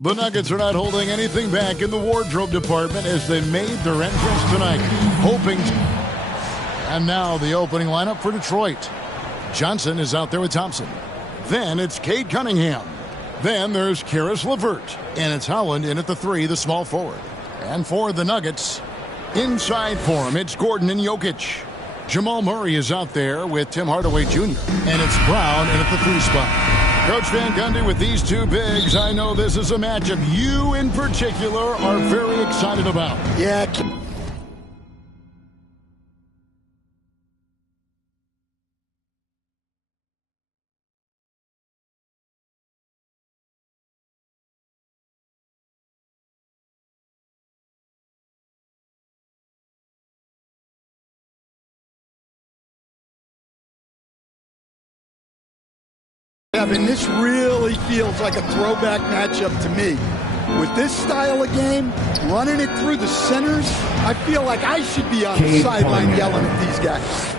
The Nuggets are not holding anything back in the wardrobe department as they made their entrance tonight, hoping to... And now the opening lineup for Detroit. Johnson is out there with Thompson. Then it's Cade Cunningham. Then there's Karis LeVert. And it's Howland in at the 3, the small forward. And for the Nuggets, inside for him, it's Gordon and Jokic. Jamal Murray is out there with Tim Hardaway Jr. And it's Brown in at the 3 spot. Coach Van Gundy, with these two bigs, I know this is a matchup you in particular are very excited about. Yeah. Kevin, this really feels like a throwback matchup to me. With this style of game, running it through the centers, I feel like I should be on the sideline yelling at these guys.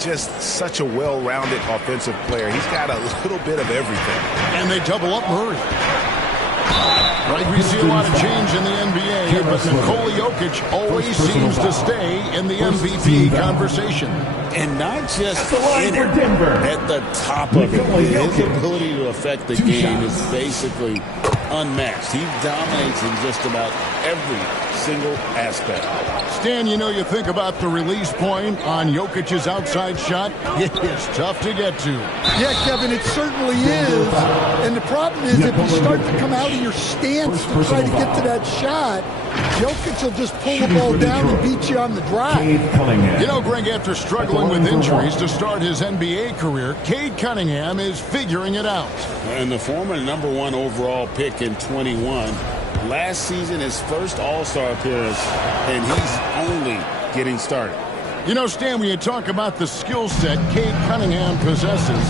Just such a well-rounded offensive player. He's got a little bit of everything. And they double up Murray. Right, we see a lot of change in the NBA, but Nikola Jokic always seems to stay in the MVP conversation. And not just in it, at the top of it. His ability to affect the game is basically unmatched. He dominates in just about every single aspect. Stan, you know, you think about the release point on Jokic's outside shot. It's tough to get to. Yeah, Kevin, it certainly is. And the problem is if you start to come out of your stance to try to get to that shot, Jokic will just pull the ball down and beat you on the drive. You know, Greg, after struggling with injuries to start his NBA career, Cade Cunningham is figuring it out. And the former #1 overall pick in 21. Last season, his first All-Star appearance, and he's only getting started. You know, Stan, when you talk about the skill set Cade Cunningham possesses,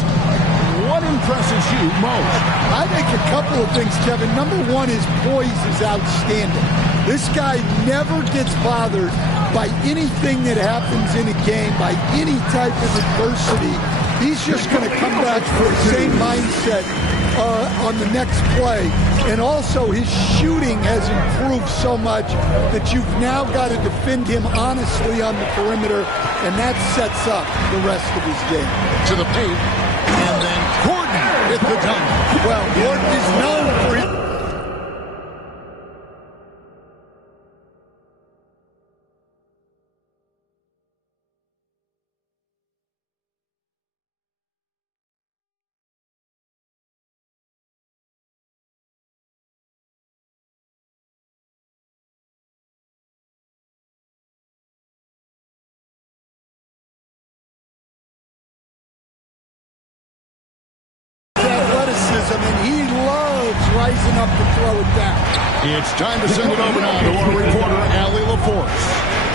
what impresses you most? I think a couple of things, Kevin. #1, his poise is outstanding. This guy never gets bothered by anything that happens in a game, by any type of adversity. He's just going to come back to the same mindset on the next play. And also his shooting has improved so much that you've now got to defend him honestly on the perimeter, and that sets up the rest of his game. To the paint, and then Gordon with the dunk. Well, Gordon is known for his throw it down. It's time to send it over now to our reporter, Allie LaForce.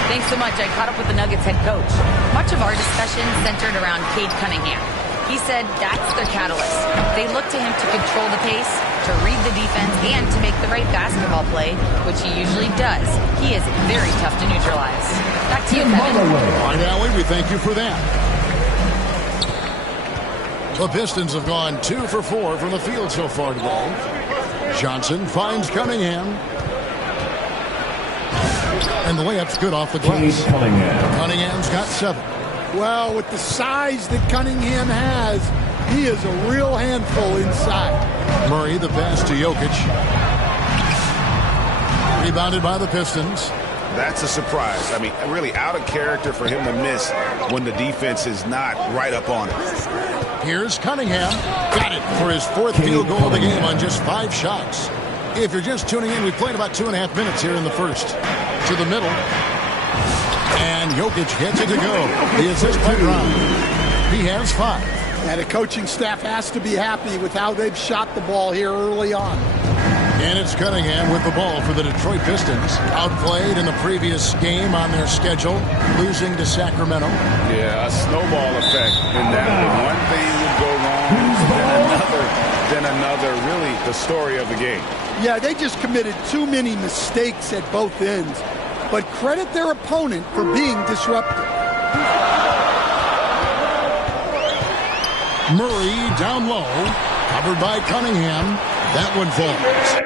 Thanks so much. I caught up with the Nuggets head coach. Much of our discussion centered around Cade Cunningham. He said that's their catalyst. They look to him to control the pace, to read the defense, and to make the right basketball play, which he usually does. He is very tough to neutralize. Back to you, Kevin. All right, Allie, we thank you for that. The Pistons have gone 2 for 4 from the field so far today. Johnson finds Cunningham. And the layup's good off the glass. Cunningham's got 7. Well, with the size that Cunningham has, he is a real handful inside. Murray, the pass to Jokic. Rebounded by the Pistons. That's a surprise. I mean, really out of character for him to miss when the defense is not right up on it. Here's Cunningham. Got it for his 4th field goal of the game on just 5 shots. If you're just tuning in, we played about 2.5 minutes here in the first. To the middle. And Jokic gets it to go. The assist by Brown. He has 5. And the coaching staff has to be happy with how they've shot the ball here early on. And it's Cunningham with the ball for the Detroit Pistons. Outplayed in the previous game on their schedule, losing to Sacramento. Yeah, a snowball effect in that one. One thing would go wrong, then another. Really the story of the game. Yeah, they just committed too many mistakes at both ends. But credit their opponent for being disruptive. Murray down low, covered by Cunningham. That one falls.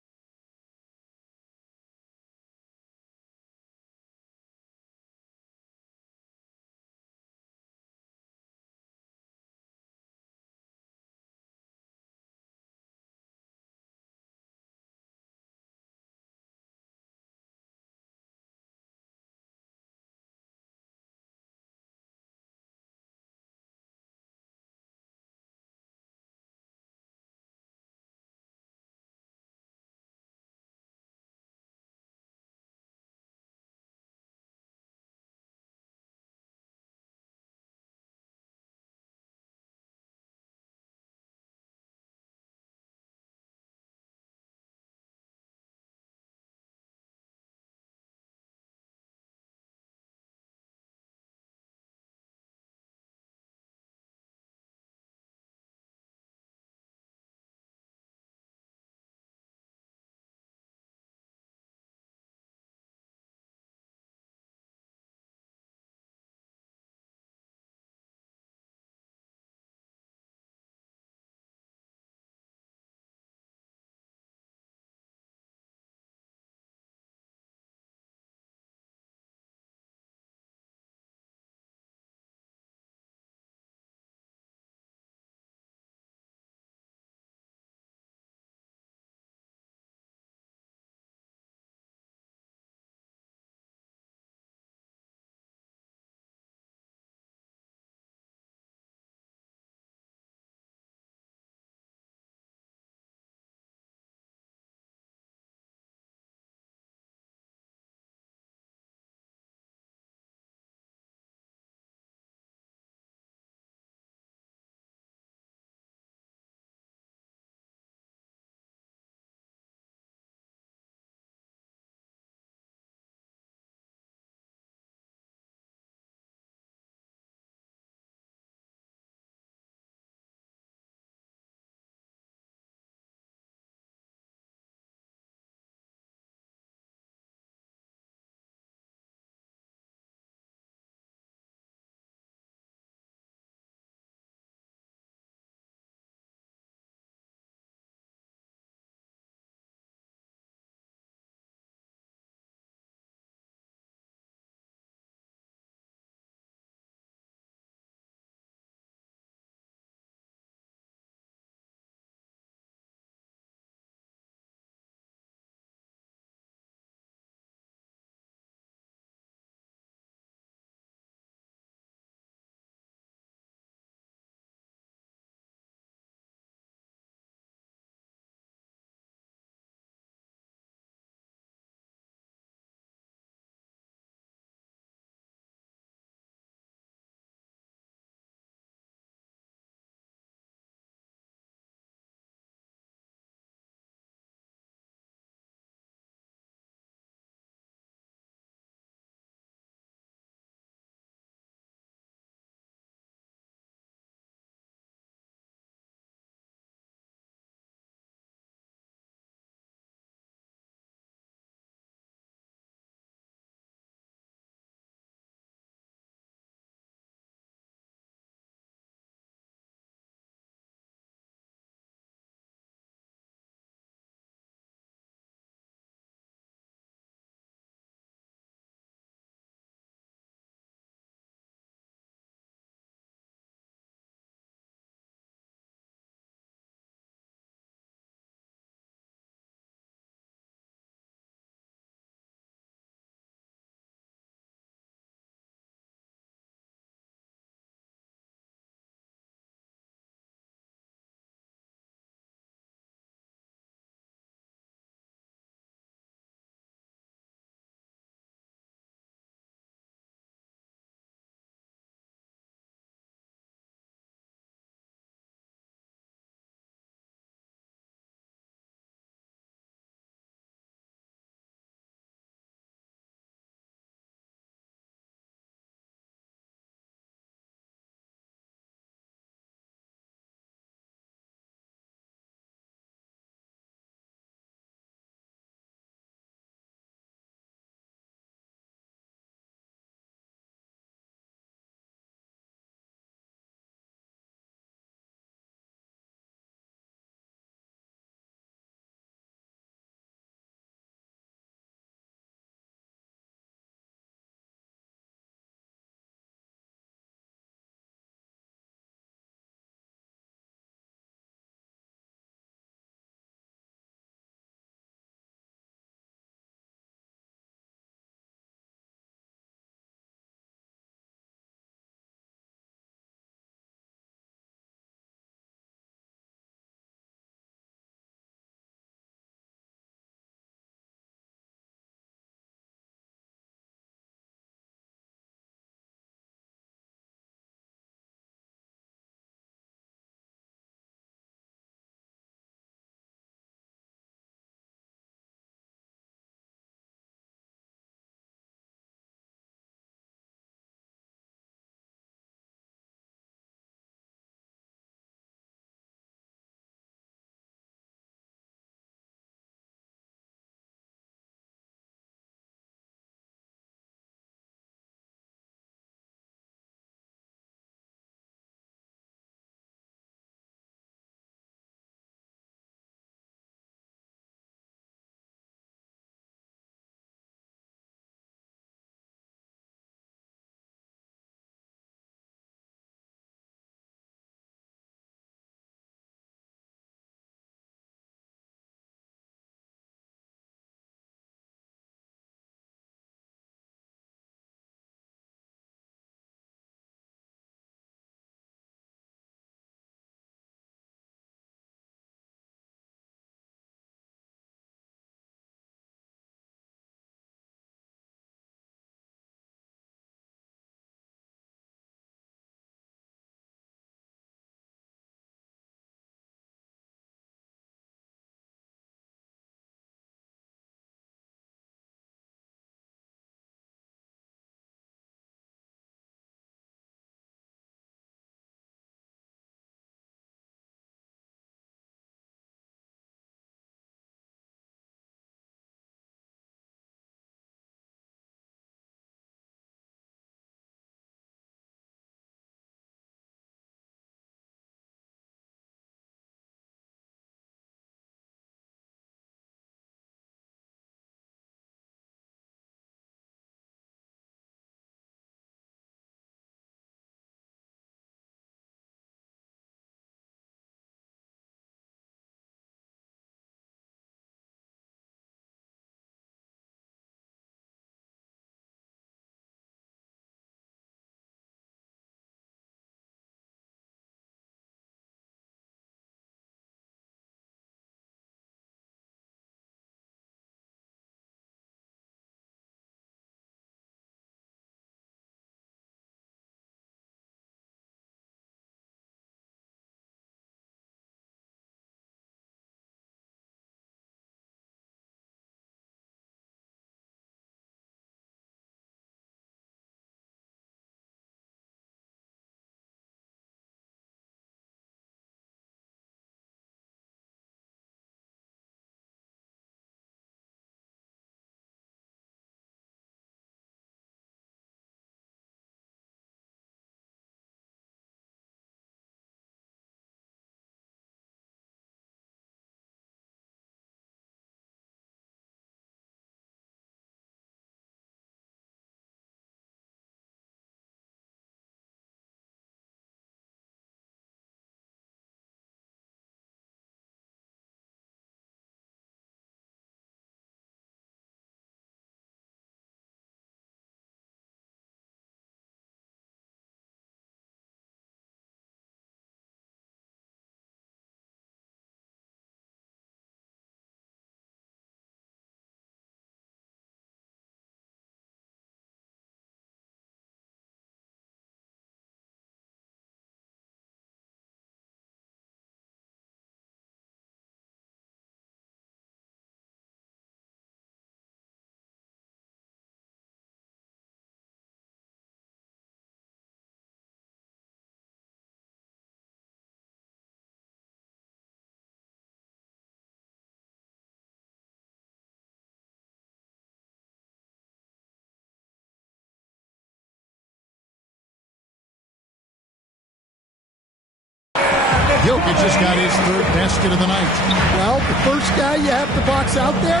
Jokic just got his third basket of the night. Well, the first guy you have to box out there,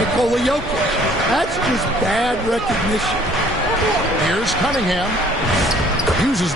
Nikola Jokic. That's just bad recognition. Here's Cunningham. Uses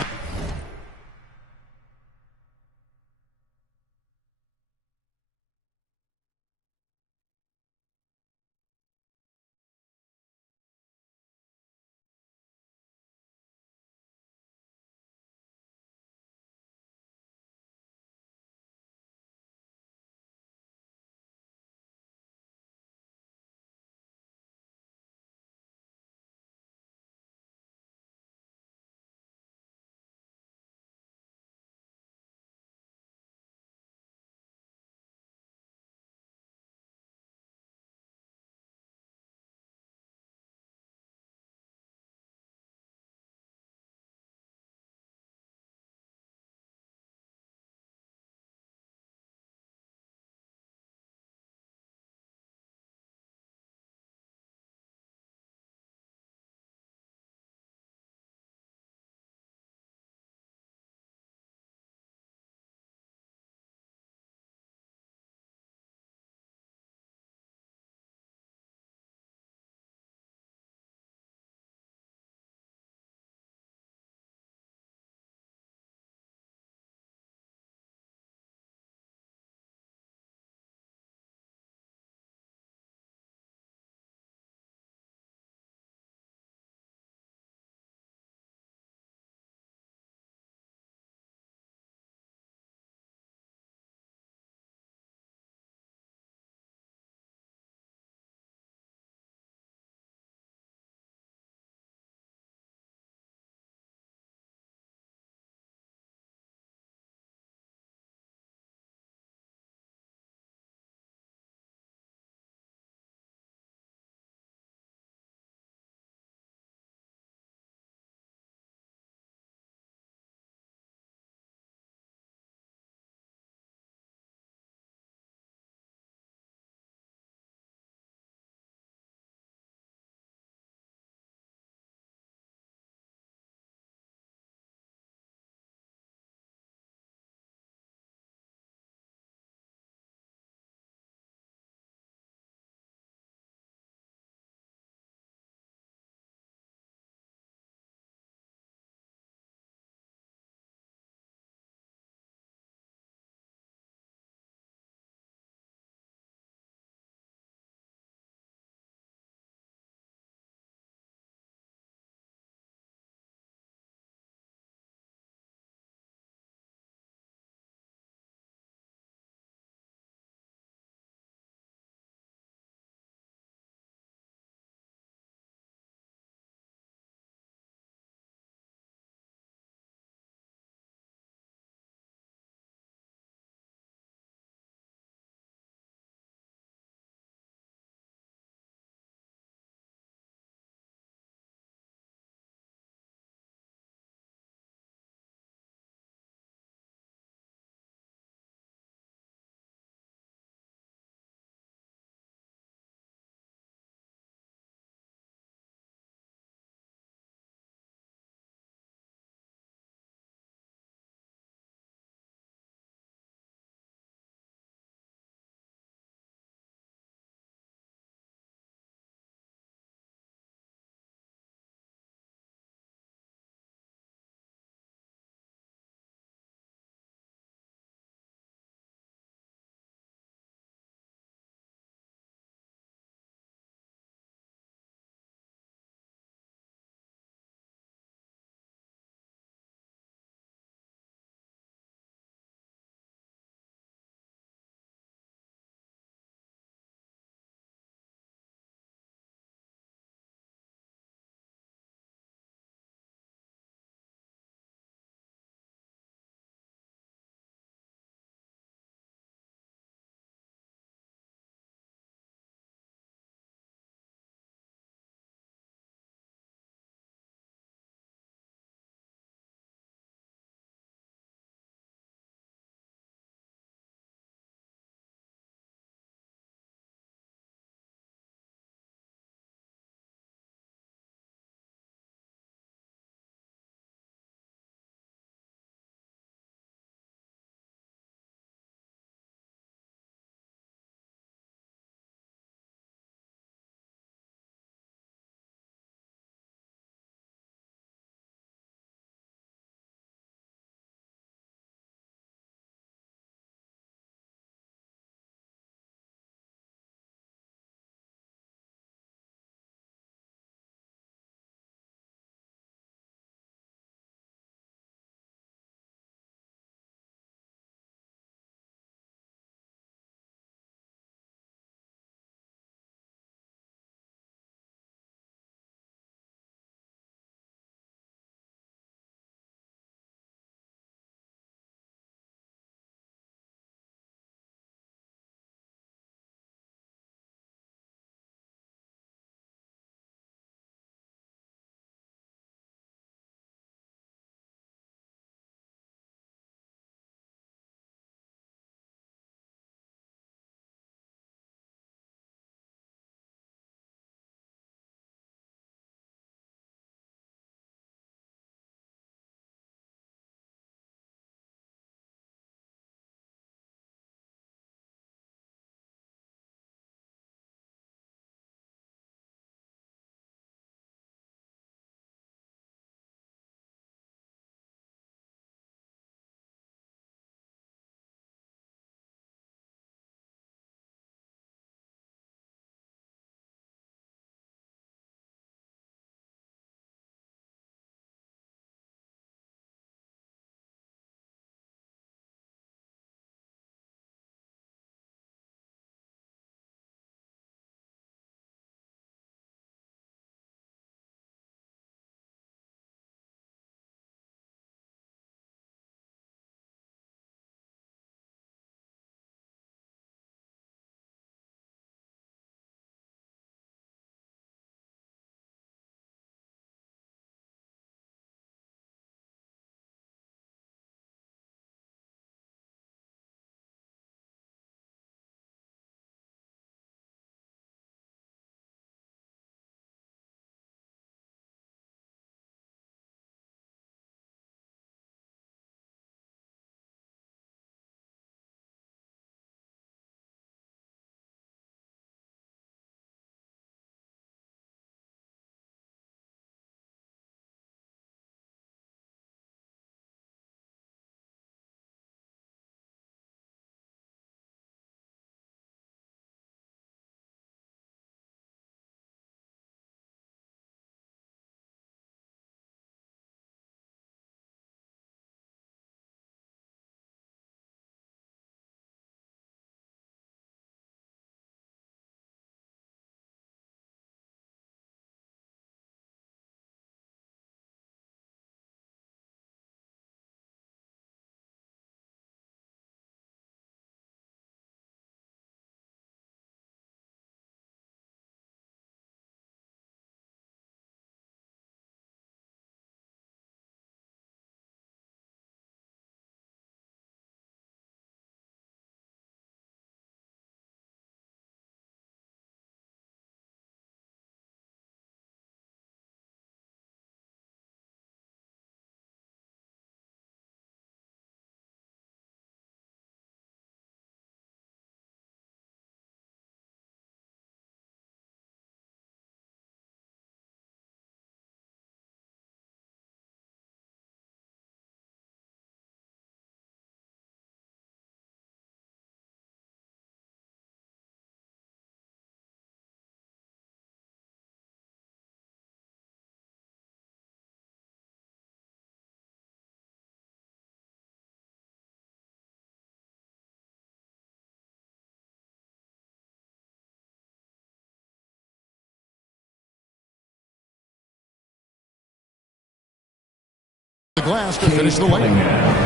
the glass to finish the lane.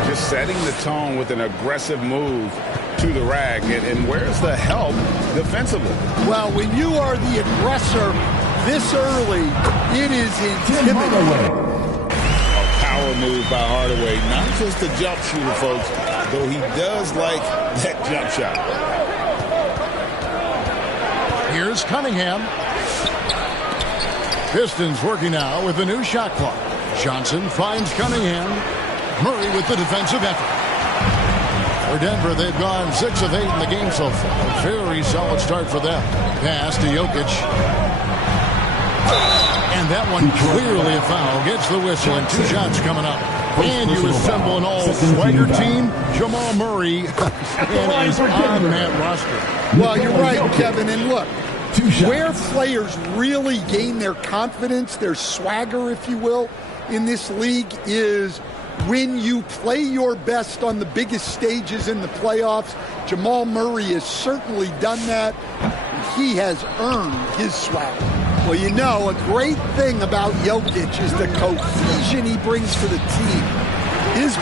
Just setting the tone with an aggressive move to the rack. And where's the help defensively? Well, when you are the aggressor this early, it is intimidating. A power move by Hardaway. Not just a jump shooter, folks, though he does like that jump shot. Here's Cunningham. Pistons working now with a new shot clock. Johnson finds Cunningham. Murray with the defensive effort. For Denver, they've gone 6 of 8 in the game so far. Very solid start for them. Pass to Jokic. And that one clearly a foul. Gets the whistle and 2 shots coming up. And you assemble an all-swagger team. Jamal Murray is on that roster. Well, you're right, Kevin. And look, where players really gain their confidence, their swagger, if you will, in this league is when you play your best on the biggest stages in the playoffs. Jamal Murray has certainly done that. He has earned his swagger. Well, you know, a great thing about Jokic is the cohesion he brings to the team. His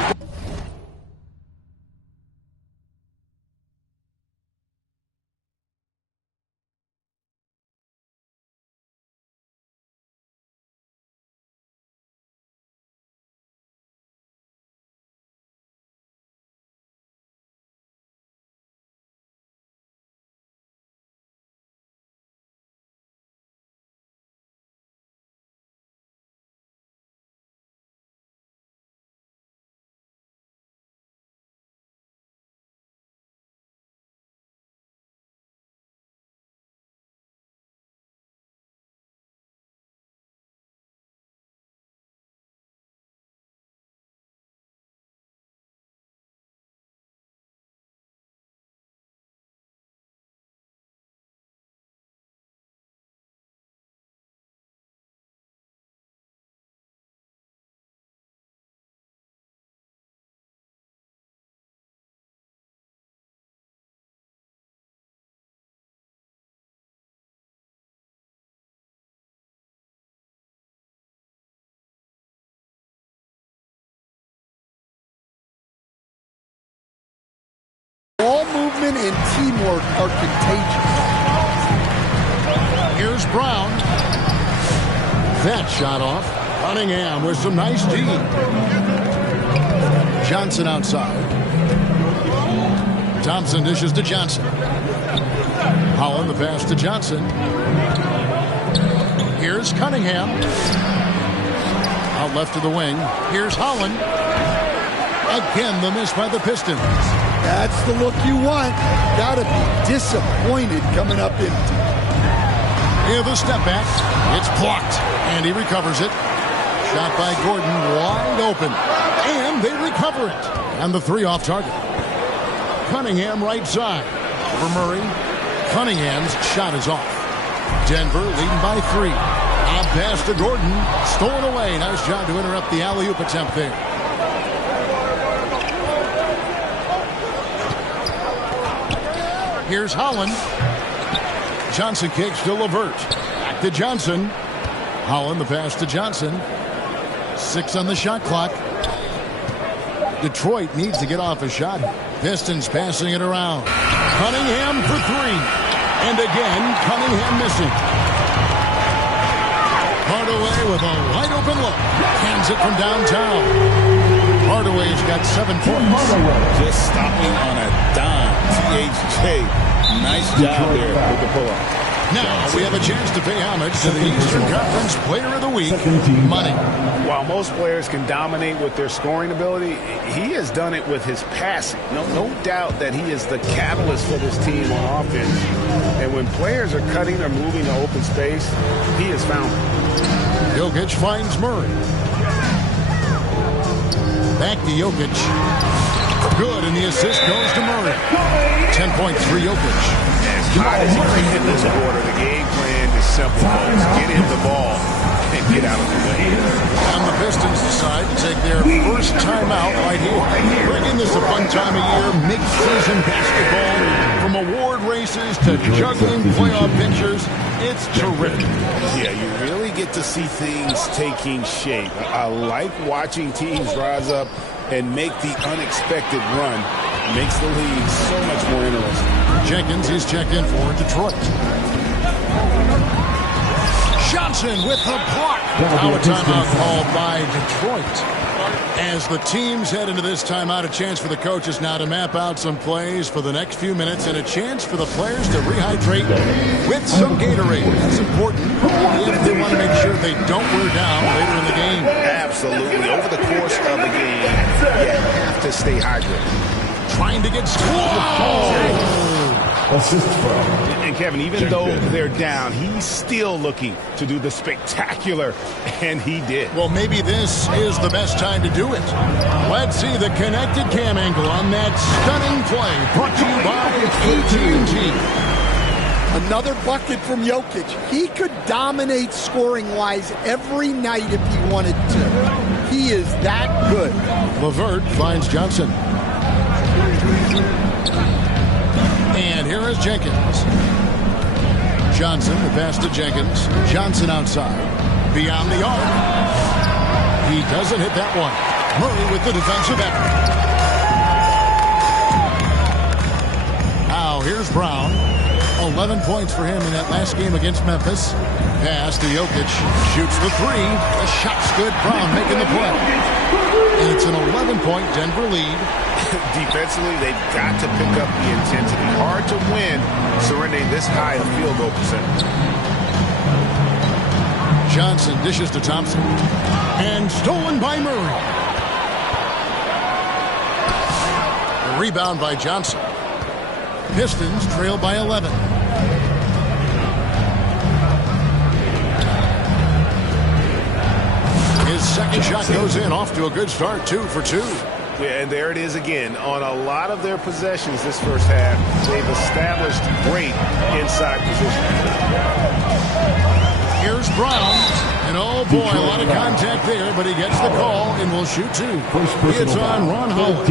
ball movement and teamwork are contagious. Here's Brown. That shot off. Cunningham with some nice D. Johnson outside. Thompson dishes to Johnson. Holland the pass to Johnson. Here's Cunningham. Out left to the wing. Here's Holland. Again, the miss by the Pistons. That's the look you want. Gotta be disappointed coming up empty. Here's the step back. It's blocked. And he recovers it. Shot by Gordon, wide open. And they recover it. And the 3 off target. Cunningham right side. For Murray. Cunningham's shot is off. Denver leading by 3. Off pass to Gordon. Stolen away. Nice job to interrupt the alley-oop attempt there. Here's Holland. Johnson kicks to LeVert. Back to Johnson. Holland the pass to Johnson. 6 on the shot clock. Detroit needs to get off a shot. Pistons passing it around. Cunningham for 3. And again, Cunningham missing. Hardaway with a wide open look. Hands it from downtown. Hardaway's got 7 points. Just stopping on a dime. THJ. Nice job there with the pull-up. Now we have a chance to pay homage to the Eastern Conference Player of the Week, Money. While most players can dominate with their scoring ability, he has done it with his passing. No doubt that he is the catalyst for this team on offense. And when players are cutting or moving to open space, he has found it. Jokic finds Murray. Back to Jokic. Good, and the assist goes to Murray. 10 points for Jokic. As hot as he can in this quarter, the game plan is simple, folks. Get him the ball and get out of the way. And the Pistons decide to take their first timeout right here. Bringing this a fun time of year, mid-season basketball, from award races to juggling playoff pictures. It's terrific. Yeah, you really get to see things taking shape. I like watching teams rise up and make the unexpected run. Makes the league so much more interesting. Jenkins is checked in for Detroit. Johnson with the block. Now a timeout called by Detroit. As the teams head into this timeout, a chance for the coaches now to map out some plays for the next few minutes and a chance for the players to rehydrate with some Gatorade. That's important if they want to make sure they don't wear down later in the game. Absolutely. Over the course of the game, you have to stay hydrated. Trying to get squall. Assist from. And Kevin, even though they're down, he's still looking to do the spectacular, and he did. Well, maybe this is the best time to do it. Let's see the connected cam angle on that stunning play brought to you by AT&T. Another bucket from Jokic. He could dominate scoring-wise every night if he wanted to. He is that good. LeVert finds Johnson. And here is Jenkins. Johnson, the pass to Jenkins. Johnson outside. Beyond the arc. He doesn't hit that one. Murray with the defensive effort. Now here's Brown. 11 points for him in that last game against Memphis. Pass to Jokic. Shoots the three. The shot's good. Brown making the play. And it's an 11-point Denver lead. Defensively, they've got to pick up the intensity. Hard to win surrendering this high a field goal percentage. Johnson dishes to Thompson. And stolen by Murray. A rebound by Johnson. Pistons trail by 11. His second shot goes in, off to a good start, 2 for 2. Yeah, and there it is again. On a lot of their possessions this first half, they've established great inside position. Here's Brown. And oh boy, a lot of contact there, but he gets the call and will shoot 2. It's on Ron Howard.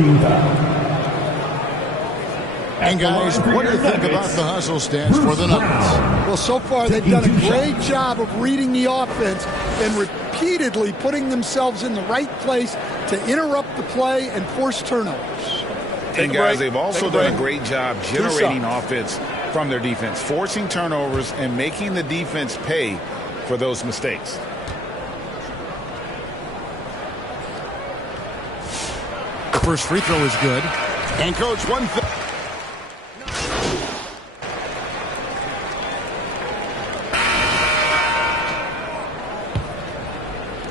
And guys, what do you think about the hustle stats for the Nuggets? Well, so far they've done a great job of reading the offense and repeatedly putting themselves in the right place to interrupt the play and force turnovers. And guys, they've also done a great job generating offense from their defense, forcing turnovers and making the defense pay for those mistakes. The first free throw is good. And coach, one thing.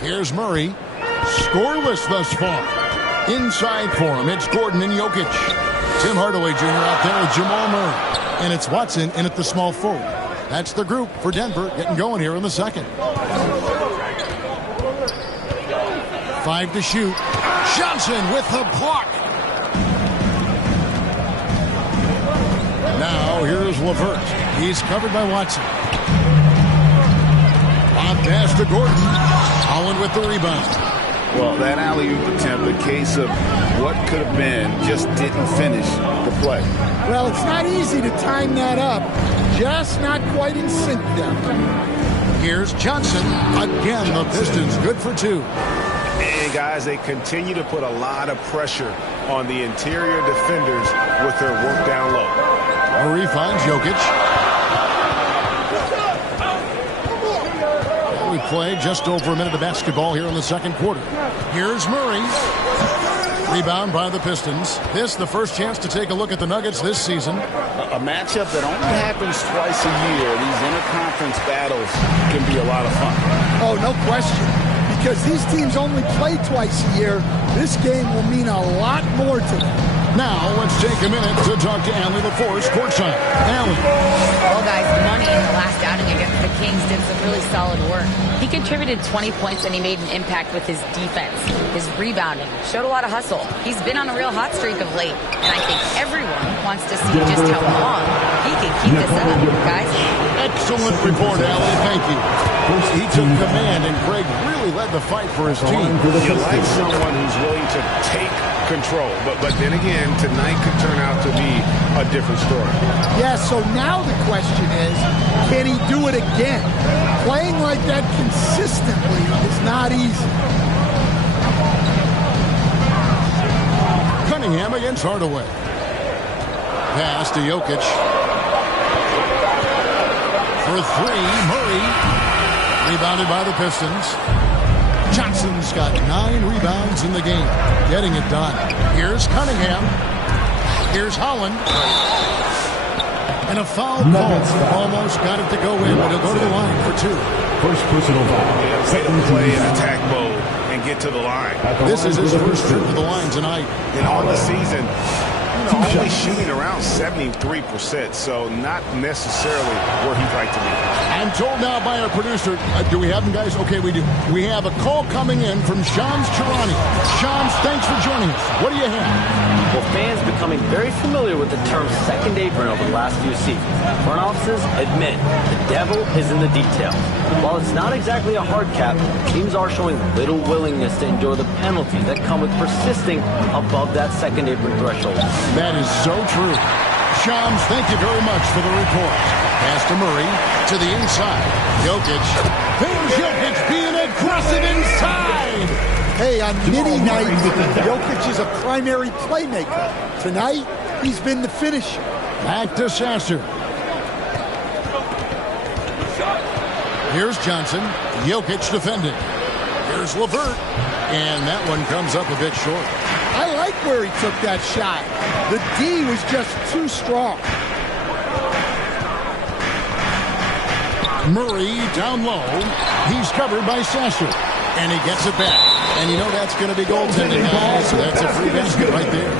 Here's Murray. Scoreless thus far. Inside for him, it's Gordon and Jokic. Tim Hardaway Jr. out there with Jamal Murray. And it's Watson in at the small forward. That's the group for Denver getting going here in the second. 5 to shoot. Johnson with the block. Now here's LeVert. He's covered by Watson. On pass to Gordon. Holland with the rebound. Well, that alley-oop attempt, the case of what could have been, just didn't finish the play. Well, it's not easy to time that up. Just not quite in sync there. Here's Johnson. Again, the Pistons good for 2. And, guys, they continue to put a lot of pressure on the interior defenders with their work down low. Murray finds Jokic. We play just over a minute of basketball here in the second quarter. Here's Murray. Rebound by the Pistons. This the first chance to take a look at the Nuggets this season. A matchup that only happens twice a year. These interconference battles can be a lot of fun. Oh, no question. Because these teams only play twice a year, this game will mean a lot more to them. Now, let's take a minute to talk to Allie LaForce courtside. Allie. Well, guys, Money in the last outing against the Kings did some really solid work. He contributed 20 points and he made an impact with his defense. His rebounding showed a lot of hustle. He's been on a real hot streak of late, and I think everyone wants to see just how long he can keep this up, guys. Excellent report, Allie. Thank you. He took command, and Craig really led the fight for his team. You like someone who's willing to take control, but then again, again, tonight could turn out to be a different story. Yeah, so now the question is, can he do it again? Playing like that consistently is not easy. Cunningham against Hardaway. Pass to Jokic. For three, Murray. Rebounded by the Pistons. Johnson's got 9 rebounds in the game. Getting it done. Here's Cunningham. Here's Holland. And a foul call. Almost got it to go in, but he'll go to the line for 2. First personal foul. Way to play in attack mode and get to the line. This is his first trip to the line tonight. And on the season, only shooting around 73%, so not necessarily where he'd like to be. I'm told now by our producer, do we have him, guys? Okay, we do. We have a call coming in from Shams Charani. Shams, thanks for joining us. What do you have? Well, fans becoming very familiar with the term second apron over the last few seasons. Front offices admit the devil is in the details. While it's not exactly a hard cap, teams are showing little willingness to endure the penalties that come with persisting above that second apron threshold. That is so true. Shams, thank you very much for the report. Pass to Murray to the inside. Jokic. There's Jokic being aggressive inside. Hey, on many nights, Jokic is a primary playmaker. Tonight, he's been the finisher. Back to Sasser. Here's Johnson. Jokic defending. Here's LeVert. And that one comes up a bit short. I like where he took that shot. The D was just too strong. Murray down low. He's covered by Sasser. And he gets it back. And you know that's going to be goaltending now. So that's a free basket right there.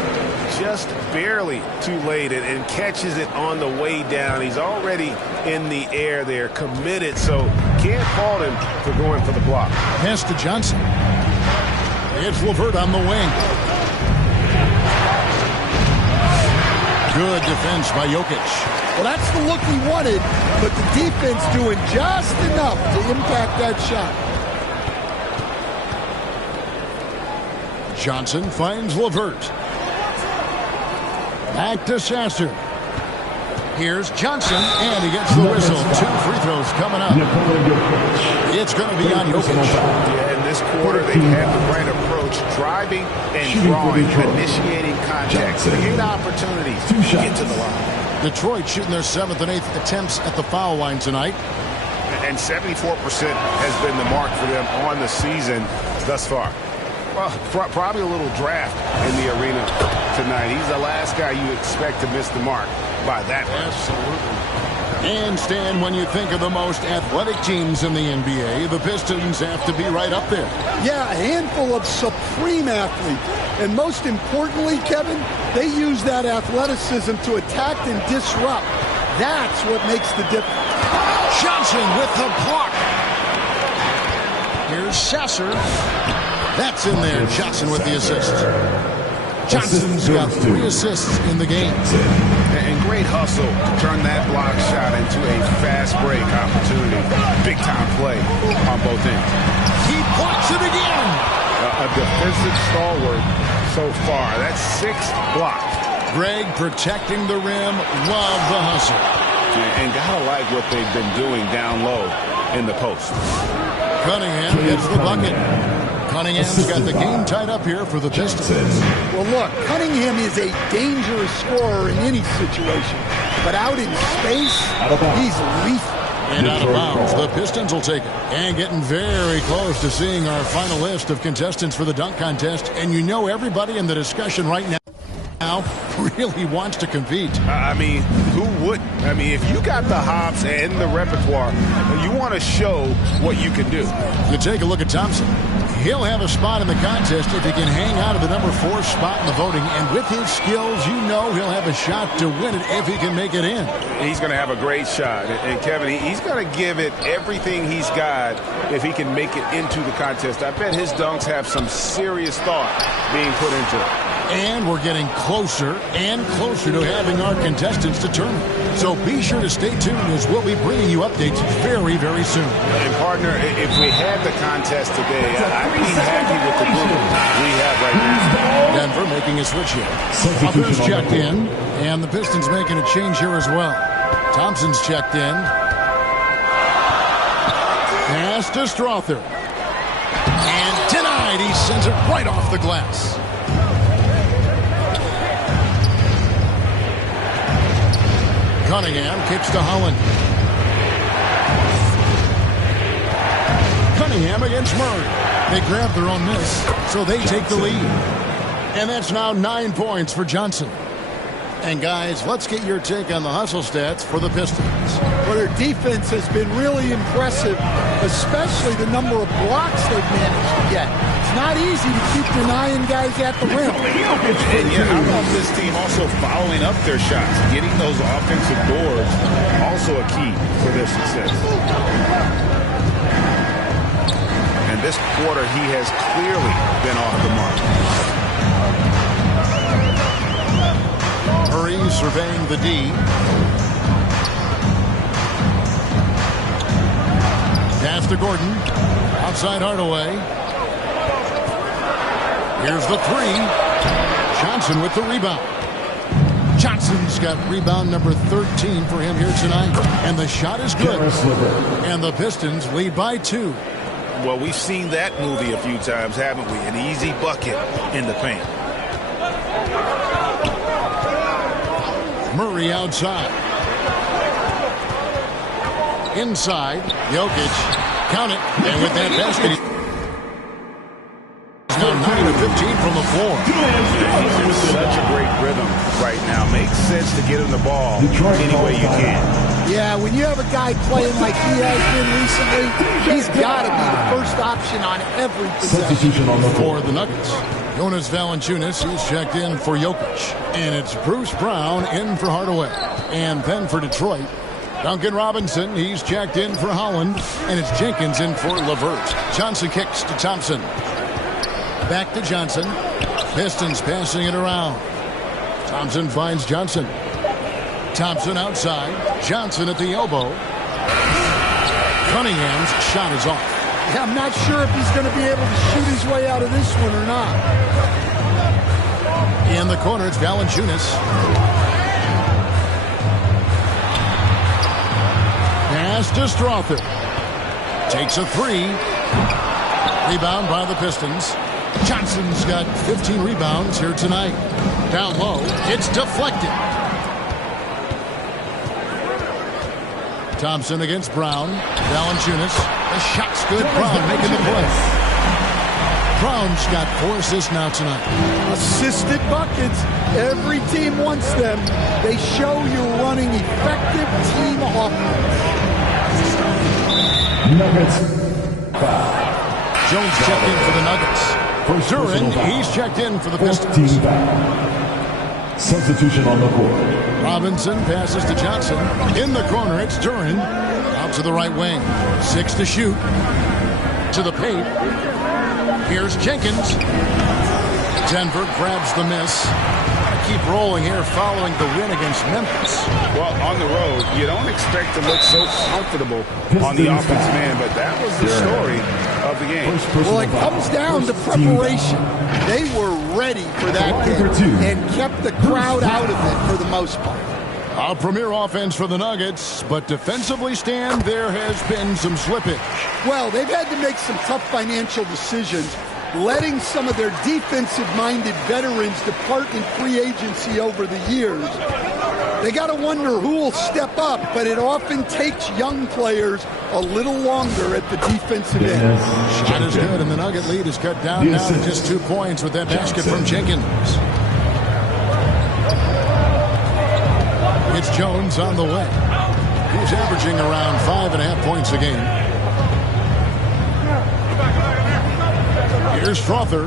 Just barely too late and catches it on the way down. He's already in the air there, committed, so can't fault him for going for the block. Pass to Johnson. It's LeVert on the wing. Good defense by Jokic. Well, that's the look he wanted, but the defense doing just enough to impact that shot. Johnson finds LeVert. Back to Sasser. Here's Johnson, and he gets the whistle. 2 free throws coming up. It's going to be on Jokic. Yeah, in this quarter, they have the right approach, driving and drawing, initiating contact, create opportunities to get to the line. Detroit shooting their 7th and 8th attempts at the foul line tonight. And 74% has been the mark for them on the season thus far. Well, probably a little draft in the arena tonight. He's the last guy you expect to miss the mark by that much. Absolutely. And Stan, when you think of the most athletic teams in the NBA, the Pistons have to be right up there. Yeah, a handful of supreme athletes. And most importantly, Kevin, they use that athleticism to attack and disrupt. That's what makes the difference. Johnson with the block. Here's Sasser. That's in there. Johnson with the assist. Johnson's got 3 assists in the game. And great hustle to turn that block shot into a fast break opportunity. Big time play on both ends. He blocks it again. A defensive stalwart so far. That's 6th block. Greg protecting the rim. Love the hustle. And gotta like what they've been doing down low in the post. Cunningham gets the bucket. Cunningham's got the game tied up here for the Pistons. Well, look, Cunningham is a dangerous scorer in any situation. But out in space, he's lethal. And out of bounds, the Pistons will take it. And getting very close to seeing our final list of contestants for the dunk contest. And you know everybody in the discussion right now really wants to compete. I mean, who wouldn't? I mean, if you got the hops and the repertoire, you want to show what you can do. You take a look at Thompson. He'll have a spot in the contest if he can hang out of the number 4 spot in the voting. And with his skills, you know he'll have a shot to win it if he can make it in. He's going to have a great shot. And Kevin, he's going to give it everything he's got if he can make it into the contest. I bet his dunks have some serious thought being put into it. And we're getting closer and closer to having our contestants determined. So be sure to stay tuned as we'll be bringing you updates very, very soon. And partner, if we had the contest today, I'd be happy with the group we have right now. Denver making a switch here. Offense checked in, and the Pistons making a change here as well. Thompson's checked in. Pass to Strother. And denied. He sends it right off the glass. Cunningham kicks to Holland. Cunningham against Murray. They grab their own miss, so they take the lead. And that's now 9 points for Johnson. And guys, let's get your take on the hustle stats for the Pistons. Well, their defense has been really impressive, especially the number of blocks they've managed to get. It's not easy to keep denying guys at the rim. And yeah, how about this team also following up their shots? Getting those offensive boards, also a key for their success. And this quarter, he has clearly been off the mark. Murray surveying the D. Pass to Gordon. Outside Hardaway. Here's the three. Johnson with the rebound. Johnson's got rebound number 13 for him here tonight. And the shot is good. And the Pistons lead by 2. Well, we've seen that movie a few times, haven't we? An easy bucket in the paint. Murray outside. Inside, Jokic. Count it. And with that basket, he's now 9 of 15 from the floor. He's in such a great rhythm right now. Makes sense to get him the ball any way you can. Yeah, when you have a guy playing like he has been recently, he's got to be the first option on every possession. For the Nuggets, Jonas Valanciunas, he's checked in for Jokic. And it's Bruce Brown in for Hardaway. And then for Detroit, Duncan Robinson, he's checked in for Holland. And it's Jenkins in for LeVert. Johnson kicks to Thompson. Back to Johnson. Pistons passing it around. Thompson finds Johnson. Thompson outside. Johnson at the elbow. Cunningham's shot is off. Yeah, I'm not sure if he's going to be able to shoot his way out of this one or not. In the corner, it's Valanciunas. Pass to Strother. Takes a three. Rebound by the Pistons. Johnson's got 15 rebounds here tonight. Down low. It's deflected. Thompson against Brown. Valanciunas. The shot's good. Brown making the play. Brown's got 4 assists now tonight. Assisted buckets. Every team wants them. They show you're running effective team offense. Nuggets. Jones checked in for the Nuggets. Duran, he's checked in for the Pistons. Substitution on the court. Robinson passes to Johnson. In the corner, it's Duran. Out to the right wing. 6 to shoot. To the paint. Here's Jenkins. Denver grabs the miss. Keep rolling here following the win against Memphis. Well, on the road, you don't expect to look so comfortable on the offensive end, but that was the story of the game. Well, it comes down to preparation. They were ready for that game and kept the crowd out of it for the most part. A premier offense for the Nuggets, but defensively, Stan, there has been some slippage. Well, they've had to make some tough financial decisions, letting some of their defensive-minded veterans depart in free agency over the years. They got to wonder who will step up, but it often takes young players a little longer at the defensive end. Shot is good, and the Nugget lead is cut down now to just 2 points with that basket from Jenkins. It's Jones on the way. He's averaging around 5.5 points a game. Here's Strother.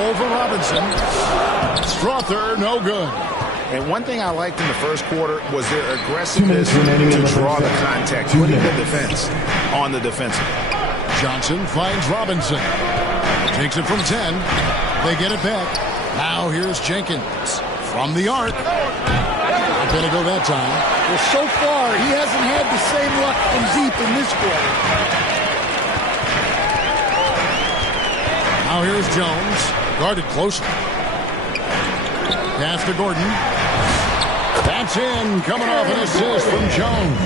Over Robinson. Strother, no good. And one thing I liked in the first quarter was their aggressiveness to draw the contact, putting the defense on the defensive. Johnson finds Robinson. Takes it from 10. They get it back. Now here's Jenkins from the arc. Not going to go that time. Well, so far, he hasn't had the same luck from deep in this quarter. Now here's Jones. Guarded closely. Pass to Gordon. That's in. Coming off an assist from Jones.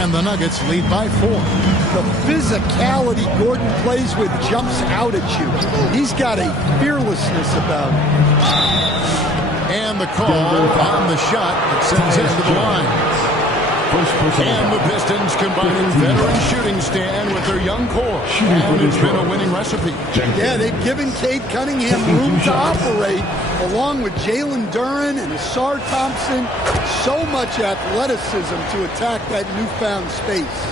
And the Nuggets lead by 4. The physicality Gordon plays with jumps out at you. He's got a fearlessness about him. And the call on the shot that sends it to the line. And the Pistons combining veteran shooting stand with their young core. And it's been a winning recipe. Yeah, they've given Cade Cunningham room to operate, along with Jalen Duren and Asar Thompson. So much athleticism to attack that newfound space.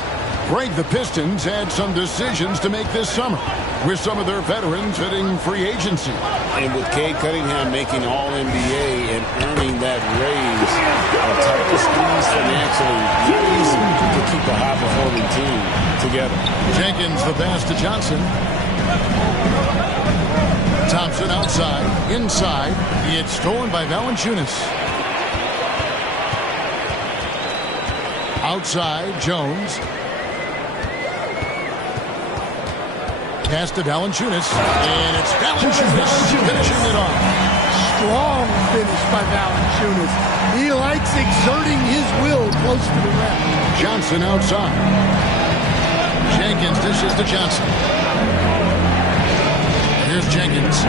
Greg, the Pistons had some decisions to make this summer, with some of their veterans hitting free agency. And with Cade Cunningham making All-NBA and earning that raise, a type of squeeze financially, easy to keep a high-performing team together. Jenkins the pass to Johnson. Thompson outside, inside. It's stolen by Valanciunas. Outside, Jones. Pass to Valanciunas, and it's Valanciunas finishing it off. Strong finish by Valanciunas. He likes exerting his will close to the rim. Johnson outside. Jenkins dishes to Johnson. Here's Jenkins.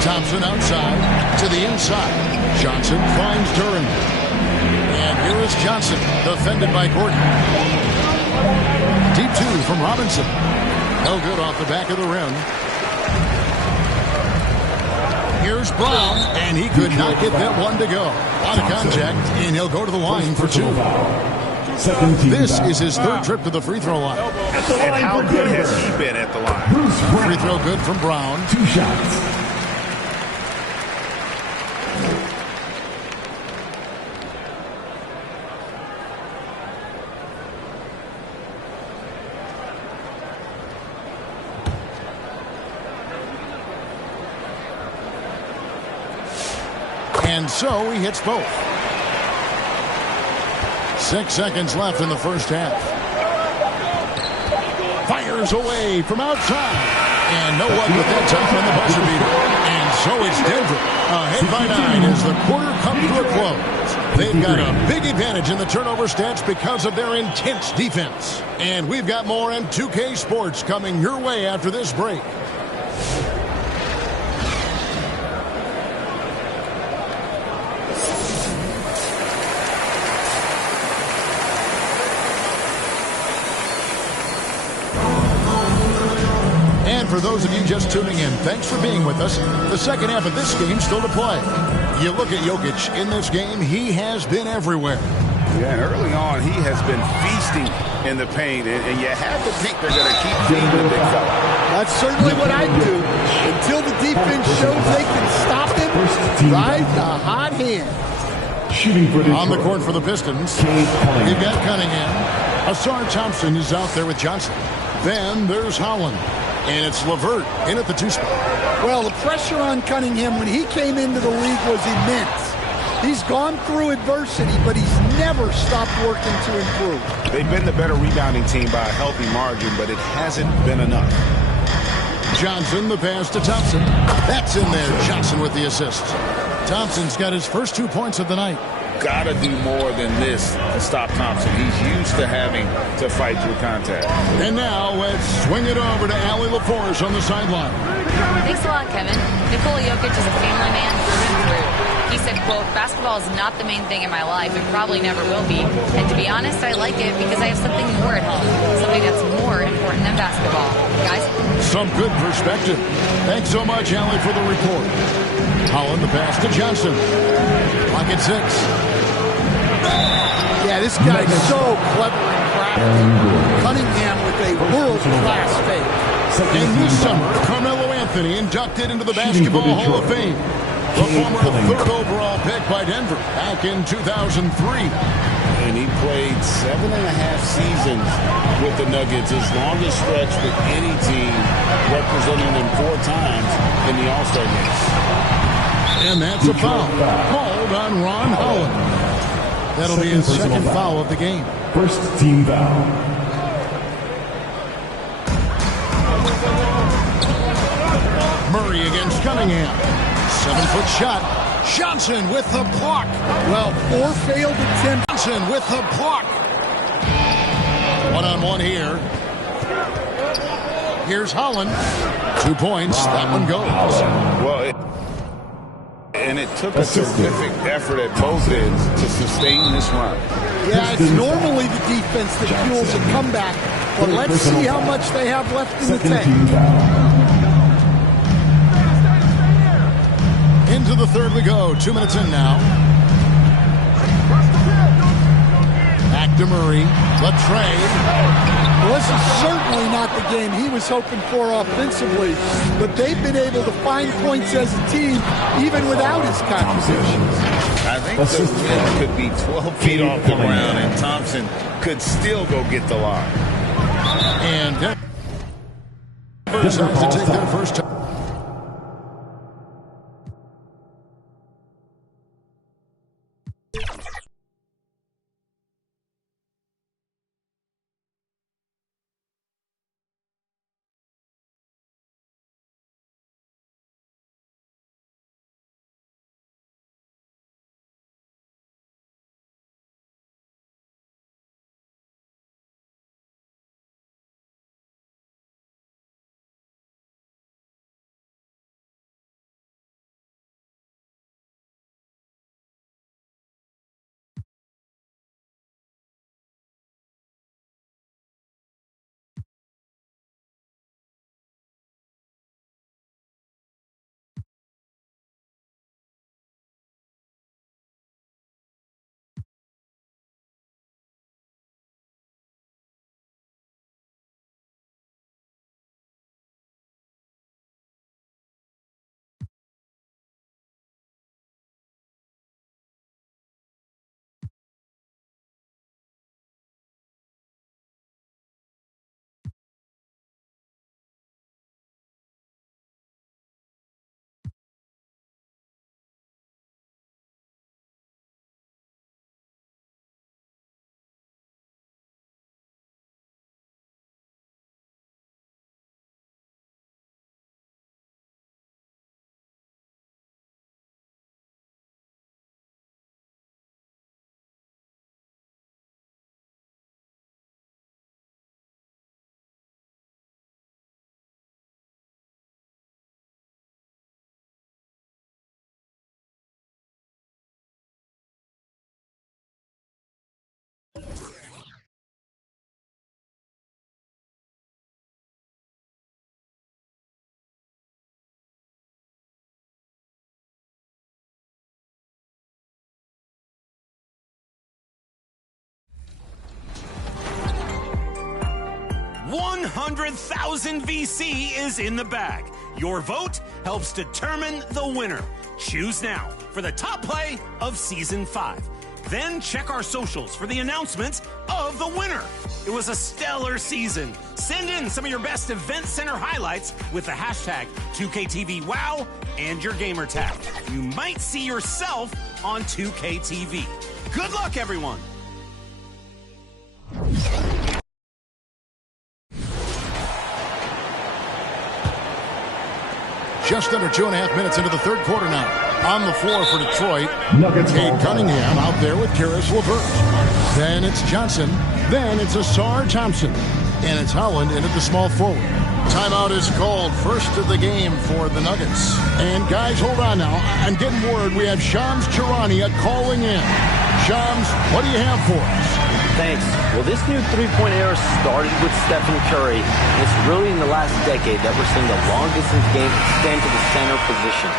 Thompson outside to the inside. Johnson finds Duren. And here is Johnson, defended by Gordon. Deep 2 from Robinson. No good off the back of the rim. Here's Brown, and he could not get that one to go. A lot of contact, and he'll go to the line for 2. This is his 3rd trip to the free throw line. And how good has he been at the line? Free throw good from Brown. 2 shots. And so he hits both. 6 seconds left in the first half. Fires away from outside. And no one with that time on the buzzer beater. And so it's Denver ahead by 9 as the quarter comes to a close. They've got a big advantage in the turnover stats because of their intense defense. And we've got more in 2K Sports coming your way after this break. For those of you just tuning in, thanks for being with us. The second half of this game still to play. You look at Jokic in this game, he has been everywhere. Yeah, and early on, he has been feasting in the paint, and you have to think they're going to keep feeding the big fella. That's certainly what I do. Until the defense shows they can stop him, ride the hot hand. Shooting for on the court for the Pistons. You've got Cunningham. Asar Thompson is out there with Johnson. Then there's Howland. And it's LeVert in at the 2 spot. Well, the pressure on Cunningham when he came into the league was immense. He's gone through adversity, but he's never stopped working to improve. They've been the better rebounding team by a healthy margin, but it hasn't been enough. Johnson, the pass to Thompson. That's in there. Johnson with the assist. Thompson's got his first 2 points of the night. Got to do more than this to stop Thompson. He's used to having to fight through contact. And now let's swing it over to Allie LaForce on the sideline. Thanks a lot, Kevin. Nikola Jokic is a family man through and through. He said, quote, "Basketball is not the main thing in my life. It probably never will be. And to be honest, I like it because I have something more at home. Something that's more important than basketball." Guys? Some good perspective. Thanks so much, Allie, for the report. Holland, the pass to Johnson. Clock at 6. Yeah, this guy's so clever and crafty. Cunningham with a world-class fake. And this summer, Carmelo Anthony inducted into the Basketball Hall of Fame. The former 3rd overall pick by Denver back in 2003. and he played 7.5 seasons with the Nuggets, his longest stretch with any team, representing them 4 times in the All-Star games. And that's a foul called on Ron Holland. That'll be his second foul of the game. First team foul. Murray against Cunningham. 7-foot shot. Johnson with the block. Well, 4 failed attempts. Johnson with the block. One-on-one here. Here's Holland. 2 points. That one goes. Well, and it took a terrific effort at both ends to sustain this run. Yeah, it's normally the defense that fuels a comeback, but let's see how much they have left in the tank. Into the third we go. 2 minutes in now. Back to Murray. The trade. Well, this is certainly not the game he was hoping for offensively, but they've been able to find points as a team even without his contributions. I think the win could be 12 feet off the ground, and Thompson could still go get the line. And Denver decides to take their first time. 100,000 VC is in the bag. Your vote helps determine the winner. Choose now for the top play of Season 5. Then check our socials for the announcement of the winner. It was a stellar season. Send in some of your best Event Center highlights with the hashtag 2KTVWow and your gamer tag. You might see yourself on 2KTV. Good luck, everyone. Just under 2.5 minutes into the third quarter now. On the floor for Detroit, Cade Cunningham out there with Karis LeVert. Then it's Johnson. Then it's Asar Thompson. And it's Holland in at the small forward. Timeout is called. First of the game for the Nuggets. And guys, hold on now. I'm getting word we have Shams Charania calling in. Shams, what do you have for us? Thanks. Well, this new three-point era started with Stephen Curry, and it's really in the last decade that we're seeing the long-distance game extend to the center position.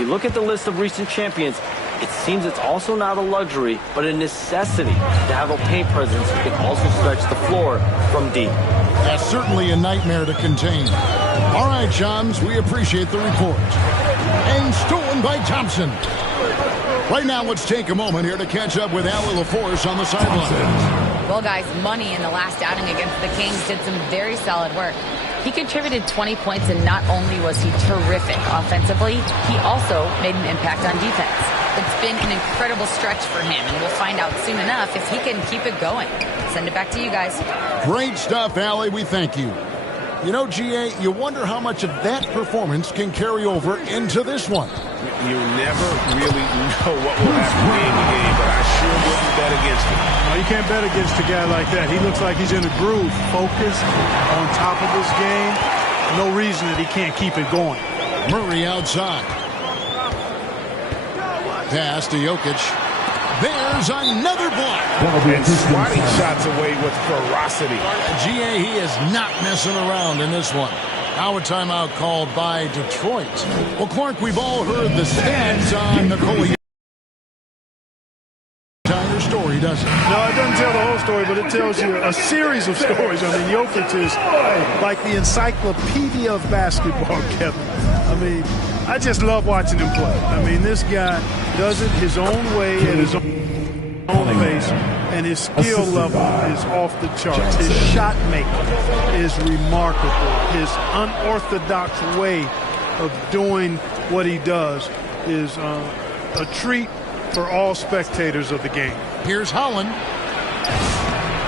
You look at the list of recent champions, it seems it's also not a luxury, but a necessity to have a paint presence who can also stretch the floor from deep. That's certainly a nightmare to contain. All right, Shams, we appreciate the report. And stolen by Thompson. Right now, let's take a moment here to catch up with Allie LaForce on the sideline. Well, guys, Money in the last outing against the Kings did some very solid work. He contributed 20 points, and not only was he terrific offensively, he also made an impact on defense. It's been an incredible stretch for him, and we'll find out soon enough if he can keep it going. Send it back to you guys. Great stuff, Allie. We thank you. You know, GA, you wonder how much of that performance can carry over into this one. You never really know what will happen game to game, but I sure wouldn't bet against him. No, you can't bet against a guy like that. He looks like he's in a groove, focused, on top of his game. No reason that he can't keep it going. Murray outside. Pass to Jokic. There's another block. And swatting shots away with ferocity. GA, he is not messing around in this one. Now a timeout called by Detroit. Well, Clark, we've all heard the stats on Nikola. Entire story, doesn't it? No, it doesn't tell the whole story, but it tells you a series of stories. I mean, Jokic is like the encyclopedia of basketball, Kevin. I mean, I just love watching him play. I mean, this guy does it his own way at his own pace, and his skill level is off the charts. His shot making is remarkable. His unorthodox way of doing what he does is a treat for all spectators of the game. Here's Holland.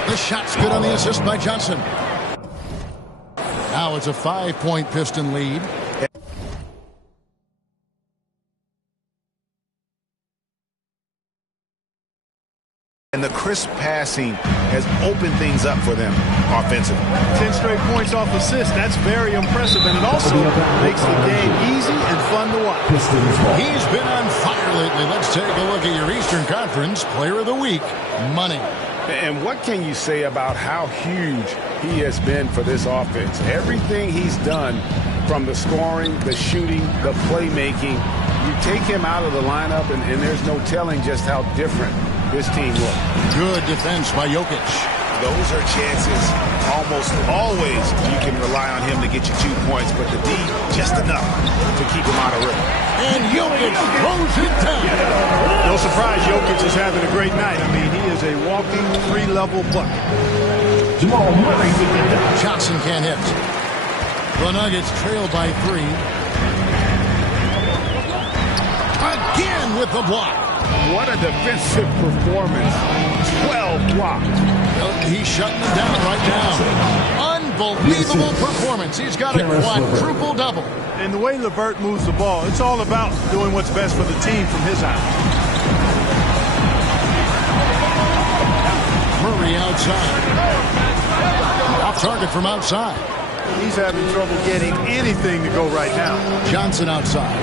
The shot's good on the assist by Johnson. Now it's a 5-point Piston lead. And the crisp passing has opened things up for them offensively. 10 straight points off assists. That's very impressive. And it also makes the game easy and fun to watch. He's been on fire lately. Let's take a look at your Eastern Conference Player of the Week, Money. And what can you say about how huge he has been for this offense? Everything he's done, from the scoring, the shooting, the playmaking, you take him out of the lineup, and there's no telling just how different this team looks. Good defense by Jokic. Those are chances almost always you can rely on him to get you 2 points, but the D just enough to keep him out of rhythm. And Jokic throws it down. No surprise Jokic is having a great night. I mean, he is a walking three-level bucket. Johnson can't hit. The Nuggets trail by 3. Again with the block. What a defensive performance. 12 blocks. He's shutting them down right now. Unbelievable performance. He's got a quadruple-double. And the way LeVert moves the ball, it's all about doing what's best for the team from his eye. Murray outside. Off target from outside. He's having trouble getting anything to go right now. Johnson outside.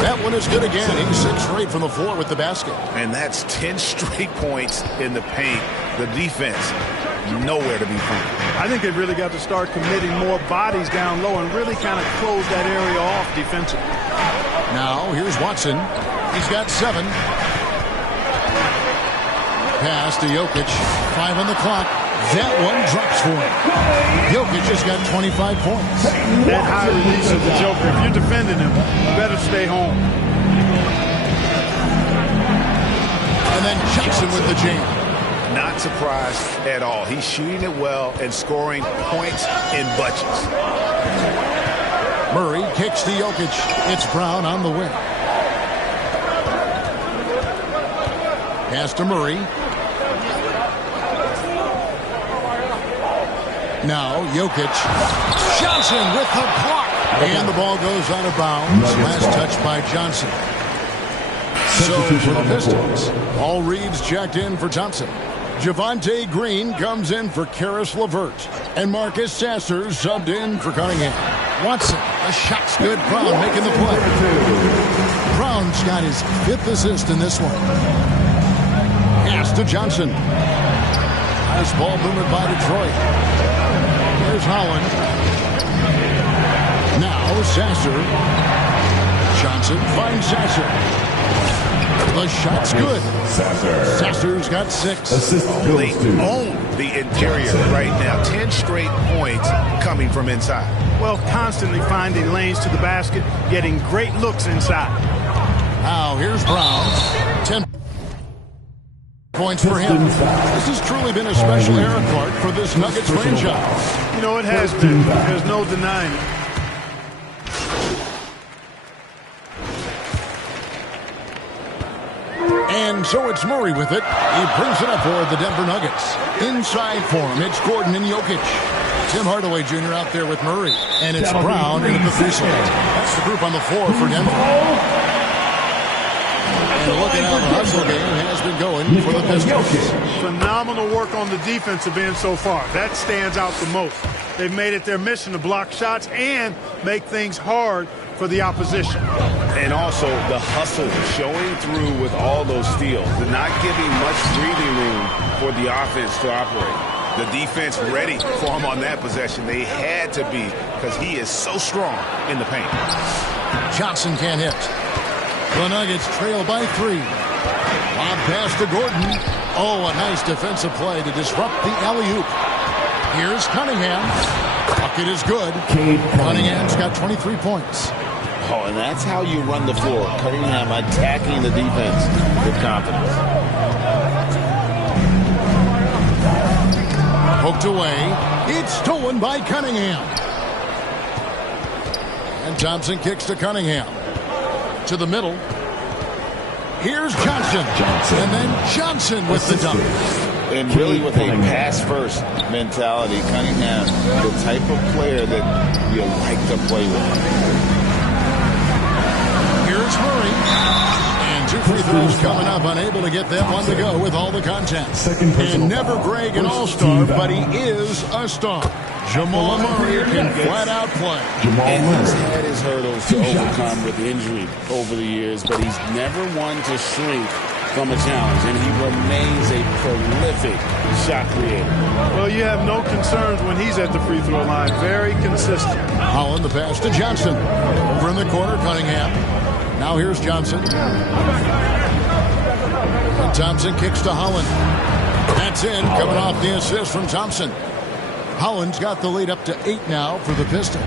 That one is good again. He's 6 straight from the floor with the basket. And that's 10 straight points in the paint. The defense, nowhere to be found. I think they've really got to start committing more bodies down low and really kind of close that area off defensively. Now, here's Watson. He's got 7. Pass to Jokic. 5 on the clock. That one drops for him. Jokic just got 25 points. That high release of the Joker, if you're defending him, you better stay home. And then Johnson with the jam. Not surprised at all. He's shooting it well and scoring points in bunches. Murray kicks to Jokic. It's Brown on the wing. Pass to Murray. Now Jokic. Johnson with the block. And the ball goes out of bounds. Last touch by Johnson. So for the Pistons, all reads checked in for Thompson. Javonte Green comes in for Karis LeVert. And Marcus Sasser subbed in for Cunningham. Watson, the shot's good. Brown making the play. Brown's got his 5th assist in this one. Pass to Johnson. Nice ball movement by Detroit. Here's Holland. Now Sasser. Johnson finds Sasser. The shot's good. Sasser's got 6. They own the interior right now. 10 straight points coming from inside. Well, constantly finding lanes to the basket, getting great looks inside. Now here's Brown. 10 points for him. This has truly been a special era card for this Nuggets franchise. You know, it has been. There's no denying it. And so it's Murray with it. He brings it up for the Denver Nuggets. Inside for him, it's Gordon and Jokic. Tim Hardaway Jr. out there with Murray. And it's Brown in the 3 slot. That's the group on the floor for Denver. And look at how the hustle game has been going for the Pistons. Phenomenal work on the defensive end so far. That stands out the most. They've made it their mission to block shots and make things hard for the opposition. And also the hustle showing through with all those steals. They're not giving much breathing room for the offense to operate. The defense ready for him on that possession. They had to be because he is so strong in the paint. Johnson can't hit. The Nuggets trail by 3. Lob pass to Gordon. Oh, a nice defensive play to disrupt the alley-oop. Here's Cunningham. Bucket is good. Cunningham's got 23 points. Oh, and that's how you run the floor. Cunningham attacking the defense with confidence. Poked away. It's stolen by Cunningham. And Thompson kicks to Cunningham. To the middle. Here's Johnson. And then Johnson with the dunk. And really with a pass-first mentality, Cunningham, the type of player that you like to play with. Here's Murray. And 2 free throws coming up, unable to get that one to go with all the contact. And never Greg an all-star, but he is a star. Jamal Murray can flat-out play. And he's had his hurdles to overcome with injury over the years, but he's never one to shrink from a challenge, and he remains a prolific shot creator. Well, you have no concerns when he's at the free throw line. Very consistent. Holland the pass to Johnson. Over in the corner, Cunningham. Now here's Johnson. And Thompson kicks to Holland. That's in, coming off the assist from Thompson. Holland's got the lead up to 8 now for the Pistons.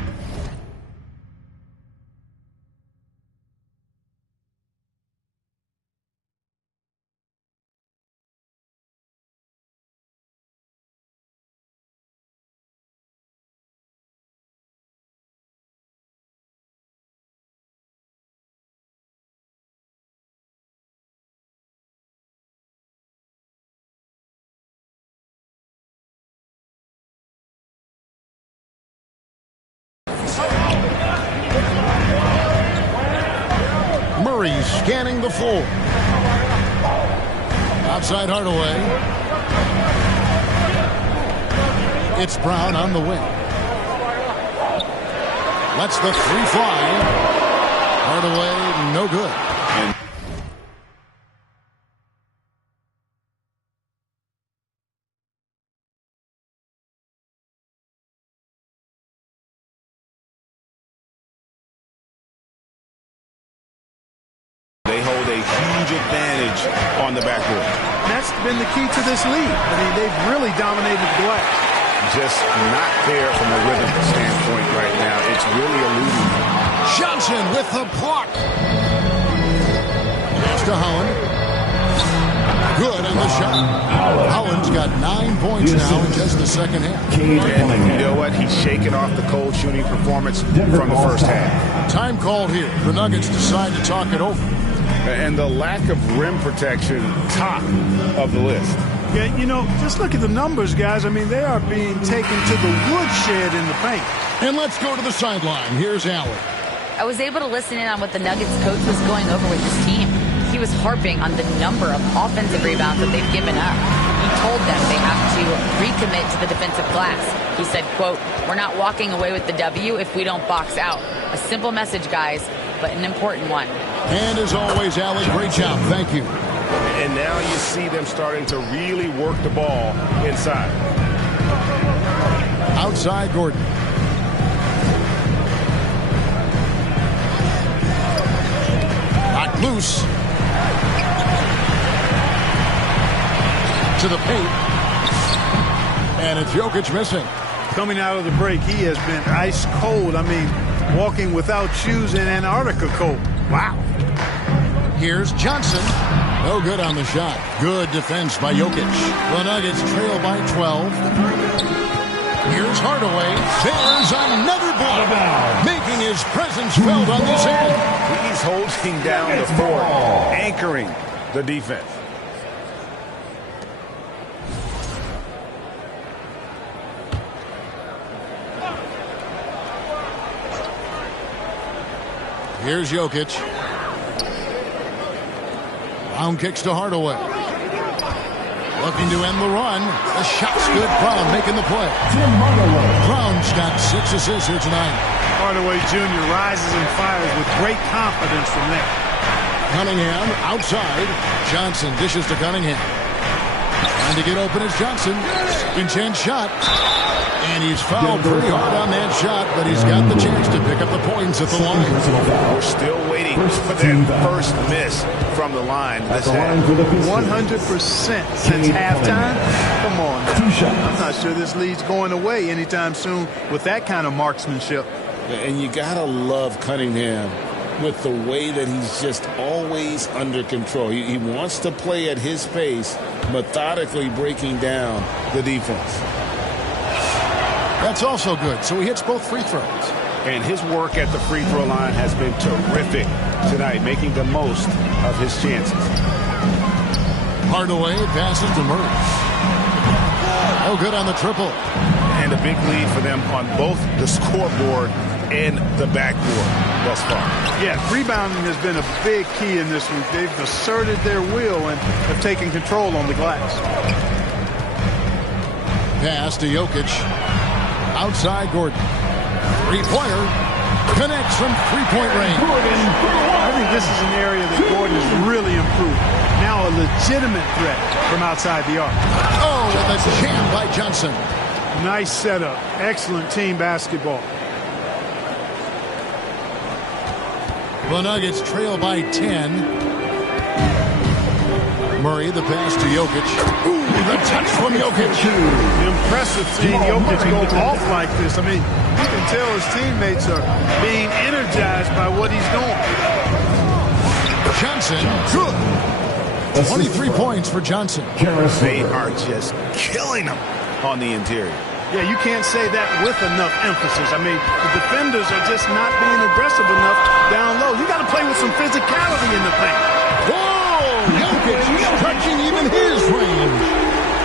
Murray scanning the floor. Outside Hardaway. It's Brown on the wing. Lets the 3 fly. Hardaway, no good. Advantage on the backboard. That's been the key to this league. I mean, they've really dominated the glass. Just not there from a rhythm standpoint right now. It's really eluding them. Johnson with the block. Pass to Holland. Good on the shot. Holland's got 9 points now in just the second half. And you know what? He's shaking off the cold shooting performance from the first half. Time called here. The Nuggets decide to talk it over. And the lack of rim protection, top of the list. Yeah, you know, just look at the numbers, guys. I mean, they are being taken to the woodshed in the paint. And let's go to the sideline. Here's Allen. I was able to listen in on what the Nuggets coach was going over with his team. He was harping on the number of offensive rebounds that they've given up. He told them they have to recommit to the defensive glass. He said, quote, "We're not walking away with the W if we don't box out." A simple message, guys, but an important one. And as always, Allen, great job. Thank you. And now you see them starting to really work the ball inside. Outside Gordon. Knocked loose. to the paint. And it's Jokic missing. Coming out of the break, he has been ice cold. I mean, walking without shoes in Antarctica cold. Wow. Here's Johnson. No good on the shot. Good defense by Jokic. The Nuggets trail by 12. Here's Hardaway. There's another block. Making his presence felt on this end. He's holding down the fort, anchoring the defense. Here's Jokic. Brown kicks to Hardaway. Looking to end the run. The shot's good. Brown making the play. Brown's got 6 assists here tonight. Hardaway Jr. rises and fires with great confidence from there. Cunningham outside. Johnson dishes to Cunningham. Trying to get open is Johnson. Intense shot. And he's fouled pretty hard on that shot, but he's got the chance to pick up the points at the line. We're still waiting for that first miss from the line. This 100% since halftime. Come on. I'm not sure this lead's going away anytime soon with that kind of marksmanship. And you got to love Cunningham with the way that he's just always under control. He wants to play at his pace, methodically breaking down the defense. That's also good. So he hits both free throws. And his work at the free throw line has been terrific tonight, making the most of his chances. Hardaway passes to Murray. No good on the triple. And a big lead for them on both the scoreboard and the backboard thus far. Yeah, rebounding has been a big key in this week. They've asserted their will and have taken control on the glass. Pass to Jokic. Outside Gordon. Three-pointer. Connects from three-point range. I think this is an area that Gordon has really improved. Now a legitimate threat from outside the arc. Oh, and the jam by Johnson. Nice setup. Excellent team basketball. The Nuggets trail by 10. Murray, the pass to Jokic. Ooh, the touch from Jokic. Impressive seeing Jokic go off like this. I mean, you can tell his teammates are being energized by what he's doing. Johnson, good. 23 points for Johnson. They are just killing him on the interior. Yeah, you can't say that with enough emphasis. I mean, the defenders are just not being aggressive enough down low. You got to play with some physicality in the paint. Whoa! Jokic stretching even his range.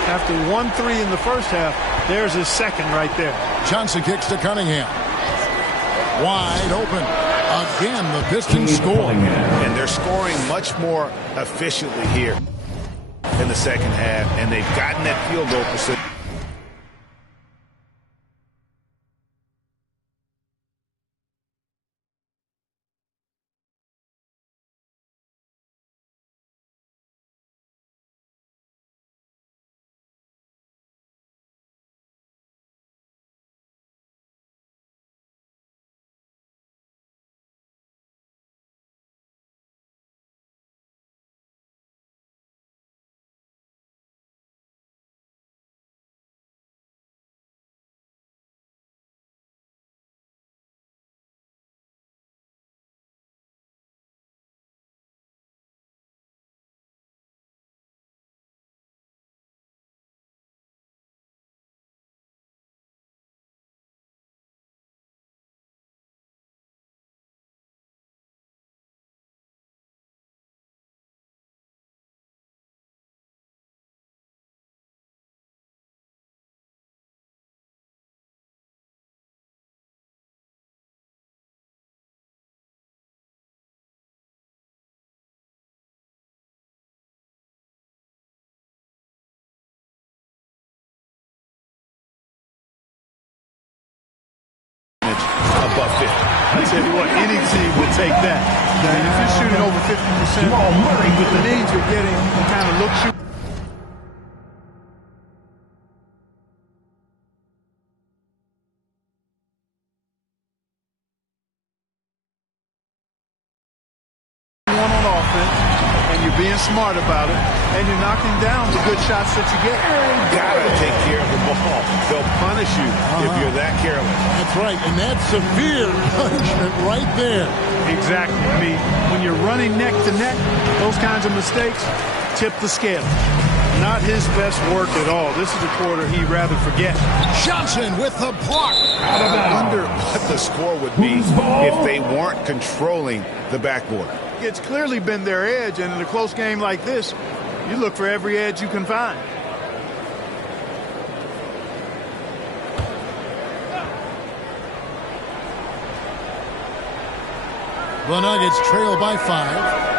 After 1-3 in the first half, there's his second right there. Johnson kicks to Cunningham. Wide open. Again, the Pistons score. And they're scoring much more efficiently here in the second half, and they've gotten that field goal percentage. Above 50. I tell you what, any team would take that. And if you're shooting over 50%, the needs you're getting kind of looks you. One on offense, and you being smart about it, and you're knocking down the good shots that you get. Gotta take care of the ball. They'll punish you if you're that careless. That's right, and that's severe punishment right there. Exactly. I mean, when you're running neck to neck, those kinds of mistakes tip the scale. Not his best work at all. This is a quarter he'd rather forget. Johnson with the block. I wonder what the score would be if they weren't controlling the backboard. It's clearly been their edge, and in a close game like this, you look for every edge you can find. The Nuggets trail by 5.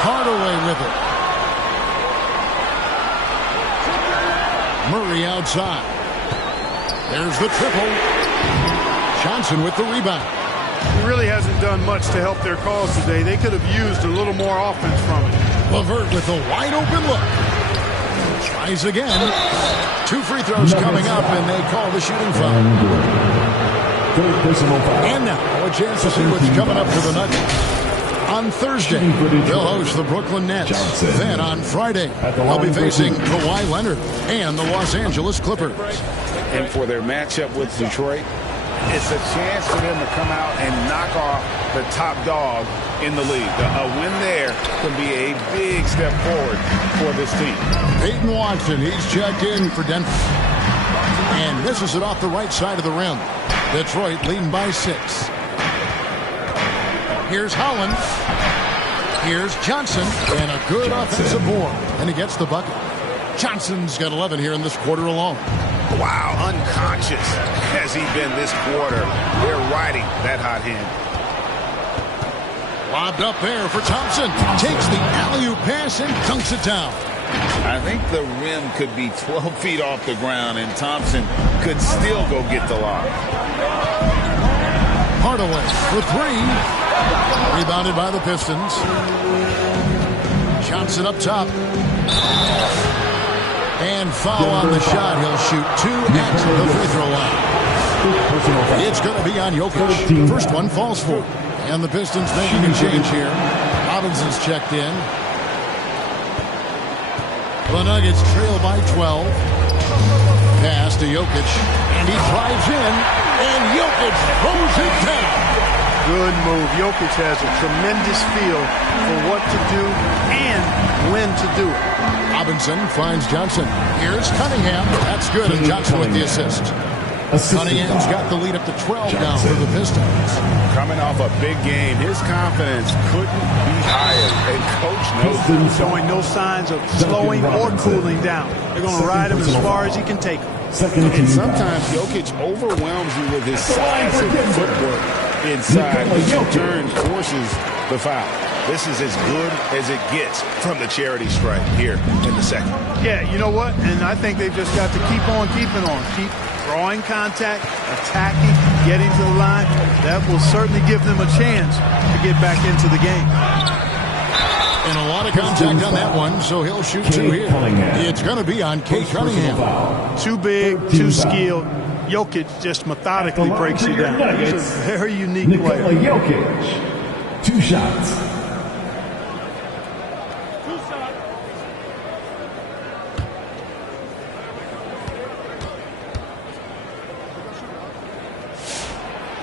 Hardaway with it. Murray outside. There's the triple. Johnson with the rebound. He really hasn't done much to help their cause today. They could have used a little more offense from it. LeVert with a wide open look. Tries again. 2 free throws coming up, and they call the shooting foul. And now a chance to see what's coming up for the Nuggets. On Thursday, they'll host the Brooklyn Nets. Then on Friday, they'll be facing Kawhi Leonard and the Los Angeles Clippers. And for their matchup with Detroit, it's a chance for them to come out and knock off the top dog in the league. A win there can be a big step forward for this team. Peyton Watson, he's checked in for Denver. And misses it off the right side of the rim. Detroit leading by 6. Here's Holland. Here's Johnson. And a good offensive board. And he gets the bucket. Johnson's got 11 here in this quarter alone. Wow, unconscious has he been this quarter. They're riding that hot hand. Lobbed up there for Thompson. Takes the alley-oop pass and dunks it down. I think the rim could be 12 feet off the ground, and Thompson could still go get the lob. Hardaway for three. Rebounded by the Pistons. Johnson up top. And foul on the shot. He'll shoot two at the free throw line. It's going to be on Jokic. First one falls for. And the Pistons making a change here. Robinson's checked in. The Nuggets trail by 12. Pass to Jokic. And he drives in. And Jokic throws it down. Good move. Jokic has a tremendous feel for what to do and when to do it. Robinson finds Johnson. Here's Cunningham. That's good. And Johnson with the assist. Cunningham's got the lead up to 12 now for the Pistons. Coming off a big game, his confidence couldn't be higher. And Coach knows, showing no signs of slowing or cooling down. They're going to ride him as far as he can take him. And sometimes Jokic overwhelms you with his size and footwork inside, which in turn forces the foul. This is as good as it gets from the charity stripe here in the second. Yeah, you know what? And I think they've just got to keep on keeping on. Keep drawing contact, attacking, getting to the line. That will certainly give them a chance to get back into the game. And a lot of contact on that one, so he'll shoot two here. It's going to be on Cade Cunningham. Too big, too skilled. Jokic just methodically breaks you down. He's a very unique player. Jokic, 2 shots.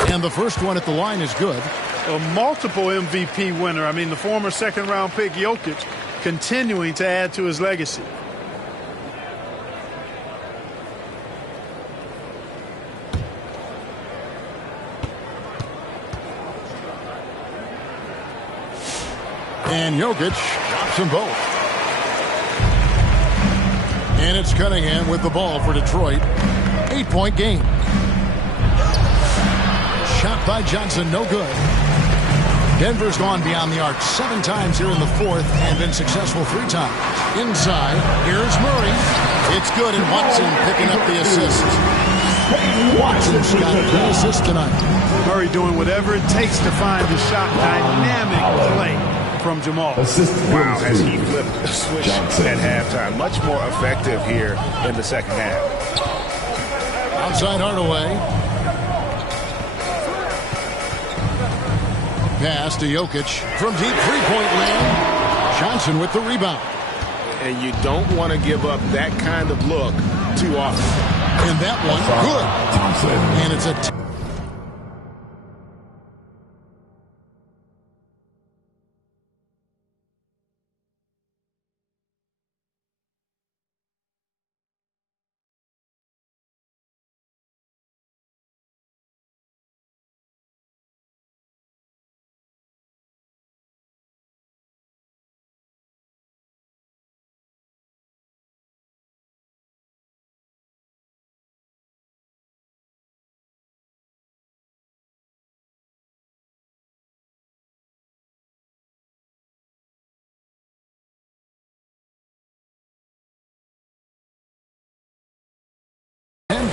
And the first one at the line is good. A multiple MVP winner. I mean, the former second-round pick Jokic continuing to add to his legacy. And Jokic drops them both. And it's Cunningham with the ball for Detroit. 8-point game. Shot by Johnson, no good. Denver's gone beyond the arc 7 times here in the fourth and been successful 3 times. Inside, here's Murray. It's good, and Watson picking up the assist. Watson's got 3 assists tonight. Murray doing whatever it takes to find the shot. Dynamic play from Jamal. Wow, as he flipped the switch at halftime. Much more effective here in the second half. Outside Hardaway. Pass to Jokic from deep three-point land. Johnson with the rebound. And you don't want to give up that kind of look too often. And that one, good. Thompson. And it's a...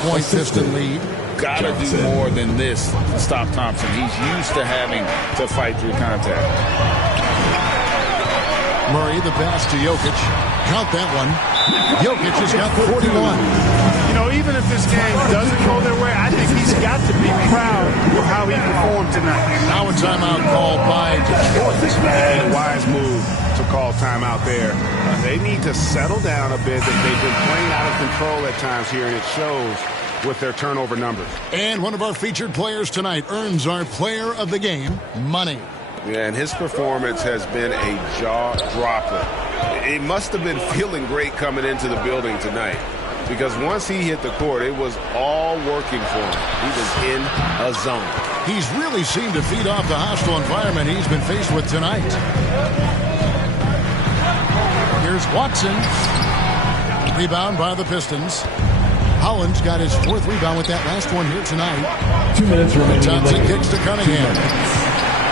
point Piston lead. Gotta do more than this to stop Thompson. He's used to having to fight through contact. Murray, the pass to Jokic. Count that one. Jokic has got 41. You know, even if this game doesn't go their way, I think he's got to be proud of how he performed tonight. Now a timeout called by Detroit. And a wise move to call timeout there. They need to settle down a bit. They've been playing out of control at times here, and it shows with their turnover numbers. And one of our featured players tonight earns our player of the game money. Yeah, and his performance has been a jaw-dropper. It must have been feeling great coming into the building tonight, because once he hit the court, it was all working for him. He was in a zone. He's really seemed to feed off the hostile environment he's been faced with tonight. Here's Watson. Rebound by the Pistons. Holland's got his 4th rebound with that last one here tonight. 2 minutes remaining. Johnson kicks to Cunningham.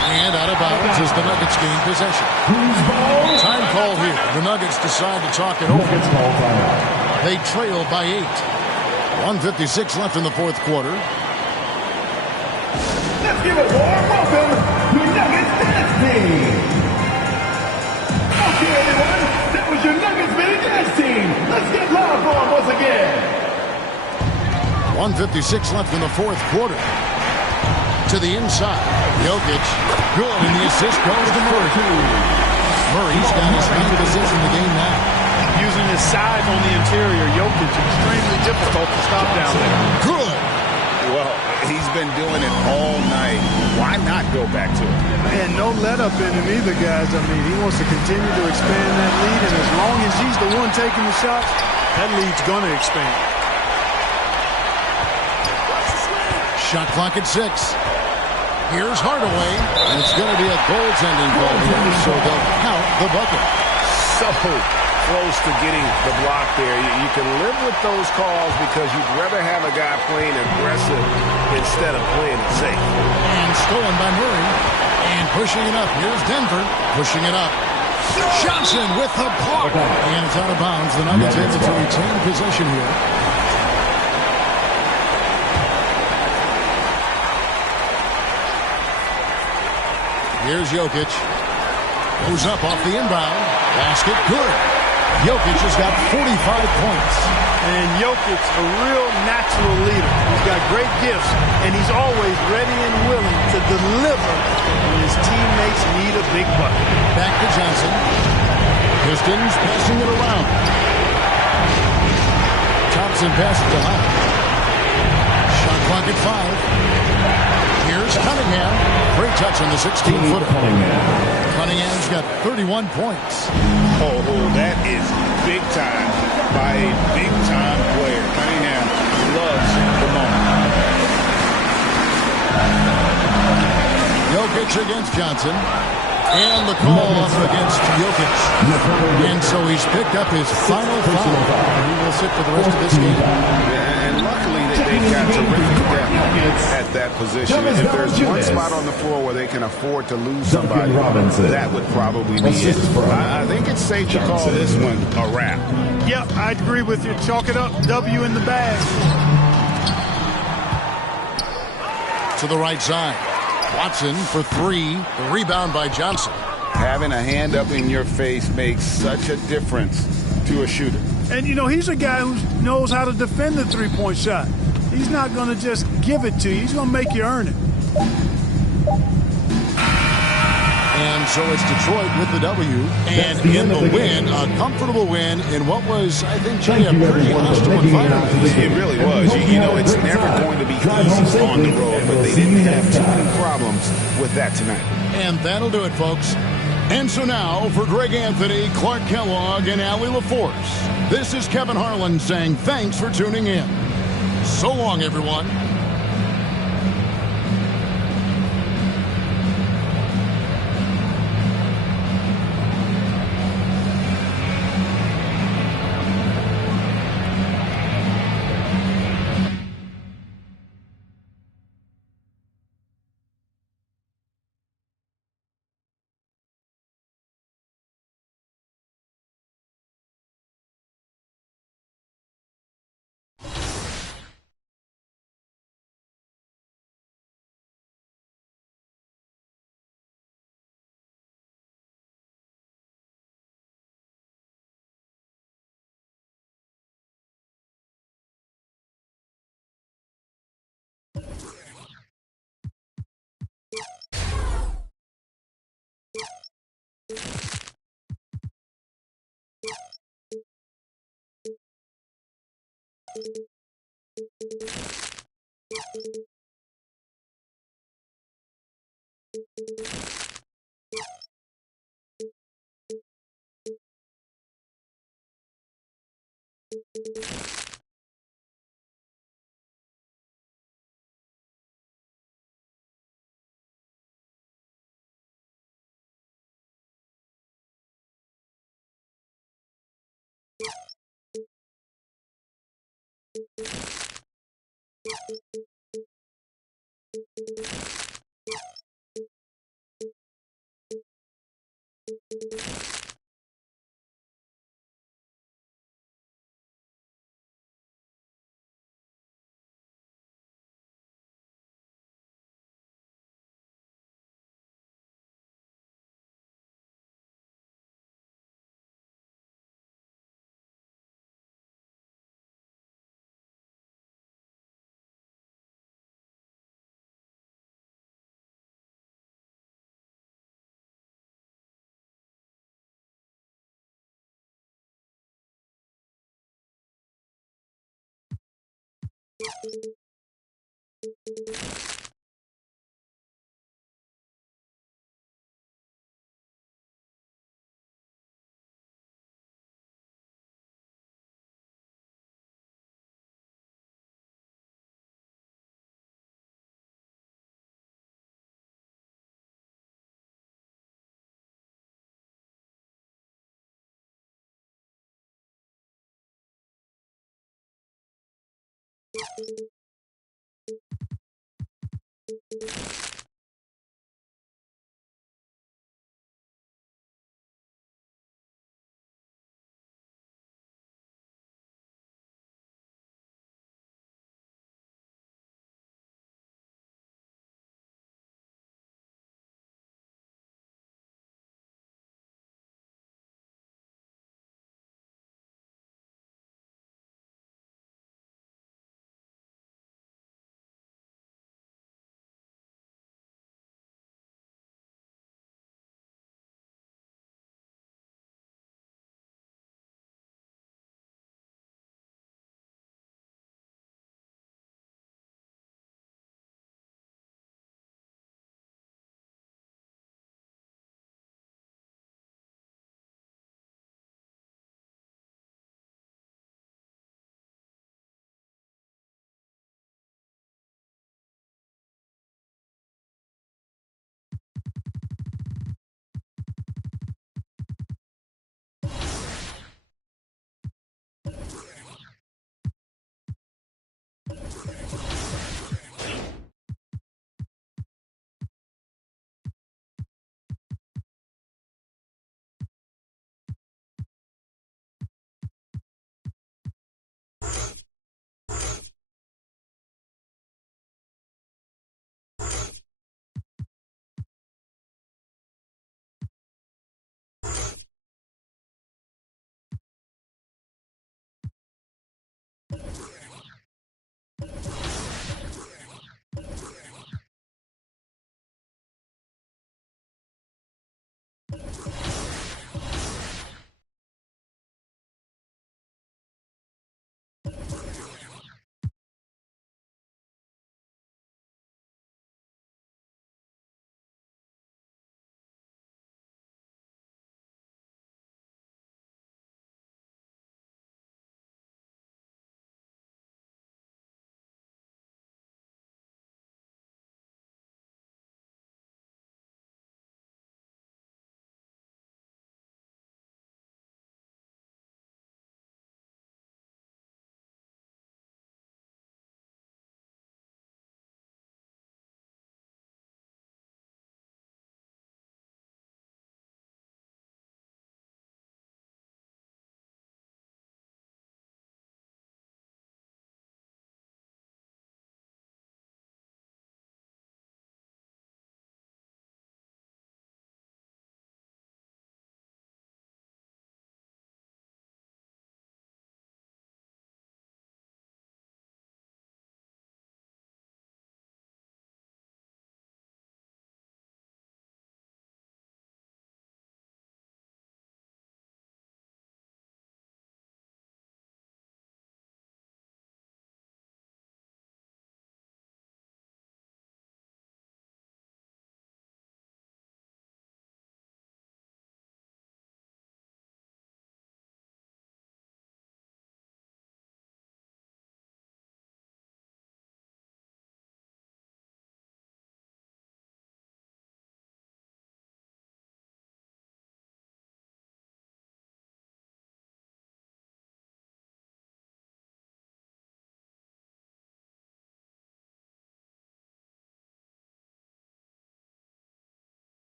And out of bounds as the Nuggets gain possession. Time call here. The Nuggets decide to talk it over. They trail by 8. 1:56 left in the fourth quarter. Let's give a warm welcome to Nuggets Dance Team. Okay, everyone, that was your Nuggets Mini Dance Team. Let's get loud for them once again. 1:56 left in the fourth quarter. To the inside. Jokic. Good, and the assist goes to Murray. Murray's got his ninth assist in the game now. Using his size on the interior, Jokic extremely difficult to stop down there. Good. Well, he's been doing it all night. Why not go back to it? And no let up in him either, guys. I mean, he wants to continue to expand that lead, and as long as he's the one taking the shots, that lead's going to expand. Shot clock at 6. Here's Hardaway, and it's going to be a goaltending call here, so they'll count the bucket. So close to getting the block there. You can live with those calls because you'd rather have a guy playing aggressive instead of playing it safe. And stolen by Murray. And pushing it up. Here's Denver. Pushing it up. Johnson with the block. And it's out of bounds. The Nuggets able to retain possession here. Here's Jokic. Goes up off the inbound. Basket good. Jokic has got 45 points. And Jokic, a real natural leader. He's got great gifts, and he's always ready and willing to deliver when his teammates need a big bucket. Back to Johnson. Pistons passing it around. Thompson passes to Hart. Shot clock at 5. Here's Cunningham. Great touch on the 16-footer. Cunningham's got 31 points. Oh, that is big time by a big-time player. Cunningham loves the moment. Jokic against Johnson. And the call up against Jokic. And so he's picked up his final foul. He will sit for the rest of this game. And luckily they've got terrific depth at that position. If there's one spot on the floor where they can afford to lose somebody, that would probably be it. I think it's safe to call this one a wrap. Yep, I agree with you. Chalk it up. W in the bag. To the right side. Watson for 3. The rebound by Johnson. Having a hand up in your face makes such a difference to a shooter. And, you know, he's a guy who knows how to defend the three-point shot. He's not going to just give it to you. He's going to make you earn it. And so it's Detroit with the W. And in the win, a comfortable win in what was, I think, Jay, a pretty hostile environment. It really was. You know, it's never going to be easy on the road, but they didn't have too many problems with that tonight. And that'll do it, folks. And so now, for Greg Anthony, Clark Kellogg, and Allie LaForce, this is Kevin Harlan saying thanks for tuning in. So long, everyone.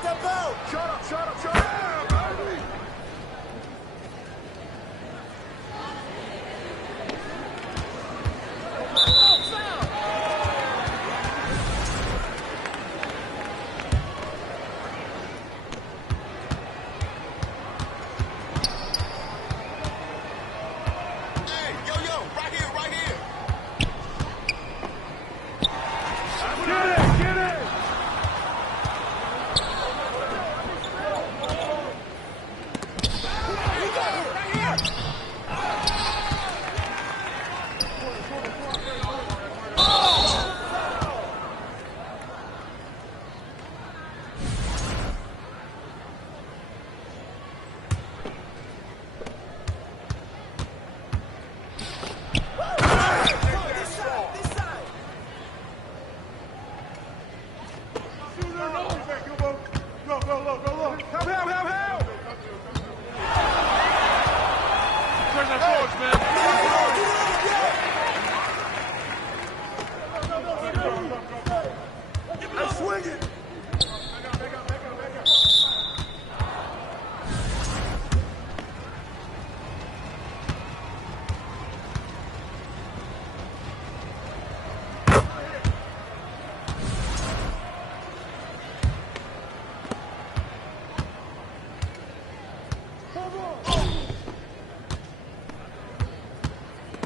step out. Shut up, shut up, shut up.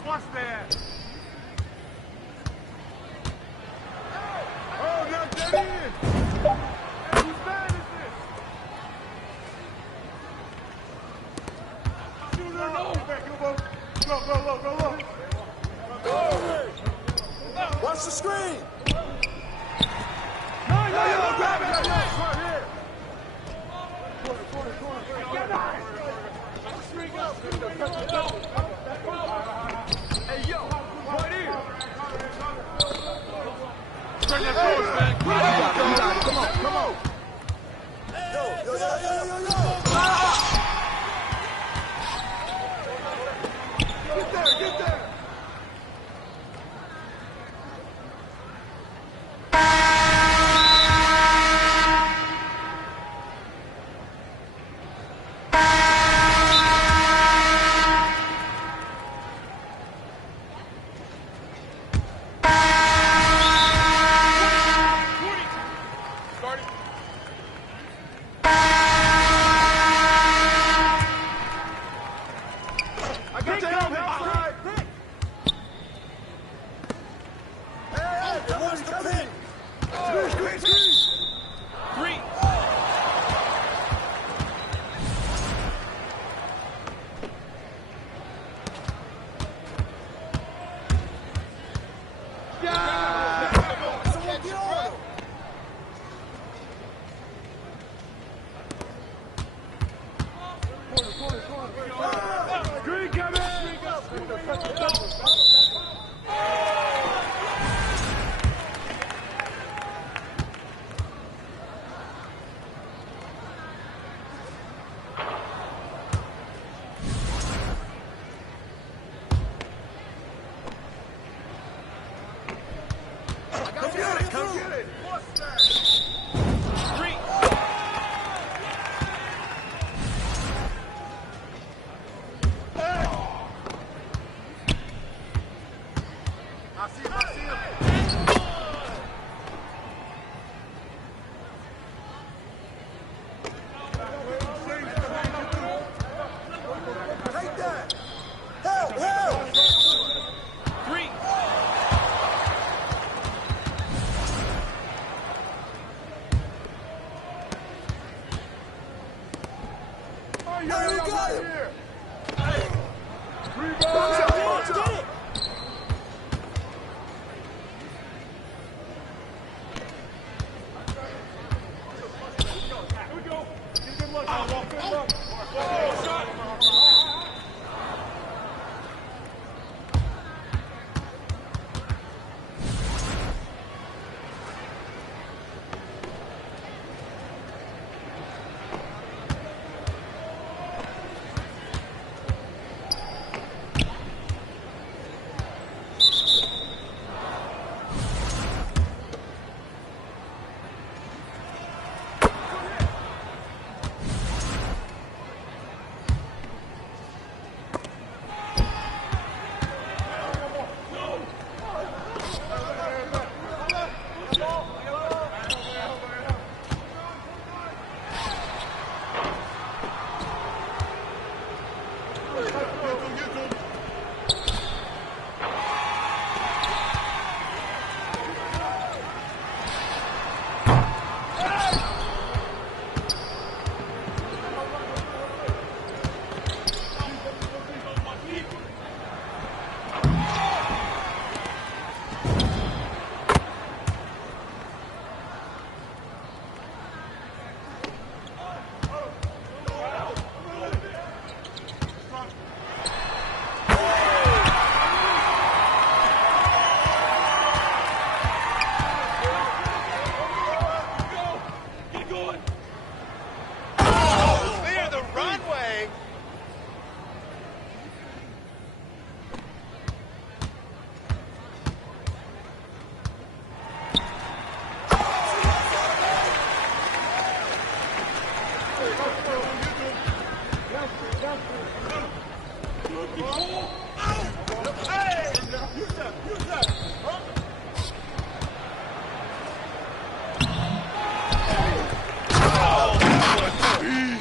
What's that? Oh, not that in!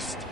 released.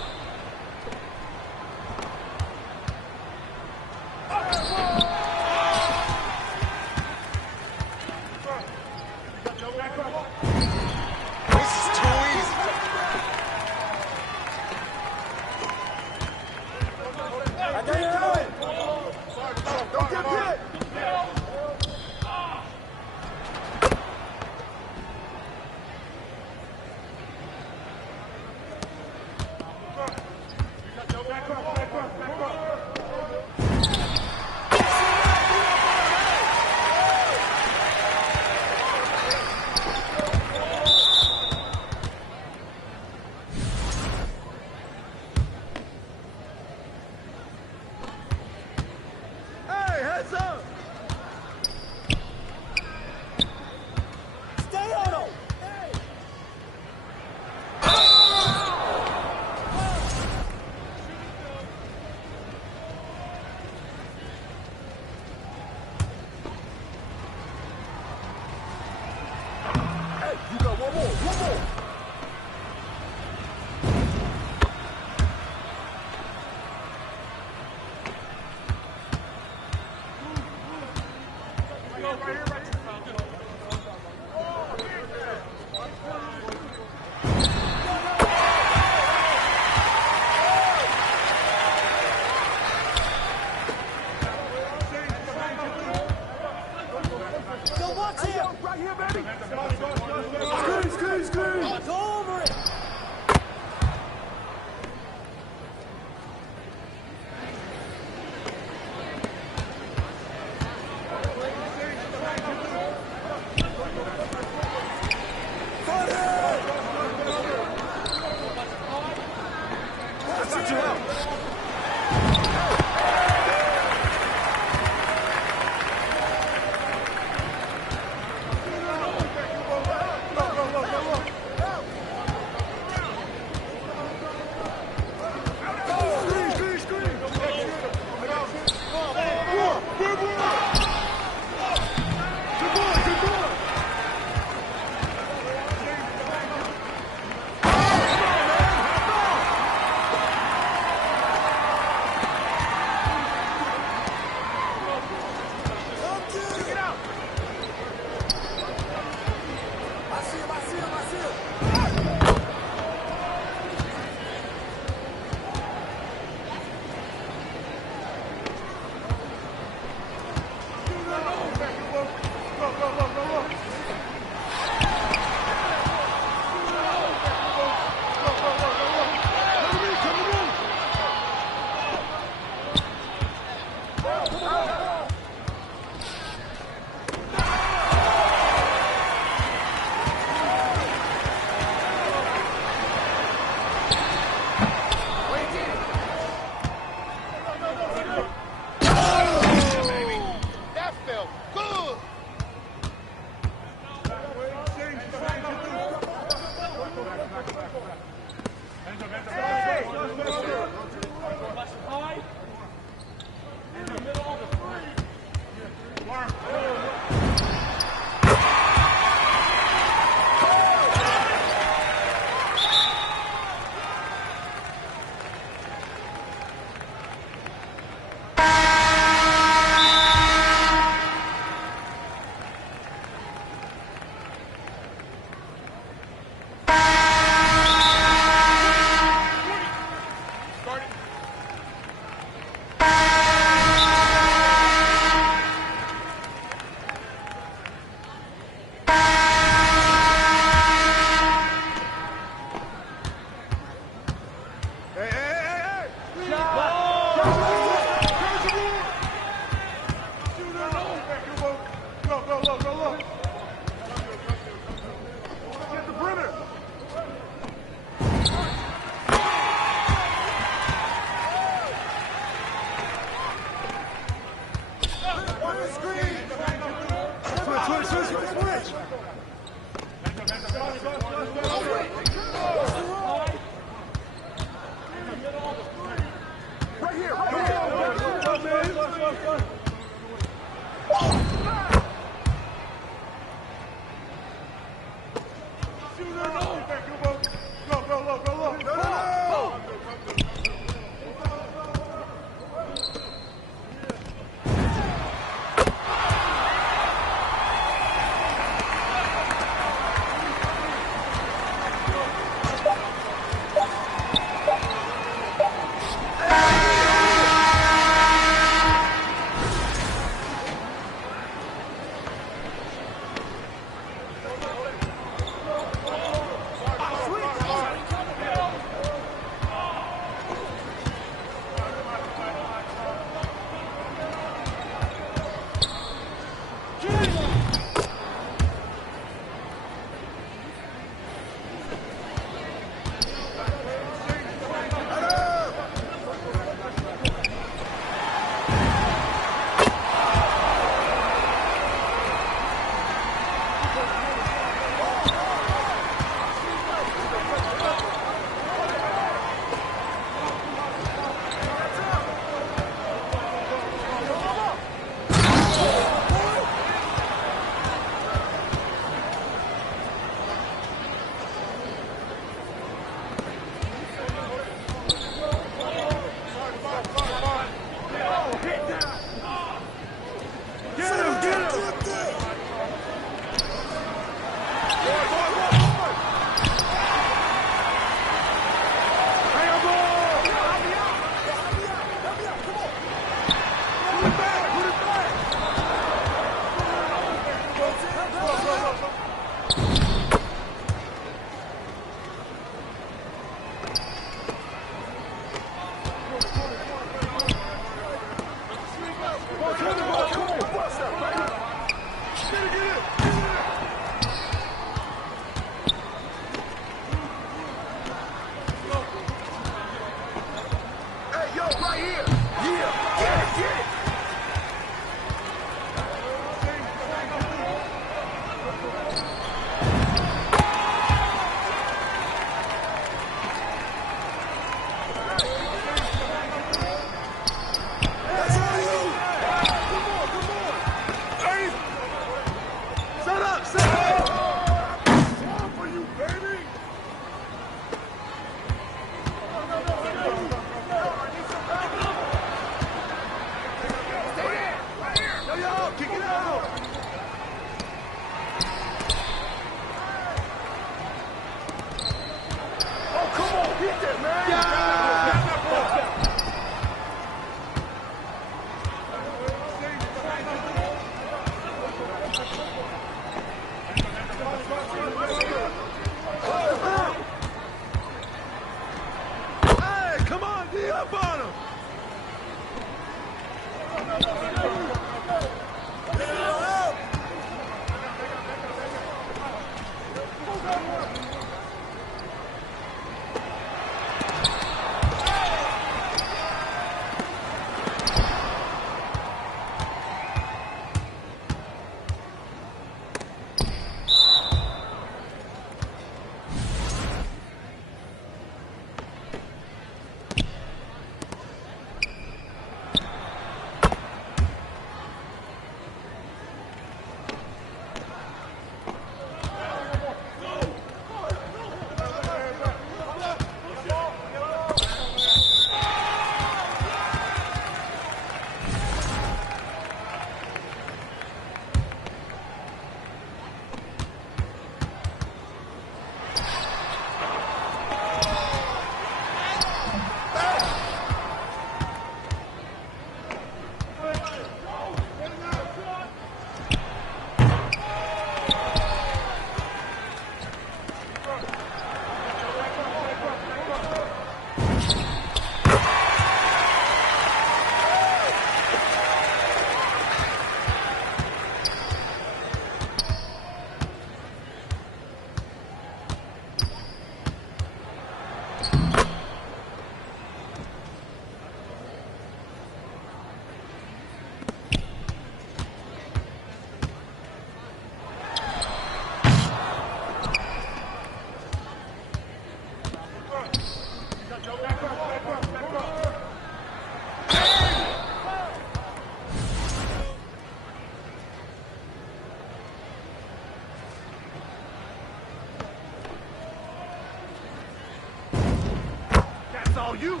you.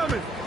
coming.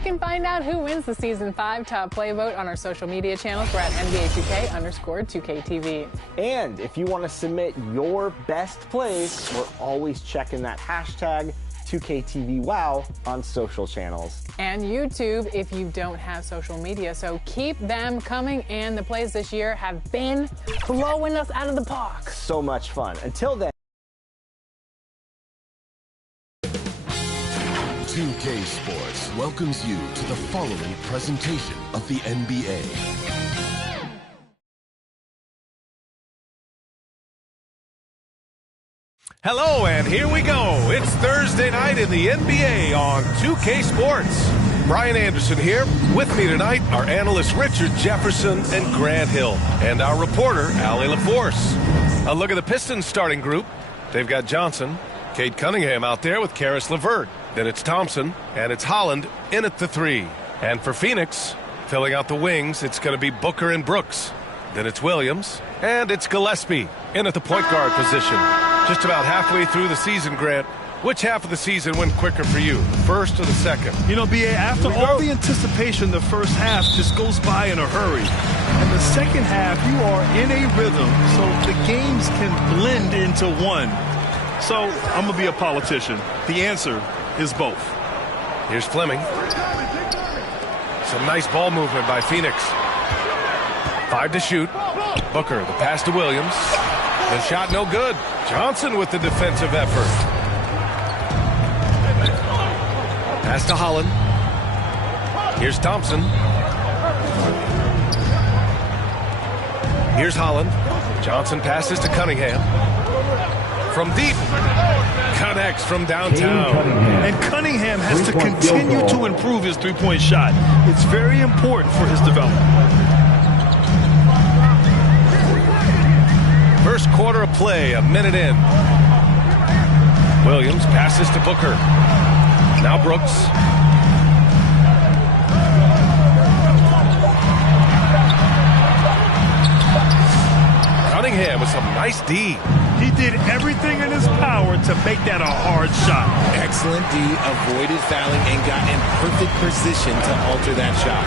you can find out who wins the Season 5 Top Play vote on our social media channels. We're at NBA2K_2KTV. And if you want to submit your best plays, we're always checking that hashtag 2KTVWow on social channels. And YouTube if you don't have social media. So keep them coming. And the plays this year have been blowing us out of the park. So much fun. Until then. 2K Sports welcomes you to the following presentation of the NBA. Hello, and here we go. It's Thursday night in the NBA on 2K Sports. Brian Anderson here. With me tonight are analysts Richard Jefferson and Grant Hill, and our reporter, Allie LaForce. A look at the Pistons starting group. They've got Johnson, Cade Cunningham out there with Karis LeVert. Then it's Thompson, and it's Holland in at the 3. And for Phoenix, filling out the wings, it's going to be Booker and Brooks. Then it's Williams, and it's Gillespie in at the point guard position. Just about halfway through the season, Grant, which half of the season went quicker for you, first or the second? You know, B.A., after all the anticipation, the first half just goes by in a hurry. And the second half, you are in a rhythm, so the games can blend into one. So I'm going to be a politician. The answer is both. Here's Fleming. Some nice ball movement by Phoenix. 5 to shoot. Booker, the pass to Williams. The shot no good. Johnson with the defensive effort. Pass to Holland. Here's Thompson. Here's Holland. Johnson passes to Cunningham. From deep. Connects from downtown. And Cunningham has to continue to improve his three-point shot. It's very important for his development. First quarter of play, a minute in. Williams passes to Booker. Now Brooks. Cunningham with some nice D. He did everything in his power to make that a hard shot. Excellent D, avoided fouling, and got in perfect position to alter that shot.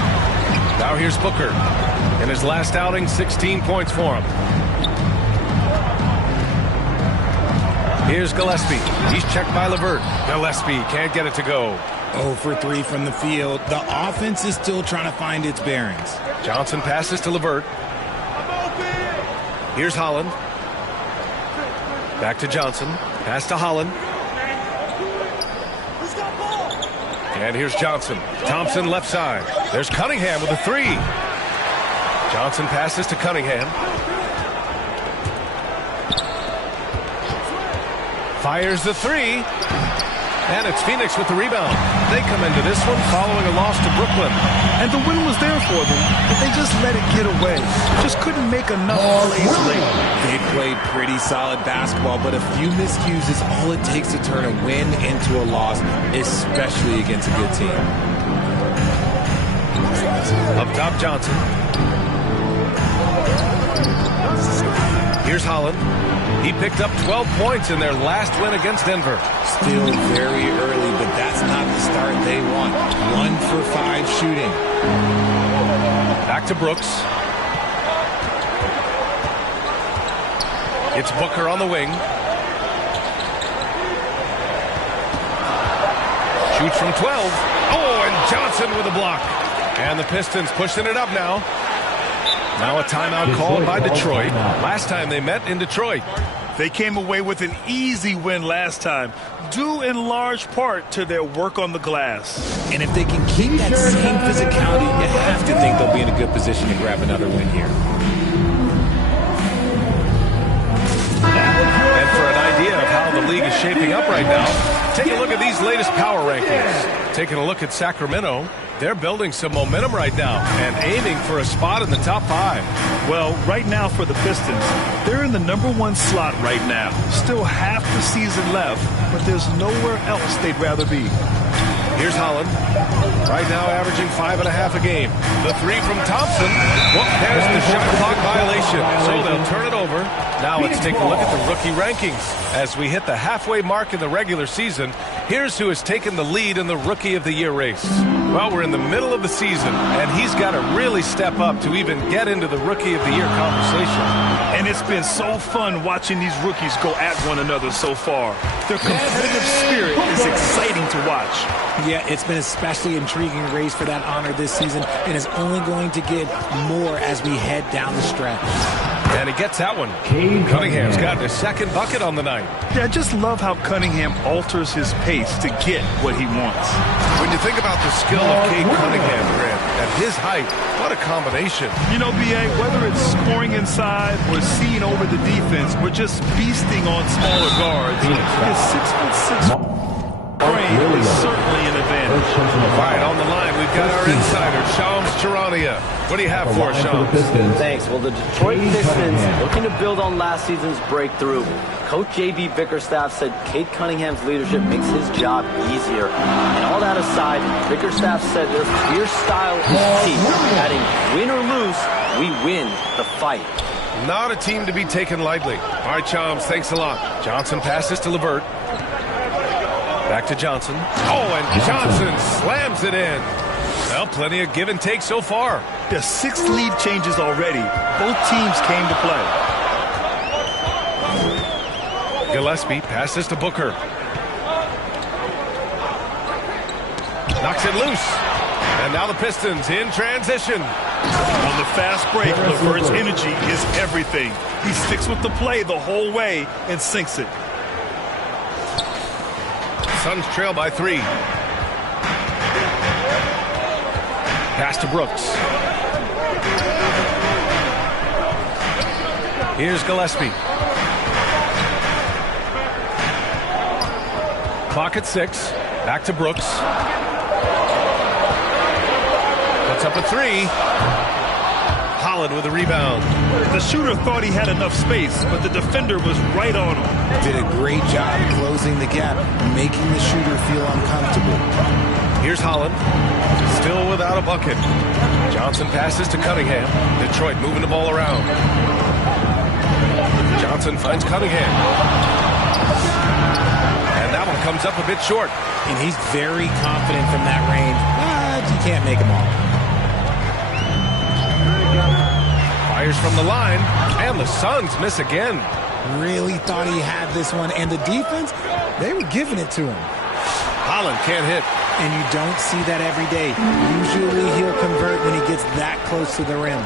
Now here's Booker. In his last outing, 16 points for him. Here's Gillespie. He's checked by LeVert. Gillespie can't get it to go. 0 for 3 from the field. The offense is still trying to find its bearings. Johnson passes to LeVert. Here's Holland. Back to Johnson. Pass to Holland. And here's Johnson. Thompson left side. There's Cunningham with a 3. Johnson passes to Cunningham. Fires the 3. And it's Phoenix with the rebound. They come into this one following a loss to Brooklyn. And the win was there for them, but they just let it get away. Just couldn't make enough plays late. They played pretty solid basketball, but a few miscues is all it takes to turn a win into a loss, especially against a good team. Up top, Johnson. Here's Holland. He picked up 12 points in their last win against Denver. Still very early, but that's not the start they want. 1 for 5 shooting. Back to Brooks. It's Booker on the wing. Shoots from 12. Oh, and Johnson with a block. And the Pistons pushing it up now. Now a timeout called by Detroit. Last time they met in Detroit. They came away with an easy win last time, due in large part to their work on the glass. And if they can keep that same physicality, you have to think they'll be in a good position to grab another win here. And for an idea of how the league is shaping up right now, take a look at these latest power rankings. Taking a look at Sacramento, they're building some momentum right now and aiming for a spot in the top 5. Well, right now for the Pistons, they're in the #1 slot right now. Still half the season left, but there's nowhere else they'd rather be. Here's Holland. Right now averaging 5.5 a game. The 3 from Thompson. Well, there's the shot clock violation. So they'll turn it over. Now let's take a look at the rookie rankings. As we hit the halfway mark in the regular season, Here's who has taken the lead in the Rookie of the Year race. Well, we're in the middle of the season, and he's got to really step up to even get into the Rookie of the Year conversation. And it's been so fun watching these rookies go at one another so far. Their competitive spirit is exciting to watch. Yeah, it's been especially intriguing race for that honor this season, and is only going to get more as we head down the stretch. And he gets that one. Cunningham's got his second bucket on the night. Yeah, I just love how Cunningham alters his pace to get what he wants. When you think about the skill of Cade Cunningham, Grant, at his height, what a combination. You know, B.A., whether it's scoring inside or seeing over the defense or just feasting on smaller guards, his 6'6" frame is certainly an advantage. All right, on the line, we've got our insider, Shams Charania. What do you have for us, Shams? Thanks. Well, the Detroit Pistons looking to build on last season's breakthrough. Coach J.B. Bickerstaff said Cade Cunningham's leadership makes his job easier. And all that aside, Bickerstaff said their fierce style is key. Adding win or lose, we win the fight. Not a team to be taken lightly. All right, Shams, thanks a lot. Johnson passes to LeVert. Back to Johnson. Oh, and Johnson slams it in. Well, plenty of give and take so far. There's 6 lead changes already. Both teams came to play. Gillespie passes to Booker. Knocks it loose. And now the Pistons in transition. On the fast break, LeVert's energy is everything. He sticks with the play the whole way and sinks it. Suns trail by 3. Pass to Brooks. Here's Gillespie. Clock at 6. Back to Brooks. Puts up a 3. Holland with a rebound. The shooter thought he had enough space, but the defender was right on him. Did a great job closing the gap, making the shooter feel uncomfortable. Here's Holland, still without a bucket. Johnson passes to Cunningham. Detroit moving the ball around. Johnson finds Cunningham. And that one comes up a bit short. And he's very confident from that range, but you can't make them all. Fires from the line, and the Suns miss again. Really thought he had this one, and the defense, they were giving it to him. Holland can't hit. And you don't see that every day. Usually he'll convert when he gets that close to the rim.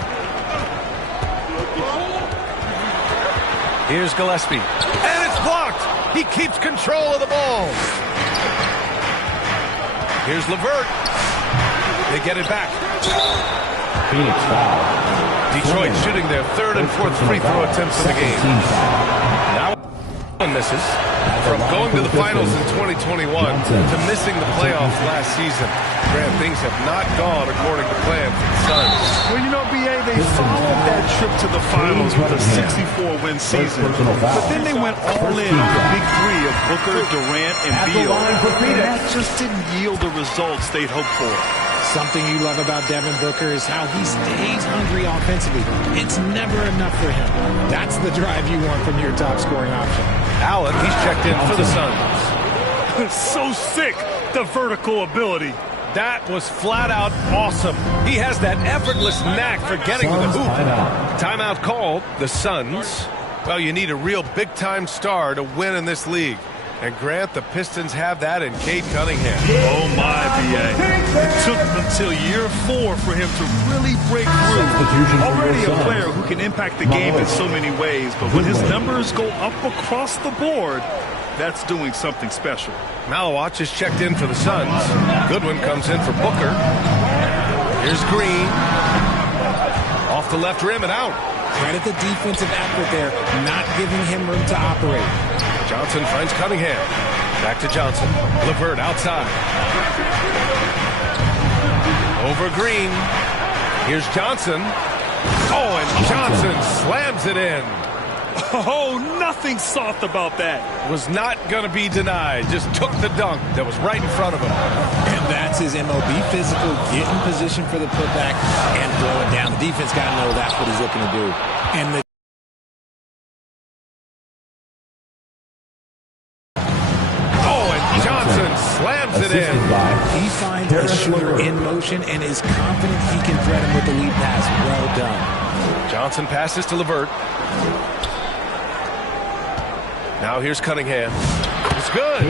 Here's Gillespie. And it's blocked. He keeps control of the ball. Here's LeVert. They get it back. Phoenix foul. Detroit shooting their 3rd and 4th free throw attempts of the game. Now one misses. From going to the finals in 2021 to missing the playoffs last season, Grant, things have not gone according to plan for the Suns. Well, you know, B.A., they followed that trip to the finals with a 64-win season. But then they went all in on the big 3 of Booker, Durant, and Beal. And that just didn't yield the results they'd hoped for. Something you love about Devin Booker is how he stays hungry offensively. It's never enough for him. That's the drive you want from your top scoring option. Allen, he's checked in for the Suns. So sick, the vertical ability. That was flat out awesome. He has that effortless knack for getting to the hoop. Timeout called. The Suns. Well, you need a real big-time star to win in this league. And Grant, the Pistons have that in Cade Cunningham. Oh, my, B.A. It took until year 4 for him to really break through. Already a player who can impact the game in so many ways, but when his numbers go up across the board, that's doing something special. Malawach is checked in for the Suns. Goodwin comes in for Booker. Here's Green. Off the left rim and out. Credit the defensive effort there, not giving him room to operate. Johnson finds Cunningham. Back to Johnson. LeVert outside. Over Green. Here's Johnson. Oh, and Johnson slams it in. Oh, nothing soft about that. Was not going to be denied. Just took the dunk that was right in front of him. And that's his MO. Be physical, get in position for the putback, and throw it down. The defense got to know that's what he's looking to do. And the Johnson slams it in. He finds a shooter in motion and is confident he can thread him with the lead pass. Well done. Johnson passes to LeVert. Now here's Cunningham. It's good.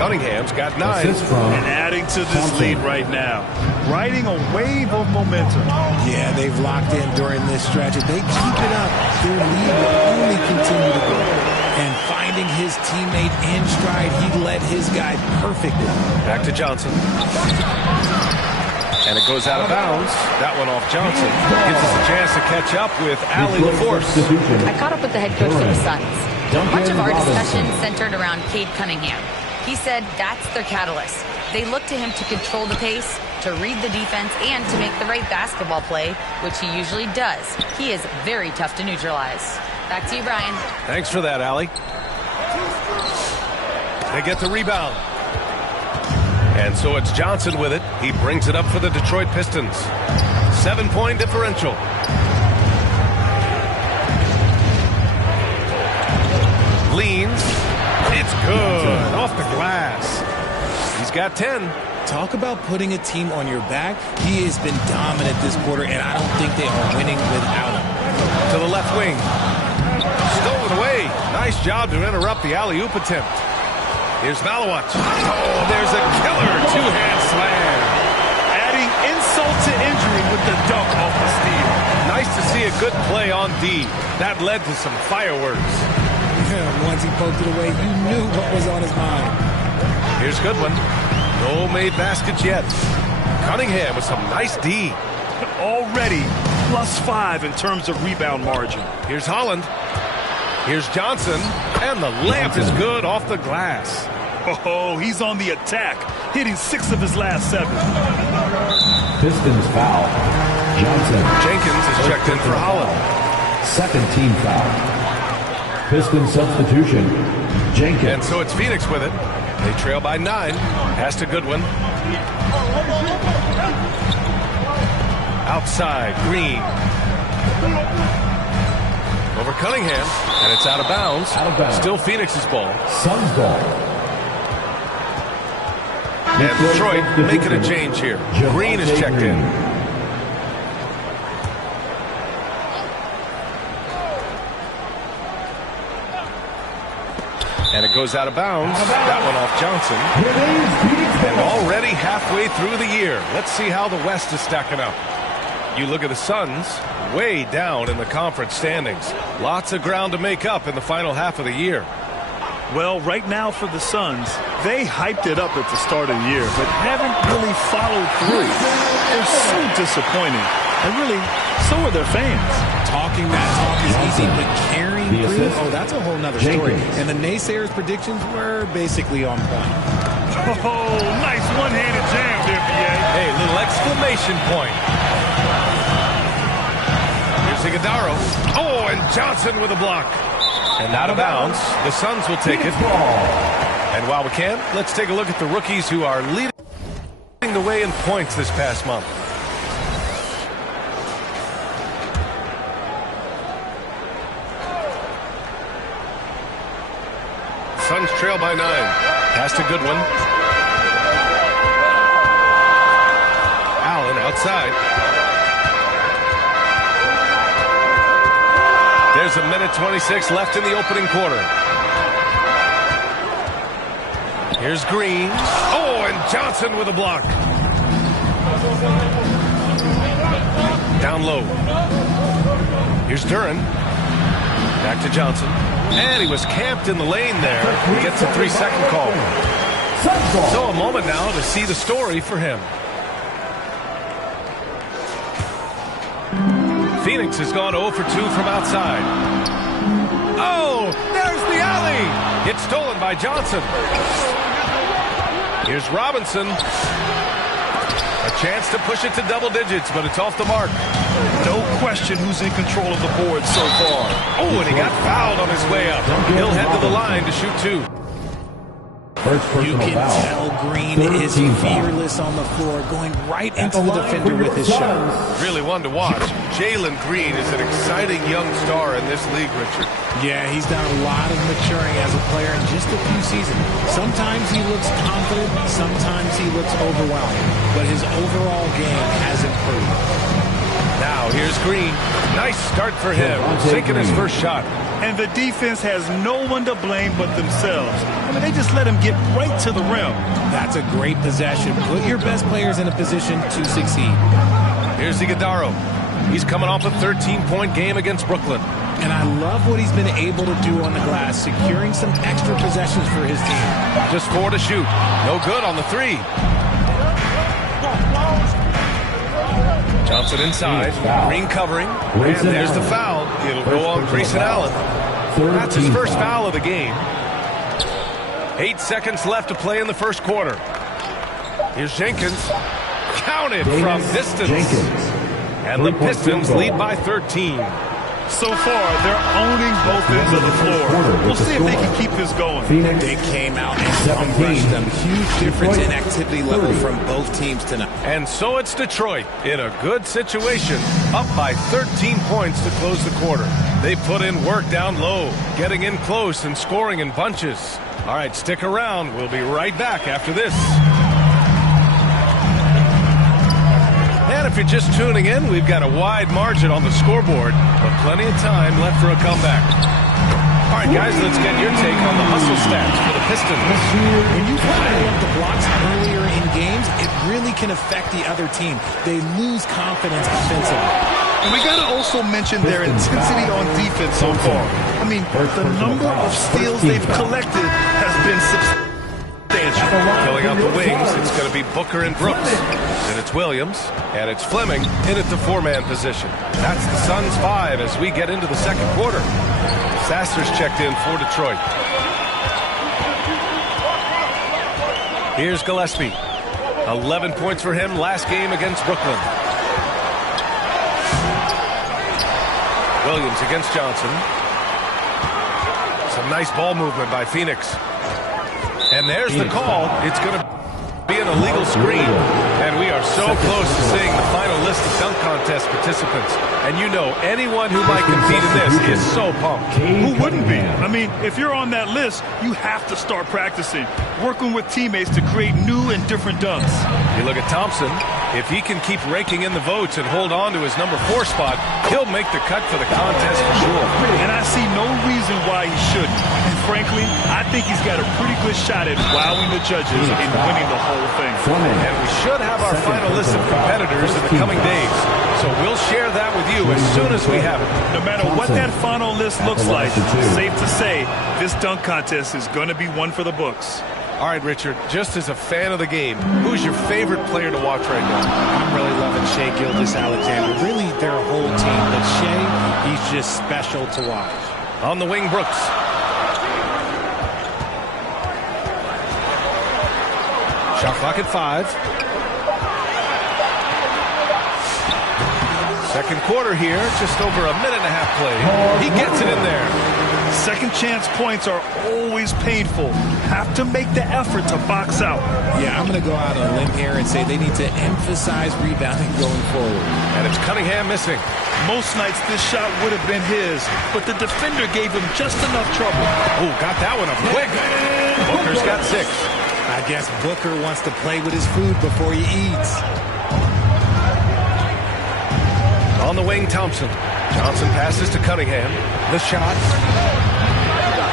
Cunningham's got 9. And adding to this lead right now. Riding a wave of momentum. Yeah, they've locked in during this stretch. If they keep it up, their lead will only continue to grow. And finding his teammate in stride, he led his guy perfectly. Back to Johnson. And it goes out of bounds. That one off Johnson. Gives us a chance to catch up with Allie LaForce. I caught up with the head coach for the Suns. Much of our discussion centered around Cade Cunningham. He said that's their catalyst. They look to him to control the pace, to read the defense, and to make the right basketball play, which he usually does. He is very tough to neutralize. Back to you, Brian. Thanks for that, Allie. They get the rebound. And so it's Johnson with it. He brings it up for the Detroit Pistons. 7-point differential. Leans. It's good. Off the glass. He's got 10. Talk about putting a team on your back. He has been dominant this quarter, and I don't think they are winning without him. To the left wing. Stolen away. Nice job to interrupt the alley-oop attempt. Here's Malawat. Oh, there's a killer two-hand slam. Adding insult to injury with the dunk off the steal. Nice to see a good play on D. That led to some fireworks. Once he poked it away, you knew what was on his mind. Here's Goodwin. No made baskets yet. Cunningham with some nice D. Already +5 in terms of rebound margin. Here's Holland. Here's Johnson. And the layup is good off the glass. Oh, he's on the attack, hitting 6 of his last 7. Pistons foul. Johnson. Jenkins is checked in for Holland. Second team foul. Pistons substitution. Jenkins. And so it's Phoenix with it. They trail by 9. Pass to Goodwin. Outside, Green. Over Cunningham. And it's out of bounds. Still Phoenix's ball. Suns ball. And Detroit making a change here. Green is checked in. And it goes out of bounds. That one off Johnson. And already halfway through the year. Let's see how the West is stacking up. You look at the Suns, way down in the conference standings. Lots of ground to make up in the final half of the year. Well, right now for the Suns, they hyped it up at the start of the year, but haven't really followed through. They're so disappointing. And really, so are their fans. Talking that talk is easy, but carrying through, oh, that's a whole nother story. And the naysayers' predictions were basically on point. Oh, nice one-handed jam there, BA. Hey, little exclamation point. Here's Iguodala. Oh, and Johnson with a block. And out of bounds. The Suns will take it. And while we can, let's take a look at the rookies who are leading the way in points this past month. Suns trail by 9. Pass to Goodwin. Allen outside. There's 1:26 left in the opening quarter. Here's Green. Oh, and Johnson with a block. Down low. Here's Duran. Back to Johnson. And he was camped in the lane there. He gets a 3-second call. So a moment now to see the story for him. Phoenix has gone 0 for 2 from outside. Oh, there's the alley. It's stolen by Johnson. Here's Robinson. A chance to push it to double digits, but it's off the mark. No question who's in control of the board so far. Oh, and he got fouled on his way up. He'll head to the line to shoot 2. You can tell Green is fearless on the floor, going right into the defender with his shot. Really one to watch. Jalen Green is an exciting young star in this league, Richard. Yeah, he's done a lot of maturing as a player in just a few seasons. Sometimes he looks confident, sometimes he looks overwhelmed, but his overall game has improved. Now here's Green. Nice start for him, sinking his first shot. And the defense has no one to blame but themselves. I mean, they just let him get right to the rim. That's a great possession. Put your best players in a position to succeed. Here's Iguodala. He's coming off a 13-point game against Brooklyn. And I love what he's been able to do on the glass, securing some extra possessions for his team. Just 4 to shoot. No good on the 3. Johnson inside. Green covering. And there's the foul. It'll go on Grayson Allen. That's his first foul of the game. 8 seconds left to play in the first quarter. Here's Jenkins. Counted from distance. And the Pistons lead by 13. So far, they're owning both ends of the floor. We'll see if they can keep this going. They came out and rushed them. Huge difference in activity level from both teams tonight. And so it's Detroit in a good situation, up by 13 points to close the quarter. They put in work down low, getting in close and scoring in bunches. All right, stick around. We'll be right back after this. And if you're just tuning in, we've got a wide margin on the scoreboard, but plenty of time left for a comeback. All right, guys, let's get your take on the hustle stats for the Pistons. When you pile up the blocks earlier in games, it really can affect the other team. They lose confidence offensively. And we got to also mention their intensity on defense so far. I mean, the number of steals they've collected has been substantial. Filling out the wings, it's going to be Booker and Brooks. Then it's Williams, and it's Fleming in at the 4-man position. That's the Suns 5 as we get into the second quarter. Sasser's checked in for Detroit. Here's Gillespie. 11 points for him last game against Brooklyn. Williams against Johnson. Some nice ball movement by Phoenix. And there's the call. It's going to be an illegal screen. And we are so close to seeing the final list of dunk contest participants. And you know, anyone who might compete in this is so pumped. Who wouldn't be? I mean, if you're on that list, you have to start practicing, working with teammates to create new and different dunks. You look at Thompson. If he can keep raking in the votes and hold on to his number 4 spot, he'll make the cut for the contest for sure. And I see no reason why he shouldn't. And frankly, I think he's got a pretty good shot at wowing the judges and winning the whole thing. And we should have our final list of competitors in the coming days. So we'll share that with you as soon as we have it. No matter what that final list looks like, safe to say, this dunk contest is going to be one for the books. All right, Richard, just as a fan of the game, who's your favorite player to watch right now? I'm really loving Shai Gilgeous-Alexander. Really, their whole team. But Shai, he's just special to watch. On the wing, Brooks. Shot clock at 5. Second quarter here, just over a minute and a half play. He gets it in there. Second chance points are always painful. Have to make the effort to box out. Yeah, I'm going to go out on a limb here and say they need to emphasize rebounding going forward. And it's Cunningham missing. Most nights this shot would have been his, but the defender gave him just enough trouble. Oh, got that one up quick. Booker's got 6. I guess Booker wants to play with his food before he eats. On the wing, Thompson. Johnson passes to Cunningham. The shot.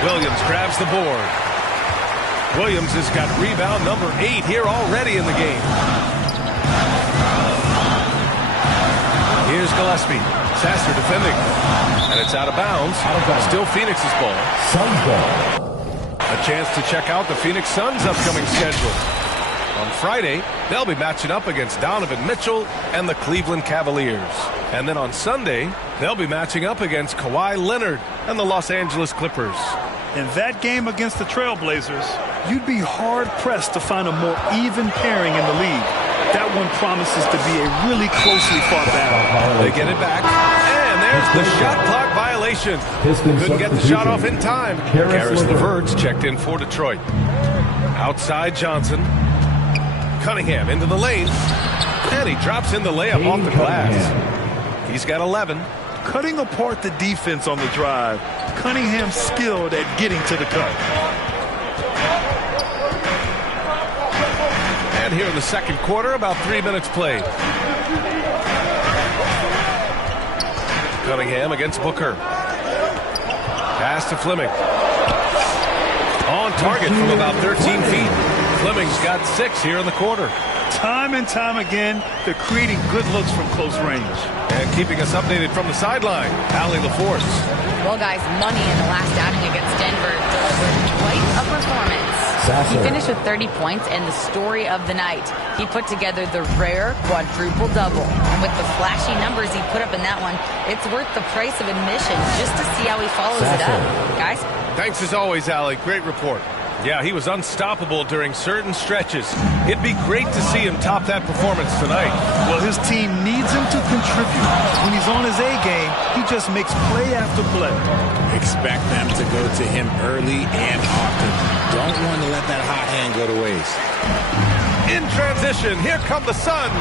Williams grabs the board. Williams has got rebound number 8 here already in the game. Here's Gillespie. Sasser defending. And it's out of bounds. Still Phoenix's ball. Suns ball. A chance to check out the Phoenix Suns' upcoming schedule. On Friday, they'll be matching up against Donovan Mitchell and the Cleveland Cavaliers. And then on Sunday, they'll be matching up against Kawhi Leonard and the Los Angeles Clippers. In that game against the Trailblazers, you'd be hard-pressed to find a more even pairing in the league. That one promises to be a really closely fought battle. They get it back. And there's the shot clock violation isolation. Pistons Couldn't get the shot off in time. Karis LeVert's checked in for Detroit. Outside Johnson. Cunningham into the lane. And he drops in the layup off the glass. He's got 11. Cutting apart the defense on the drive. Cunningham skilled at getting to the cut. And here in the second quarter, about 3 minutes played. Cunningham against Booker. Pass to Fleming. On target from about 13 feet. Fleming's got 6 here in the quarter. Time and time again, they're creating good looks from close range. And keeping us updated from the sideline, Allie LaForce. Well, guys, Money in the last outing against Denver delivered quite a performance. He finished with 30 points, and the story of the night, he put together the rare quadruple-double. And with the flashy numbers he put up in that one, it's worth the price of admission just to see how he follows it up. Guys? Thanks as always, Allie. Great report. Yeah, he was unstoppable during certain stretches. It'd be great to see him top that performance tonight. Well, his team needs him to contribute. When he's on his A game, he just makes play after play. Expect them to go to him early and often. Don't want to let that hot hand go to waste. In transition, here come the Suns.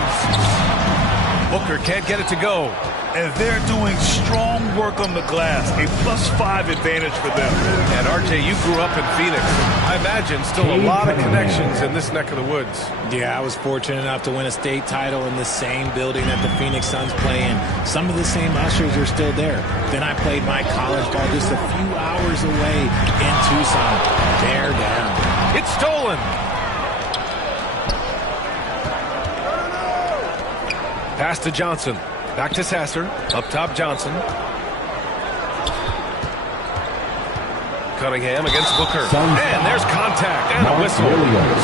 Booker can't get it to go. And they're doing strong work on the glass, a +5 advantage for them. And RJ, you grew up in Phoenix. I imagine still a lot of connections in this neck of the woods. Yeah, I was fortunate enough to win a state title in the same building that the Phoenix Suns play in. Some of the same ushers are still there. Then I played my college ball just a few hours away in Tucson. They're down. It's stolen. Pass to Johnson. Back to Sasser. Up top, Johnson. Cunningham against Booker. And there's contact and a whistle.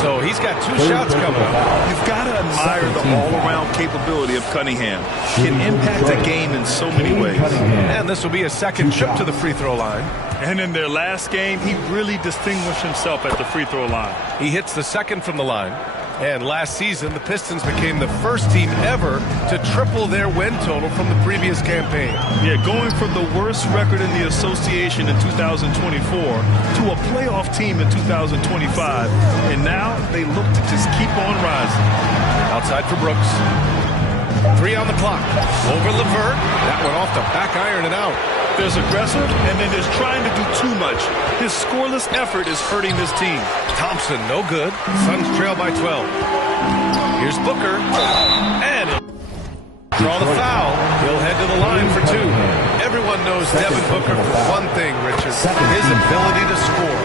So he's got 2 shots coming up. You've got to admire the all-around capability of Cunningham. He can impact the game in so many ways. And this will be a second trip to the free throw line. And in their last game, he really distinguished himself at the free throw line. He hits the second from the line. And last season, the Pistons became the first team ever to triple their win total from the previous campaign. Yeah, going from the worst record in the association in 2024 to a playoff team in 2025. And now they look to just keep on rising. Outside for Brooks. 3 on the clock. Over LeVert. That one off the back iron and out. There's aggressive, and then there's trying to do too much. His scoreless effort is hurting this team. Thompson, no good. Suns trail by 12. Here's Booker. And draw the foul. He'll head to the line for 2. Everyone knows Devin Booker for one thing, Richard. His ability to score.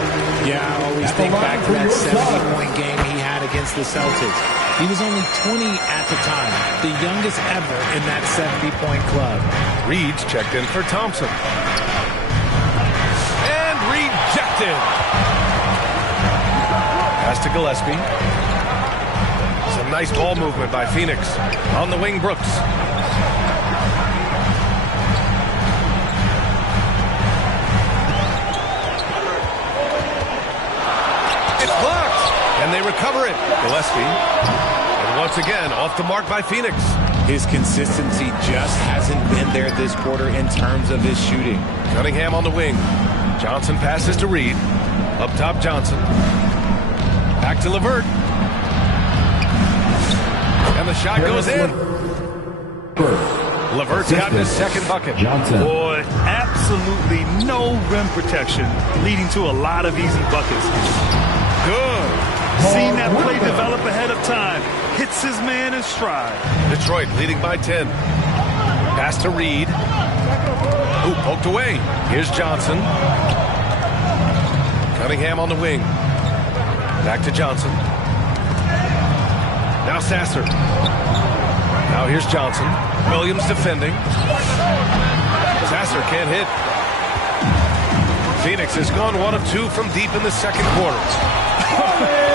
Yeah, I always think back to that 70-point game he had against the Celtics. He was only 20 at the time, the youngest ever in that 70-point club. Reed's checked in for Thompson. And rejected. Pass to Gillespie. Some nice ball movement by Phoenix. On the wing, Brooks. It's blocked. And they recover it. Gillespie. And once again, off the mark by Phoenix. His consistency just hasn't been there this quarter in terms of his shooting. Cunningham on the wing. Johnson passes to Reed. Up top, Johnson. Back to LeVert. And the shot goes in. LeVert's gotten his second bucket. Boy, absolutely no rim protection, leading to a lot of easy buckets. Good. Seen that play develop ahead of time. Hits his man in stride. Detroit leading by 10. Pass to Reed. Ooh, poked away. Here's Johnson. Cunningham on the wing. Back to Johnson. Now Sasser. Now here's Johnson. Williams defending. Sasser can't hit. Phoenix has gone 1 of 2 from deep in the second quarter.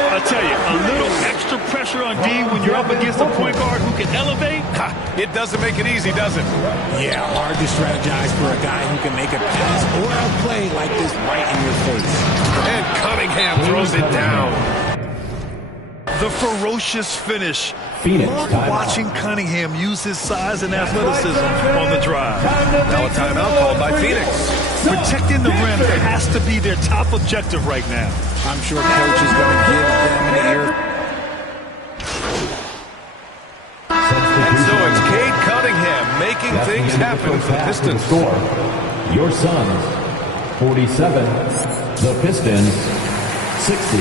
I tell you, a little extra pressure on D when you're up against a point guard who can elevate. It doesn't make it easy, does it? Yeah, hard to strategize for a guy who can make a pass or a play like this right in your face. And Cunningham throws it down. The ferocious finish Phoenix Love timeout. watching Cunningham use his size and athleticism on the drive. Now a timeout called by Phoenix. Protecting the rim has to be their top objective right now. I'm sure coach is going to give them an ear. And so it's Cade Cunningham making things happen for the Pistons. Score. Your Suns 47, the Pistons 60.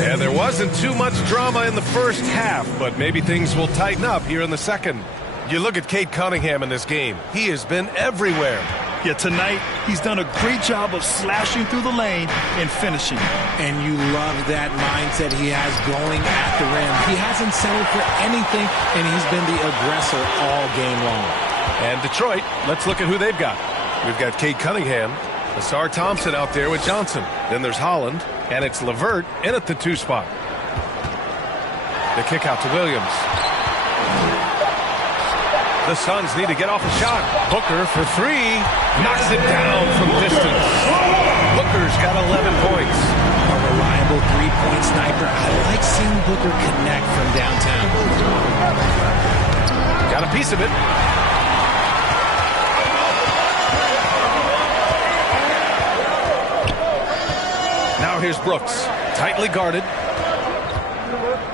And there wasn't too much drama in the first half, but maybe things will tighten up here in the second. You look at Cade Cunningham in this game. He has been everywhere. Yeah, tonight he's done a great job of slashing through the lane and finishing. And you love that mindset he has going at the rim. He hasn't settled for anything, and he's been the aggressor all game long. And Detroit, let's look at who they've got. We've got Cade Cunningham, Asar Thompson out there with Johnson. Then there's Holland, and it's LeVert in at the 2 spot. The kick out to Williams. The Suns need to get off a shot. Booker for 3. Knocks it down from distance. Booker's got 11 points. A reliable three-point sniper. I like seeing Booker connect from downtown. Got a piece of it. Now here's Brooks. Tightly guarded.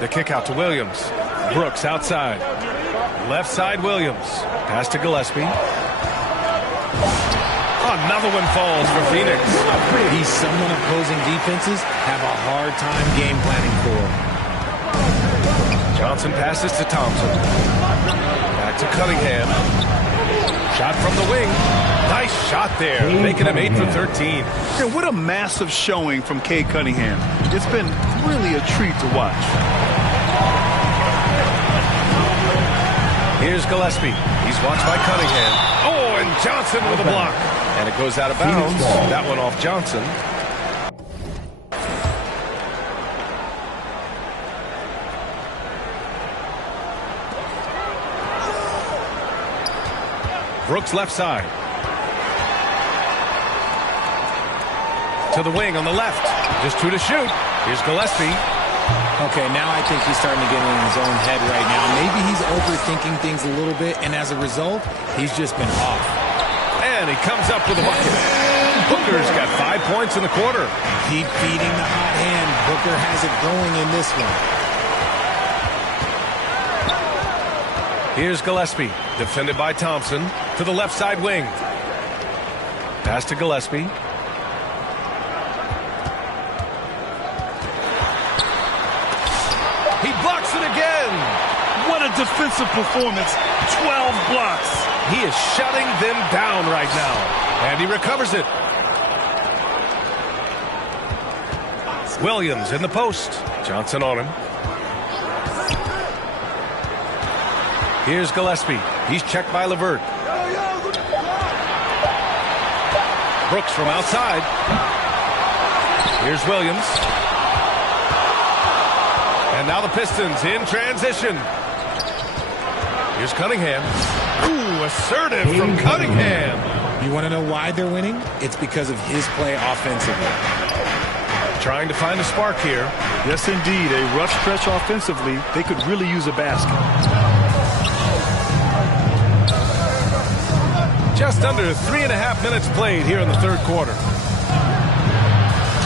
The kick out to Williams. Brooks outside. Left side Williams. Pass to Gillespie. Another one falls for Phoenix. He's someone opposing defenses have a hard time game planning for. Johnson passes to Thompson. Back to Cunningham. Shot from the wing. Nice shot there, making him 8 for 13. And what a massive showing from Cade Cunningham. It's been really a treat to watch. Here's Gillespie. He's watched by Cunningham. Oh, and Johnson with a block. And it goes out of bounds. That one off Johnson. Brooks left side. To the wing on the left. Just 2 to shoot. Here's Gillespie. Okay, now I think he's starting to get in his own head right now. Maybe he's overthinking things a little bit, and as a result, he's just been off. And he comes up with a bucket. Booker's got 5 points in the quarter. Keep feeding the hot hand. Booker has it going in this one. Here's Gillespie, defended by Thompson, to the left side wing. Pass to Gillespie. He blocks it again. What a defensive performance. 12 blocks. He is shutting them down right now. And he recovers it. Williams in the post. Johnson on him. Here's Gillespie. He's checked by LeVert. Brooks from outside. Here's Williams. And now the Pistons in transition. Here's Cunningham. Ooh, assertive from Cunningham. You want to know why they're winning? It's because of his play offensively. Trying to find a spark here. Yes, indeed. A rough stretch offensively. They could really use a basket. Just under 3.5 minutes played here in the third quarter.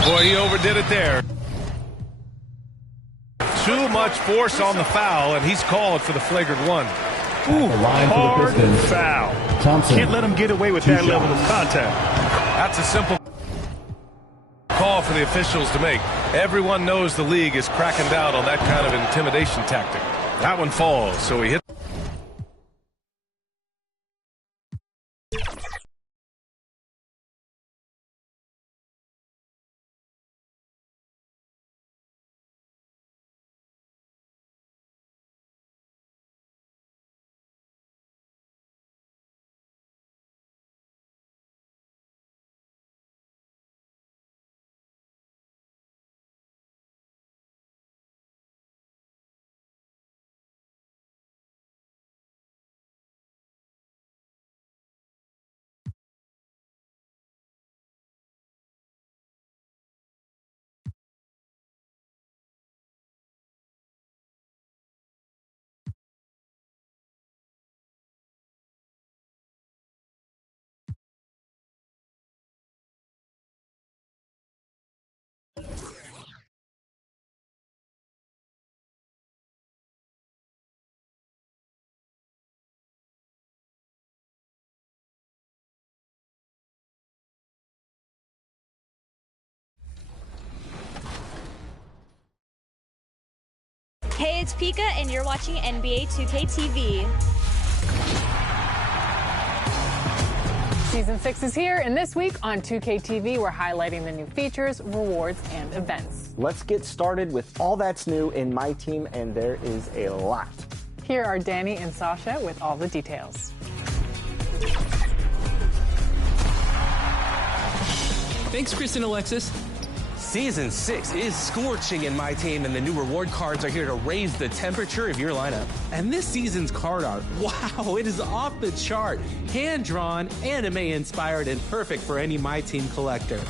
Boy, he overdid it there. Too much force on the foul, and he's called for the flagrant one. Ooh, hard foul. Thompson. Can't let him get away with that level of contact. That's a simple call for the officials to make. Everyone knows the league is cracking down on that kind of intimidation tactic. That one falls, so he hit. Hey, it's Pika, and you're watching NBA 2K TV. Season 6 is here, and this week on 2K TV, we're highlighting the new features, rewards, and events. Let's get started with all that's new in my team, and there is a lot. Here are Danny and Sasha with all the details. Thanks, Chris and Alexis. Season 6 is scorching in my team, and the new reward cards are here to raise the temperature of your lineup. And this season's card art, wow, it is off the chart. Hand-drawn, anime-inspired, and perfect for any My Team collector.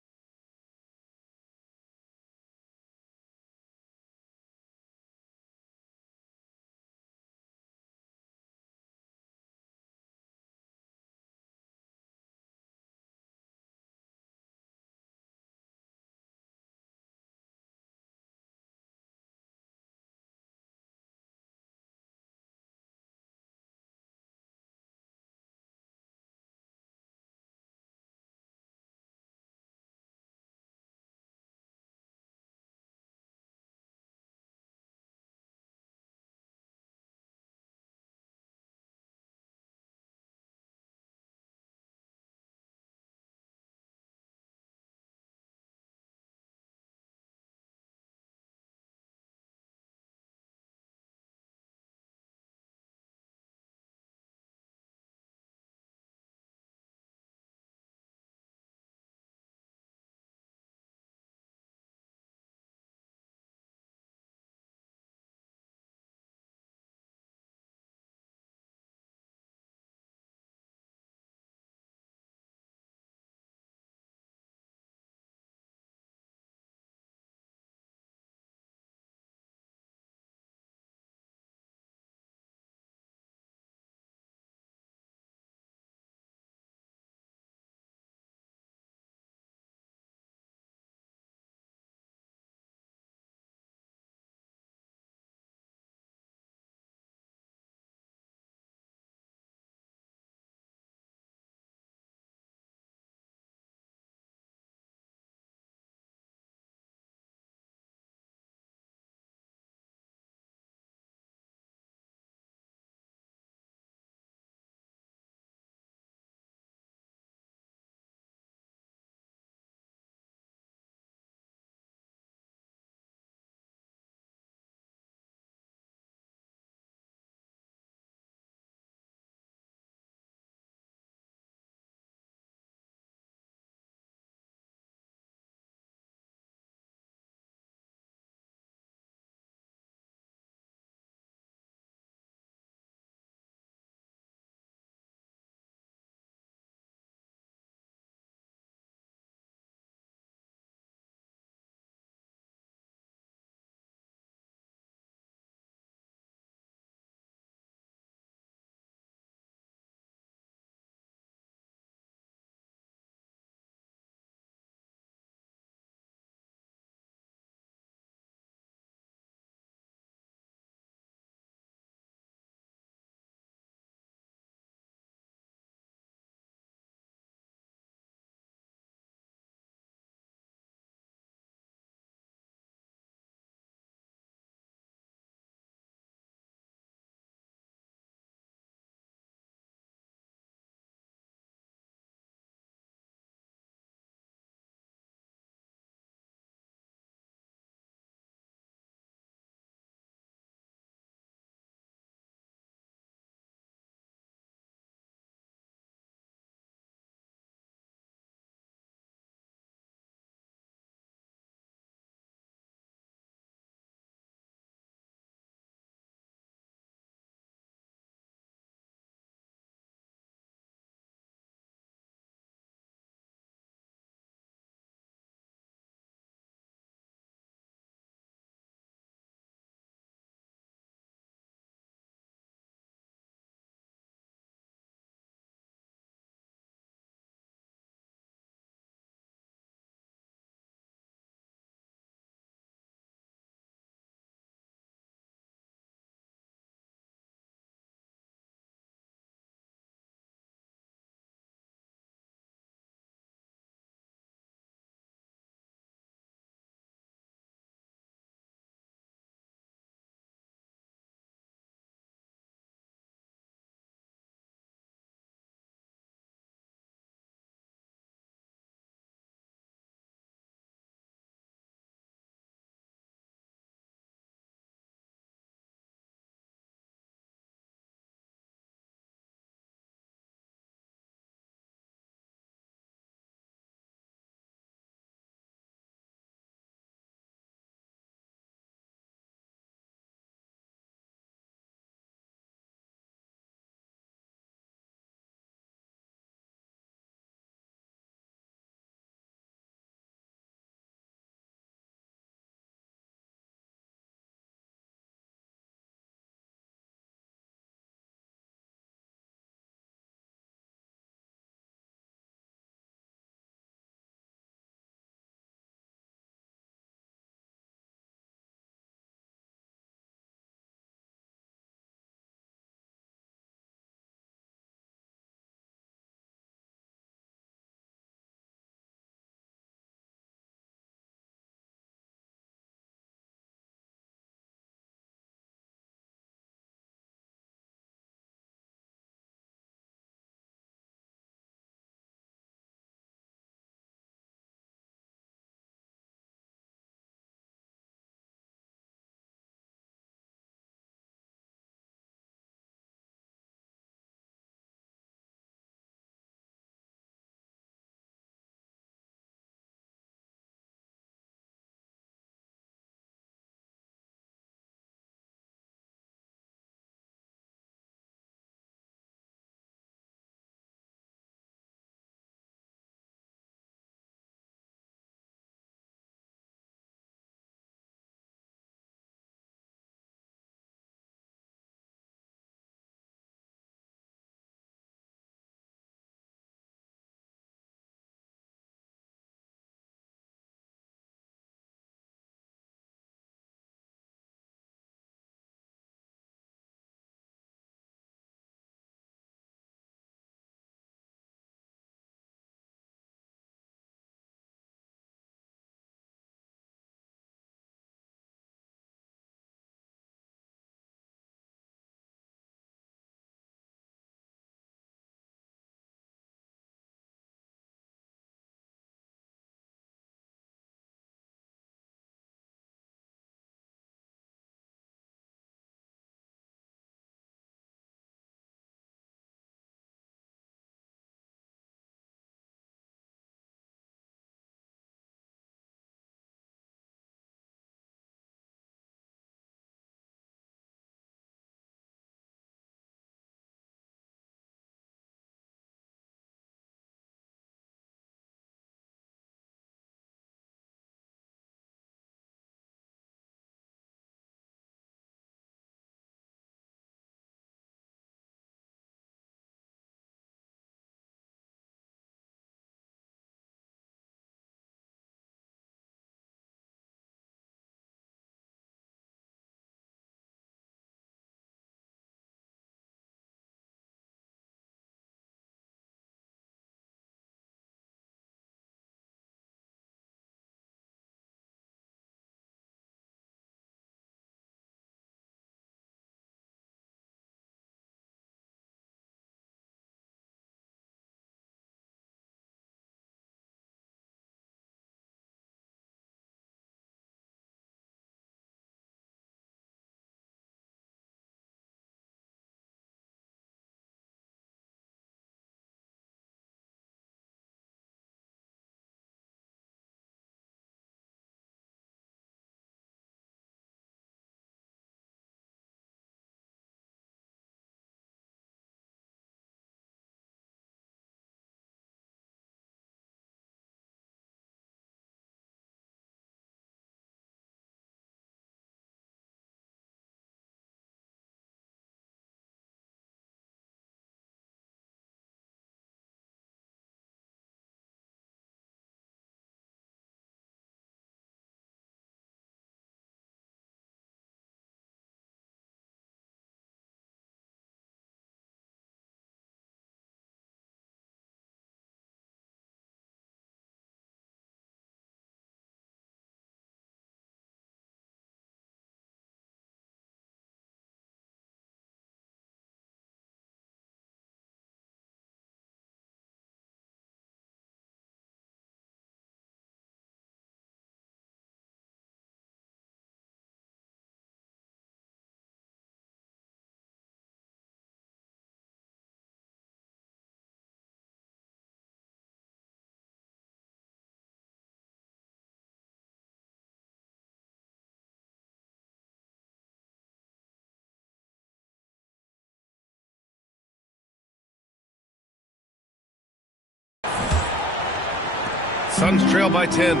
Suns trail by 10.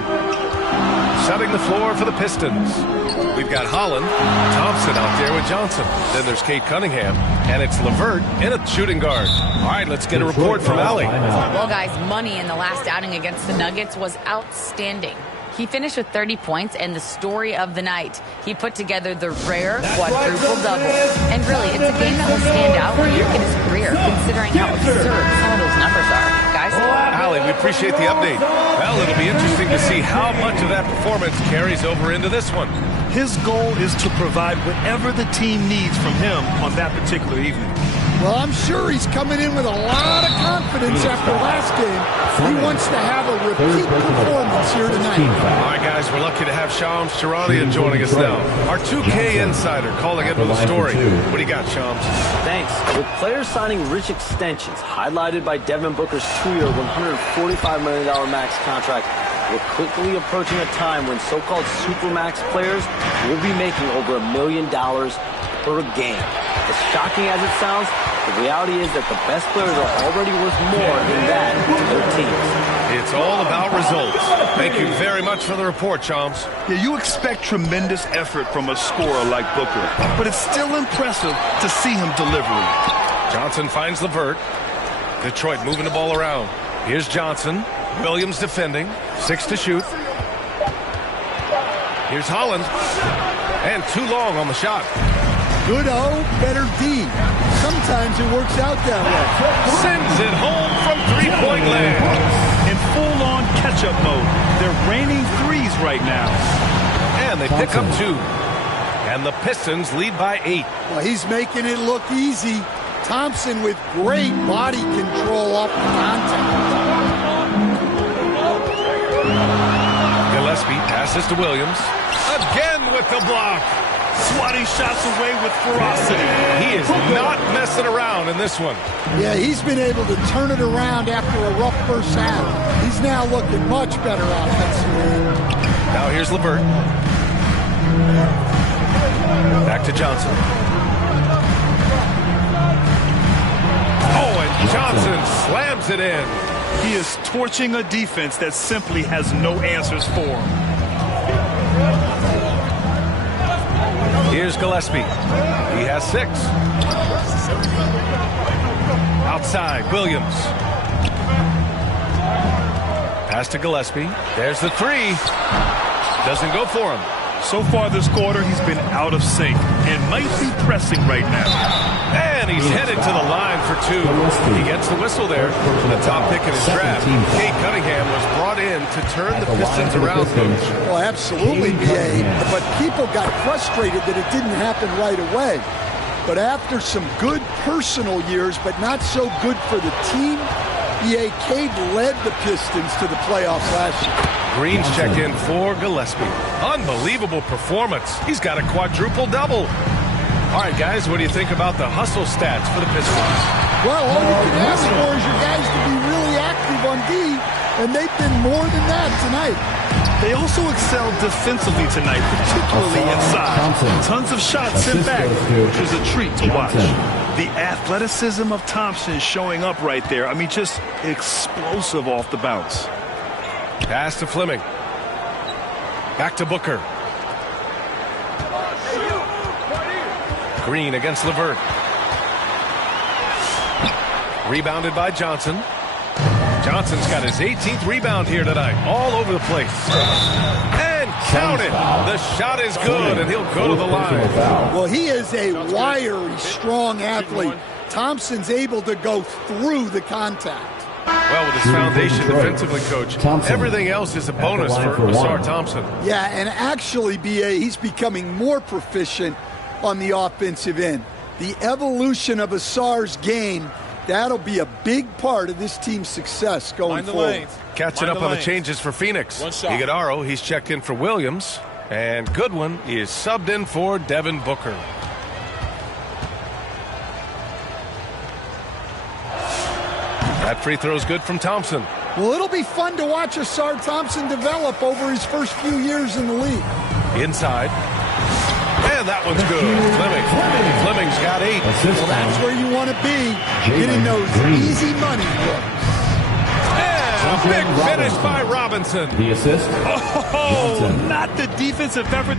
Setting the floor for the Pistons. We've got Holland, Thompson out there with Johnson. Then there's Kate Cunningham, and it's LeVert in a shooting guard. All right, let's get a report from Allie. Well, guys, Money in the last outing against the Nuggets was outstanding. He finished with 30 points, and the story of the night, he put together the rare quadruple-double. And really, it's a game that will stand out for years in his career, considering how absurd some of those numbers are. Guys? Allie, we appreciate the update. Well, it'll be interesting to see how much of that performance carries over into this one. His goal is to provide whatever the team needs from him on that particular evening. Well, I'm sure he's coming in with a lot of confidence after last game. He wants to have a repeat performance here tonight. All right, guys, we're lucky to have Shams Charania joining us now. Our 2K insider calling into the story. What do you got, Shams? Thanks. With players signing rich extensions, highlighted by Devin Booker's 2-year, $145 million max contract, we're quickly approaching a time when so-called supermax players will be making over $1 million per game. As shocking as it sounds, the reality is that the best players are already worth more than that to their teams. It's all about results. Thank you very much for the report, Shams. Yeah, you expect tremendous effort from a scorer like Booker, but it's still impressive to see him delivering. Johnson finds LeVert. Detroit moving the ball around. Here's Johnson. Williams defending. 6 to shoot. Here's Holland. And too long on the shot. Good O, better D. Sometimes it works out that way. Sends it home from three-point land. In full-on catch-up mode. They're raining threes right now. And they pick up 2. And the Pistons lead by 8. Well, he's making it look easy. Thompson with great body control off the contact. Gillespie passes to Williams. Again with the block. Swatting shots away with ferocity. He is not messing around in this one. Yeah, he's been able to turn it around after a rough first half. He's now looking much better offensively. Now here's LeVert. Back to Johnson. Oh, and Johnson slams it in. He is torching a defense that simply has no answers for him. Here's Gillespie. He has 6. Outside, Williams. Pass to Gillespie. There's the 3. Doesn't go for him. So far this quarter, he's been out of sync and might be pressing right now. And he's headed to the line for 2. He gets the whistle there. The top pick in his draft. Kate Cunningham was brought in to turn the Pistons around, Coach. Well, absolutely, B.A. But people got frustrated that it didn't happen right away. But after some good personal years, but not so good for the team, B.A. Cade led the Pistons to the playoffs last year. Green's checked in for Gillespie. Unbelievable performance. He's got a quadruple-double. All right, guys, what do you think about the hustle stats for the Pistons? Well, all you can ask for is your guys to be really active on D, and they've been more than that tonight. They also excelled defensively tonight, particularly inside. Tons of shots sent back, which is a treat to watch. The athleticism of Thompson showing up right there. I mean, just explosive off the bounce. Pass to Fleming. Back to Booker. Green against LeVert. Rebounded by Johnson. Johnson's got his 18th rebound here tonight. All over the place. And count it. The shot is good, and he'll go to the line. Well, he is a wiry, strong athlete. Thompson's able to go through the contact. Well, with his foundation defensively, Coach, everything else is a bonus for Ausar Thompson. Yeah, and actually, B.A., he's becoming more proficient on the offensive end. The evolution of Ausar's game, that'll be a big part of this team's success going forward. Catching up on the changes for Phoenix. Iguodaro, he's checked in for Williams. And Goodwin is subbed in for Devin Booker. That free throw is good from Thompson. Well, it'll be fun to watch Ausar Thompson develop over his first few years in the league. Inside. And that one's good. Fleming's got 8. Well, that's where you want to be, getting those easy money looks. And a big finish by Robinson. The assist. Oh, Johnson. not the defensive effort.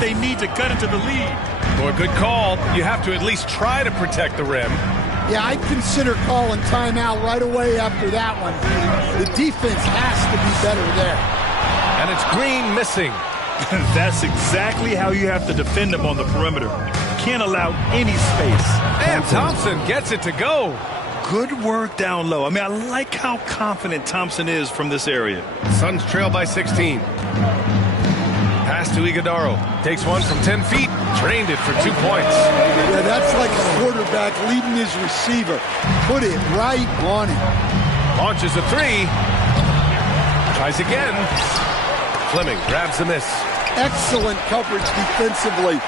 They need to cut into the lead. Boy, good call. You have to at least try to protect the rim. Yeah, I'd consider calling timeout right away after that one. The defense has to be better there. And it's Green missing. That's exactly how you have to defend them on the perimeter. Can't allow any space. And Thompson gets it to go. Good work down low. I mean, I like how confident Thompson is from this area. Suns trail by 16. Pass to Iguodaro. Takes one from 10 feet. Drained it for 2 points. Yeah, that's like a quarterback leading his receiver. Put it right on him. Launches a three. Tries again. Fleming grabs the miss. Excellent coverage defensively.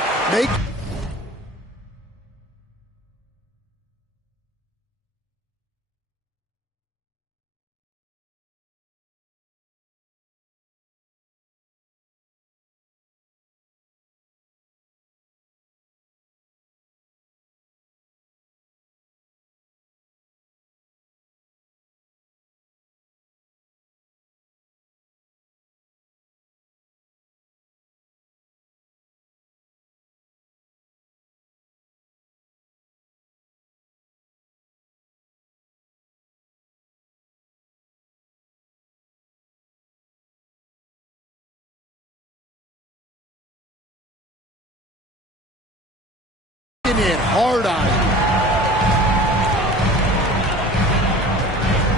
It hard on him.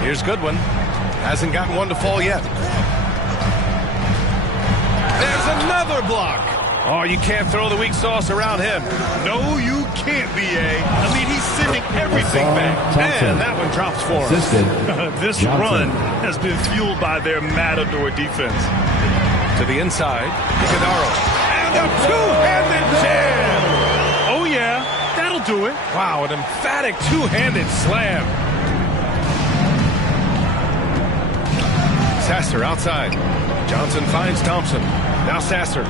Here's Goodwin. Hasn't gotten one to fall yet. There's another block. Oh, you can't throw the weak sauce around him. No, you can't, B.A. I mean, he's sending everything back. And that one drops for him. This run has been fueled by their matador defense. To the inside, Iguodaro. And a two-handed jam. Oh, yeah. That'll do it. Wow, an emphatic two-handed slam. Sasser outside. Johnson finds Thompson. Now Sasser.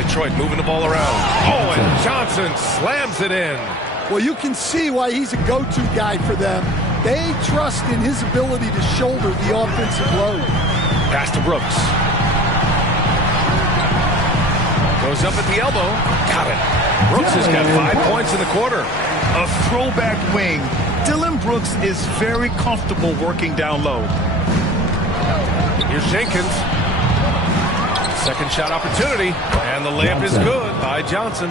Detroit moving the ball around. Oh, and Johnson slams it in. Well, you can see why he's a go-to guy for them. They trust in his ability to shoulder the offensive load. Pass to Brooks. Goes up at the elbow. Got it. Brooks has got 5 points in the quarter. A throwback wing. Dylan Brooks is very comfortable working down low. Here's Jenkins. Second shot opportunity. And the layup is good by Johnson.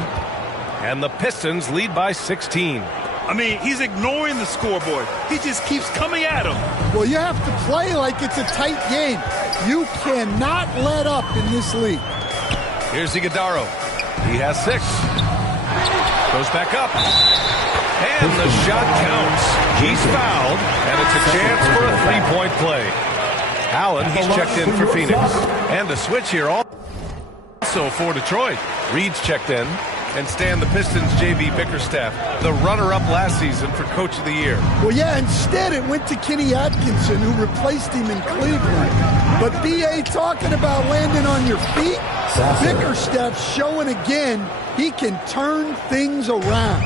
And the Pistons lead by 16. I mean, he's ignoring the scoreboard. He just keeps coming at him. Well, you have to play like it's a tight game. You cannot let up in this league. Here's Iguodaro. He has 6. Goes back up. And the shot counts. He's fouled, and it's a chance for a three-point play. Allen, he's checked in for Phoenix. And the switch here also for Detroit. Reed's checked in. And Stan, the Pistons' J.B. Bickerstaff, the runner-up last season for Coach of the Year. Well, yeah, instead it went to Kenny Atkinson, who replaced him in Cleveland. But B.A. talking about landing on your feet, Bickerstaff showing again he can turn things around.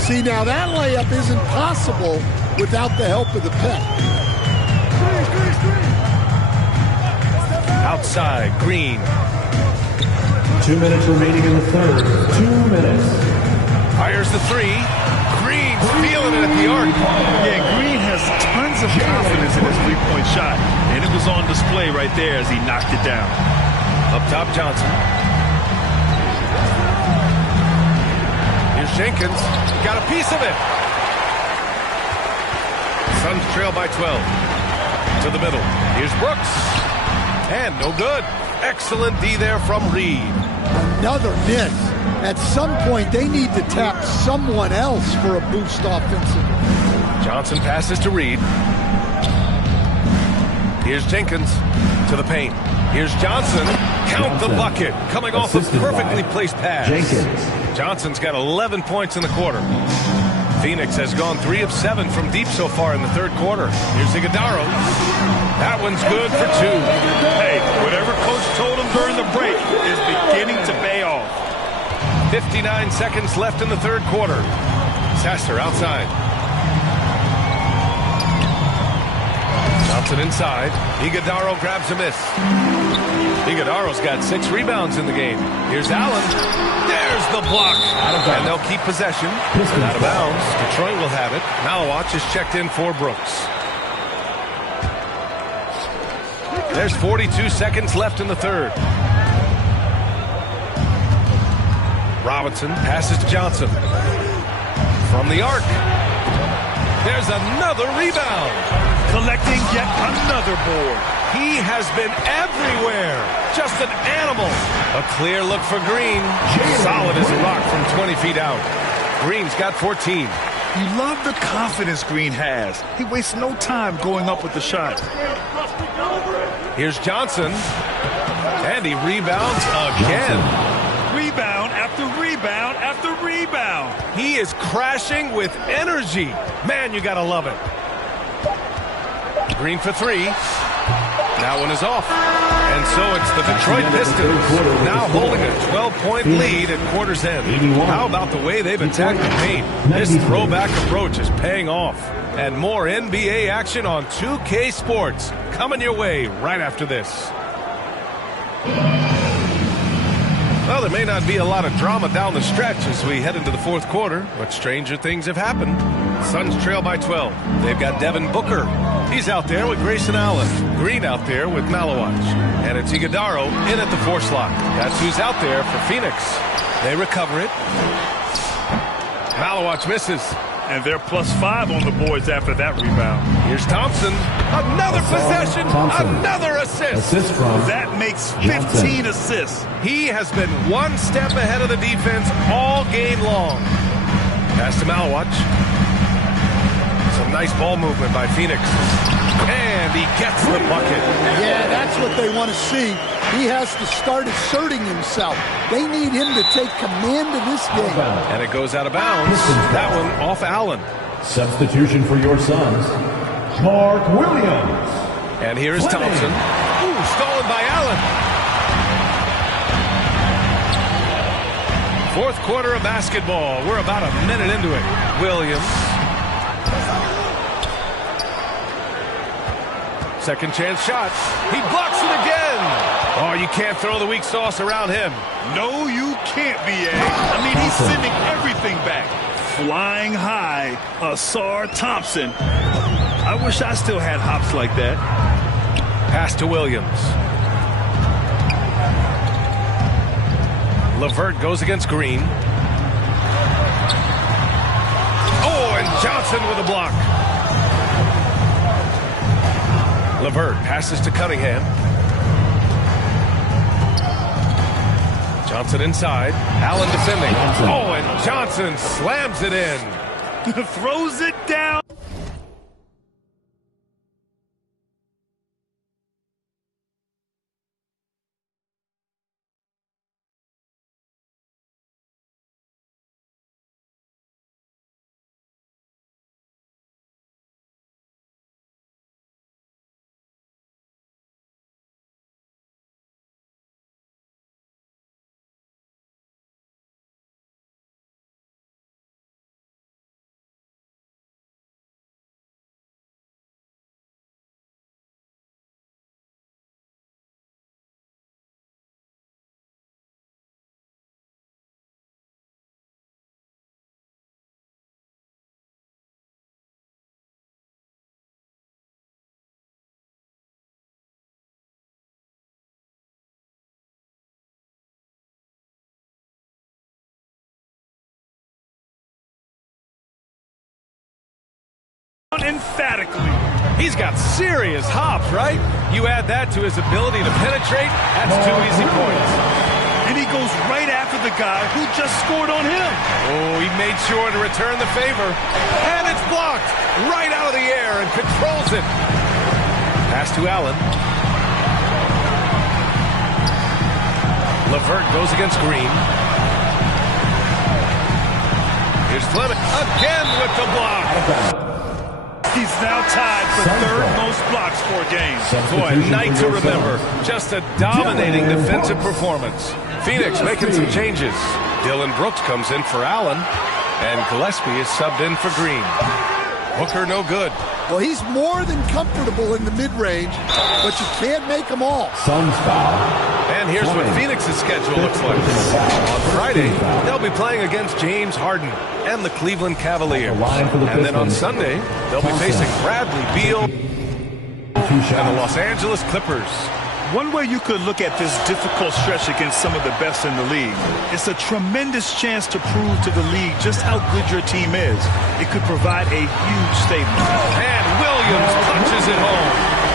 See, now that layup isn't possible without the help of the pep. Outside, Green. 2 minutes remaining in the third. 2 minutes. Fires the three. Green's feeling it at the arc. Yeah, Green has tons of confidence in his three-point shot, and it was on display right there as he knocked it down. Up top, Johnson. Here's Jenkins. Got a piece of it. Suns trail by 12. To the middle. Here's Brooks. And no good. Excellent D there from Reed. Another miss. At some point, they need to tap someone else for a boost offensively. Johnson passes to Reed. Here's Jenkins to the paint. Here's Johnson. Count the bucket. Coming off a perfectly placed pass. Jenkins. Johnson's got 11 points in the quarter. Phoenix has gone 3 of 7 from deep so far in the third quarter. Here's Iguodaro. That one's good for 2. Hey, whatever coach told him during the break is beginning to pay off. 59 seconds left in the third quarter. Sasser outside. Johnson inside. Iguodaro grabs a miss. Iguodaro's got 6 rebounds in the game. Here's Allen. There's the block. And they'll keep possession. And out of bounds. Detroit will have it. Malawach is checked in for Brooks. There's 42 seconds left in the third. Robinson passes to Johnson. From the arc. There's another rebound. Collecting yet another board. He has been everywhere. Just an animal. A clear look for Green. Solid as a rock from 20 feet out. Green's got 14. You love the confidence Green has. He wastes no time going up with the shot. Here's Johnson. And he rebounds again. Rebound after rebound after rebound. He is crashing with energy. Man, you gotta love it. Green for 3. That one is off. And so it's the Detroit Pistons now holding a 12-point lead at quarter's end. How about the way they've attacked the paint? This throwback approach is paying off. And more NBA action on 2K Sports coming your way right after this. Well, there may not be a lot of drama down the stretch as we head into the fourth quarter, but stranger things have happened. Suns trail by 12. They've got Devin Booker. He's out there with Grayson Allen. Green out there with Malawach. And it's Iguodaro in at the 4 slot. That's who's out there for Phoenix. They recover it. Malawach misses. And they're +5 on the boards after that rebound. Here's Thompson. Another possession. Another assist. That makes 15 assists. He has been one step ahead of the defense all game long. Pass to Malawach. Some nice ball movement by Phoenix. And he gets the bucket. Yeah, that's what they want to see. He has to start asserting himself. They need him to take command of this game. And it goes out of bounds. That one off Allen. Substitution for your Suns, Mark Williams. And here is Thompson. Ooh, stolen by Allen. Fourth quarter of basketball. We're about a minute into it. Williams. Second chance shot. He blocks it again. Oh, you can't throw the weak sauce around him. No, you can't, B.A. I mean, he's sending everything back. Flying high, Asar Thompson. I wish I still had hops like that. Pass to Williams. LeVert goes against Green. Oh, and Johnson with a block. LeVert passes to Cunningham. Johnson inside. Allen defending. Oh, and Johnson slams it in. Throws it down. Emphatically. He's got serious hops, right? You add that to his ability to penetrate, that's 2 easy points. And he goes right after the guy who just scored on him. Oh, he made sure to return the favor. And it's blocked right out of the air and controls it. Pass to Allen. LeVert goes against Green. Here's Fleming again with the block. He's now tied for third most blocks for a game. Boy, a night to remember. Just a dominating defensive performance. Phoenix making some changes. Dylan Brooks comes in for Allen, and Gillespie is subbed in for Green. Booker no good. Well, he's more than comfortable in the mid-range, but you can't make them all. Suns foul. And here's what Phoenix's schedule looks like. On Friday, they'll be playing against James Harden and the Cleveland Cavaliers. And then on Sunday, they'll be facing Bradley Beal and the Los Angeles Clippers. One way you could look at this difficult stretch against some of the best in the league, it's a tremendous chance to prove to the league just how good your team is. It could provide a huge statement. And Williams punches it home.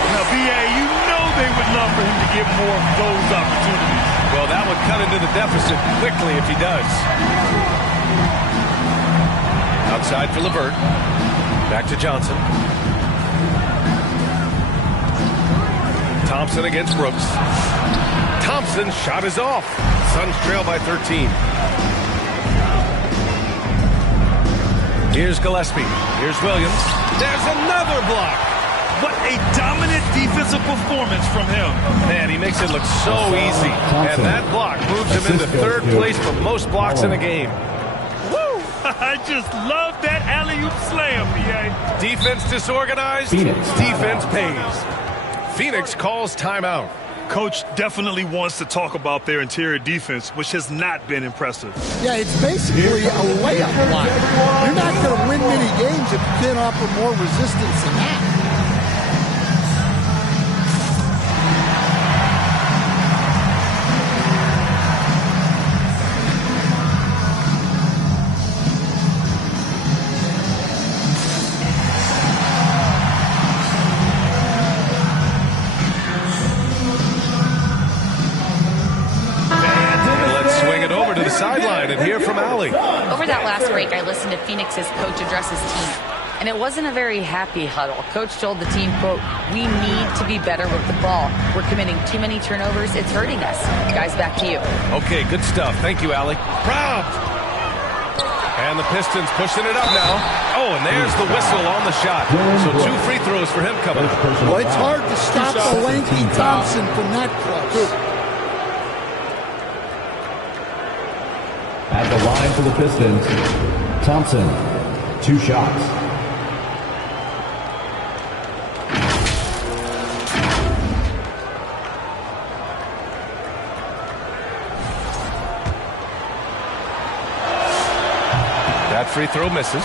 Now, B.A., you know they would love for him to get more of those opportunities. Well, that would cut into the deficit quickly if he does. Outside for LeVert. Back to Johnson. Thompson against Brooks. Thompson's shot is off. Suns trail by 13. Here's Gillespie. Here's Williams. There's another block. What a dominant defensive performance from him. Man, he makes it look so easy. And that block moves him into third place for most blocks in a game. Woo! I just love that alley-oop slam, B.A. Defense disorganized. Defense pays. Phoenix calls timeout. Coach definitely wants to talk about their interior defense, which has not been impressive. Yeah, it's basically a layup line. You're not going to win many games if you can't offer more resistance than that. Sideline and hear from Allie. Over that last break, I listened to Phoenix's coach address his team, and it wasn't a very happy huddle. Coach told the team, quote, "We need to be better with the ball. We're committing too many turnovers. It's hurting us." Guys, back to you. Okay, good stuff. Thank you, Allie. Robbed. And the Pistons pushing it up now. Oh, and there's the whistle on the shot. So 2 free throws for him coming up. Well, it's hard to stop the lanky Thompson from that close. At the line for the Pistons, Thompson, 2 shots. That free throw misses.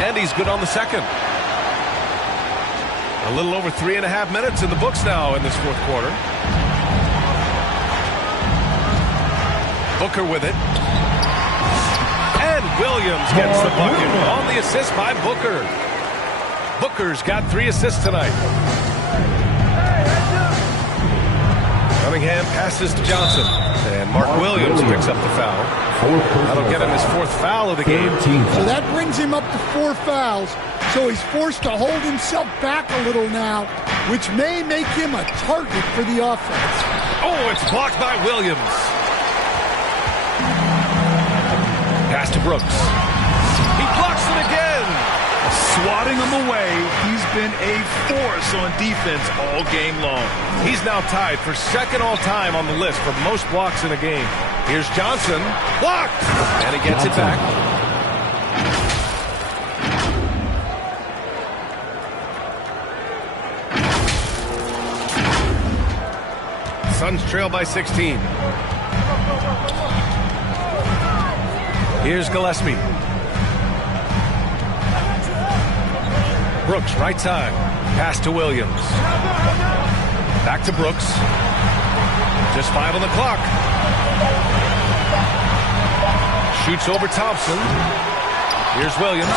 And he's good on the second. A little over 3.5 minutes in the books now in this fourth quarter. Booker with it. And Williams gets the bucket on the assist by Booker. Booker's got 3 assists tonight. Cunningham passes to Johnson. And Mark Williams picks up the foul. That'll get him his 4th foul of the game. So that brings him up to 4 fouls. So he's forced to hold himself back a little now, which may make him a target for the offense. Oh, it's blocked by Williams. Pass to Brooks. He blocks it again. Swatting him away. He's been a force on defense all game long. He's now tied for 2nd all-time on the list for most blocks in a game. Here's Johnson. Blocked! And he gets it back. Suns trail by 16. Here's Gillespie. Brooks, right side. Pass to Williams. Back to Brooks. Just 5 on the clock. Shoots over Thompson. Here's Williams.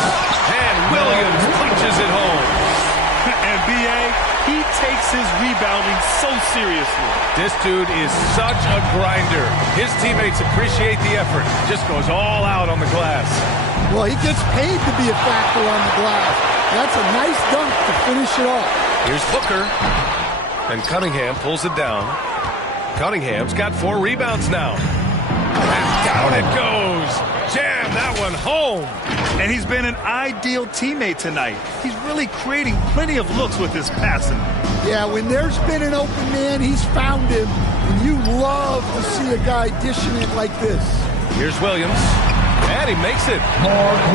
And Williams punches it home. And B.A., he takes his rebounding so seriously. This dude is such a grinder. His teammates appreciate the effort. Just goes all out on the glass. Well, he gets paid to be a factor on the glass. That's a nice dunk to finish it off. Here's Booker. And Cunningham pulls it down. Cunningham's got 4 rebounds now. And down it goes. Jam that one home. And he's been an ideal teammate tonight. He's really creating plenty of looks with his passing. Yeah, when there's been an open man, he's found him. And you love to see a guy dishing it like this. Here's Williams. And he makes it.